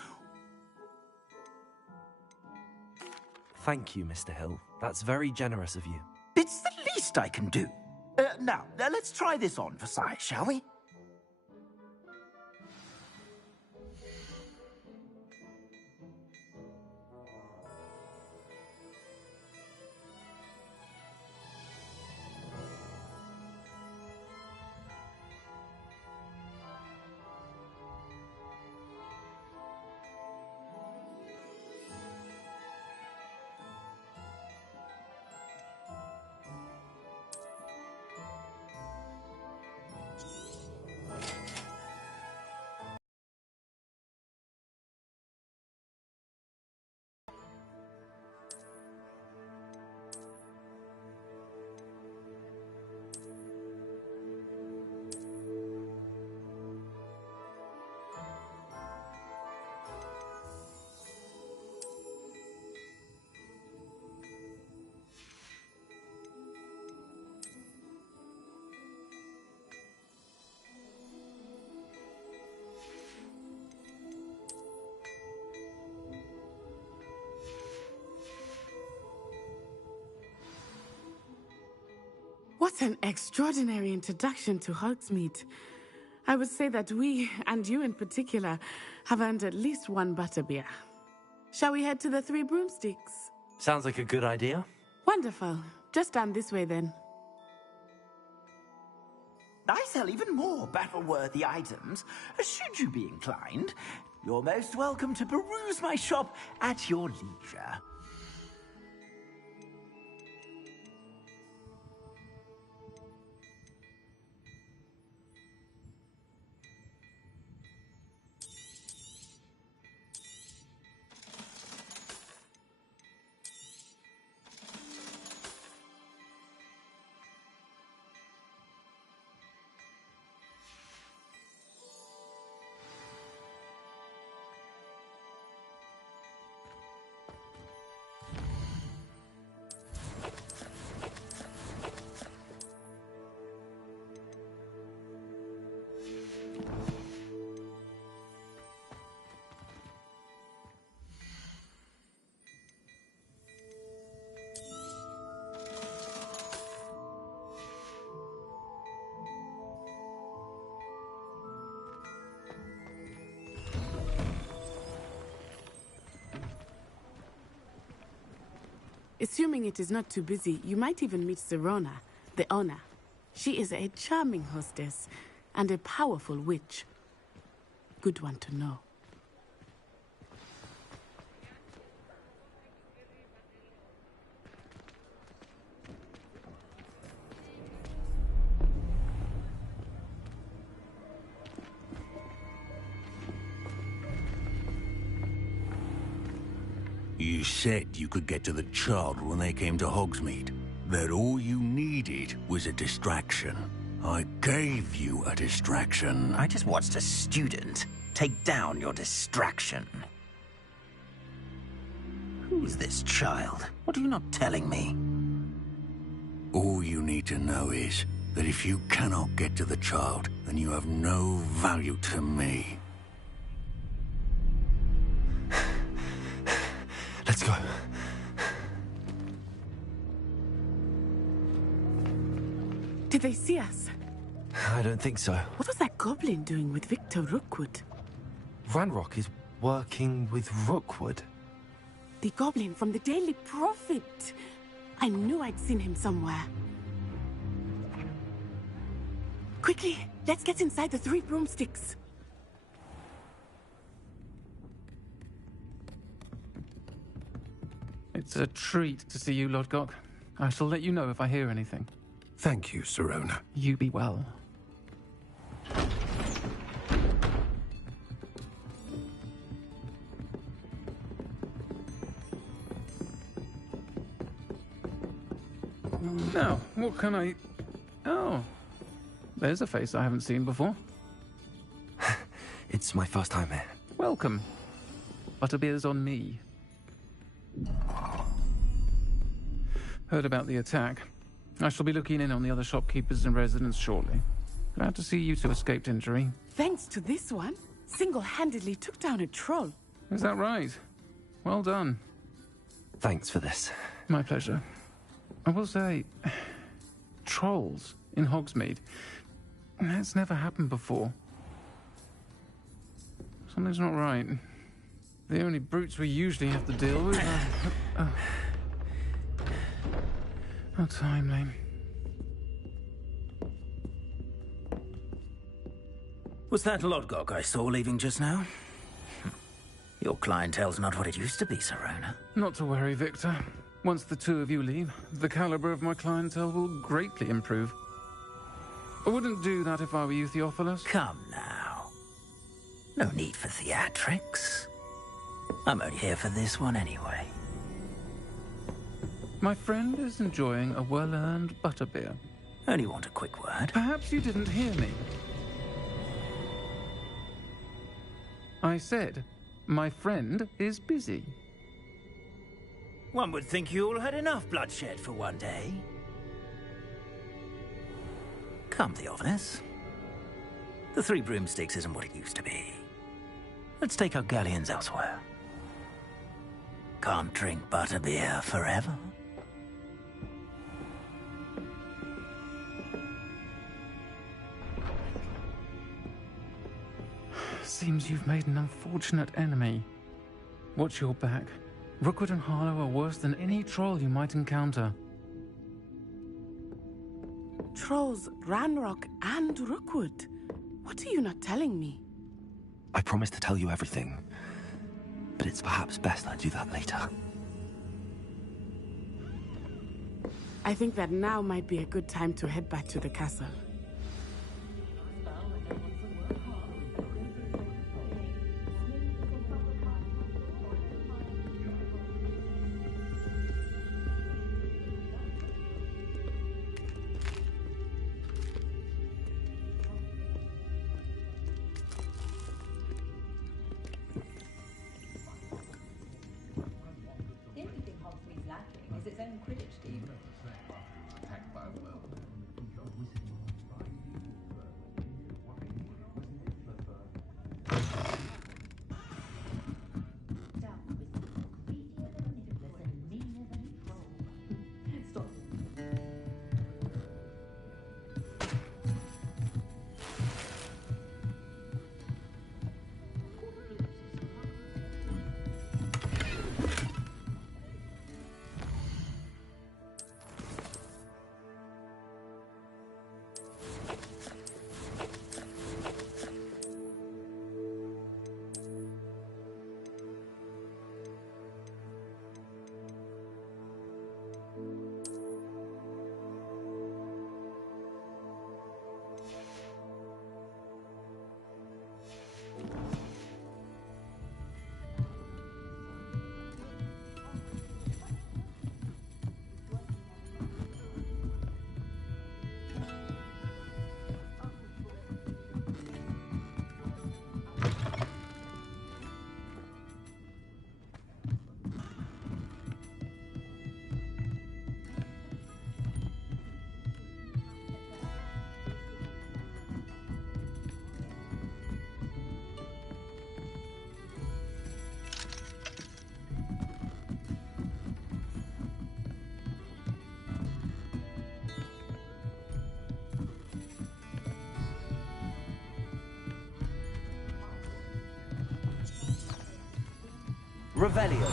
Thank you, Mr. Hill. That's very generous of you. It's the least I can do. Now, let's try this on for size, shall we? What an extraordinary introduction to Hogsmeade. I would say that we, and you in particular, have earned at least one butterbeer. Shall we head to the Three Broomsticks? Sounds like a good idea. Wonderful. Just down this way then. I sell even more battle-worthy items. Should you be inclined, you're most welcome to peruse my shop at your leisure. Assuming it is not too busy, you might even meet Serona, the owner. She is a charming hostess and a powerful witch. Good one to know. You said you could get to the child when they came to Hogsmeade. That all you needed was a distraction. I gave you a distraction. I just watched a student take down your distraction. Who's this child? What are you not telling me? All you need to know is that if you cannot get to the child, then you have no value to me. Let's go. Did they see us? I don't think so. What was that goblin doing with Victor Rookwood? Ranrock is working with Rookwood. The goblin from the Daily Prophet. I knew I'd seen him somewhere. Quickly, let's get inside the Three Broomsticks. It's a treat to see you, Lodgok. I shall let you know if I hear anything. Thank you, Serona. You be well. What can I... Oh, there's a face I haven't seen before. It's my first time here. Welcome. Butterbeer's on me. Heard about the attack. I shall be looking in on the other shopkeepers and residents shortly. Glad to see you two escaped injury. Thanks to this one, single-handedly took down a troll. Is that right? Well done. Thanks for this. My pleasure. I will say, trolls in Hogsmeade. That's never happened before. Something's not right. The only brutes we usually have to deal with are... How timely. Was that Lodgok I saw leaving just now? Your clientele's not what it used to be, Serona. Not to worry, Victor. Once the two of you leave, the caliber of my clientele will greatly improve. I wouldn't do that if I were you, Theophilus. Come now. No need for theatrics. I'm only here for this one anyway. My friend is enjoying a well-earned butterbeer. Only want a quick word. Perhaps you didn't hear me. I said, my friend is busy. One would think you all had enough bloodshed for one day. Come, Theophilus. The Three Broomsticks isn't what it used to be. Let's take our galleons elsewhere. Can't drink butterbeer forever. Seems you've made an unfortunate enemy. Watch your back. Rookwood and Harlow are worse than any troll you might encounter. Trolls, Ranrock, and Rookwood. What are you not telling me? I promised to tell you everything, but it's perhaps best I do that later. I think that now might be a good time to head back to the castle. Revelio.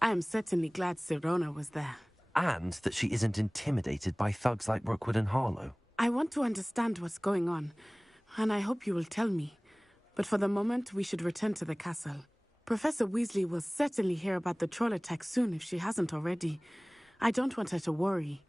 I am certainly glad Serona was there. And that she isn't intimidated by thugs like Rookwood and Harlow. I want to understand what's going on, and I hope you will tell me. But for the moment, we should return to the castle. Professor Weasley will certainly hear about the troll attack soon if she hasn't already. I don't want her to worry.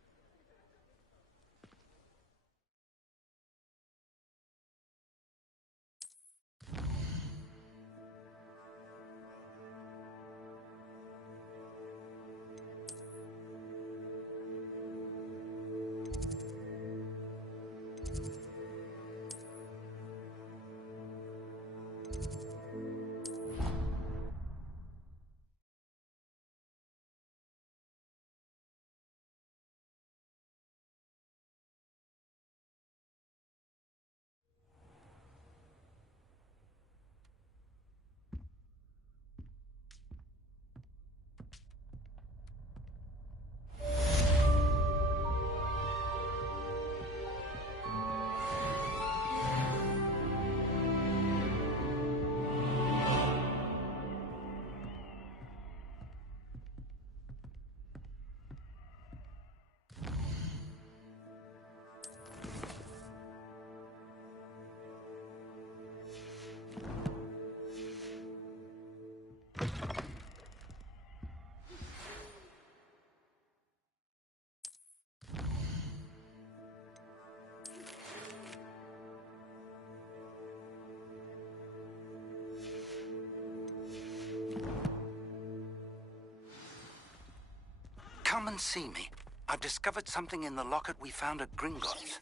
Come and see me. I've discovered something in the locket we found at Gringotts.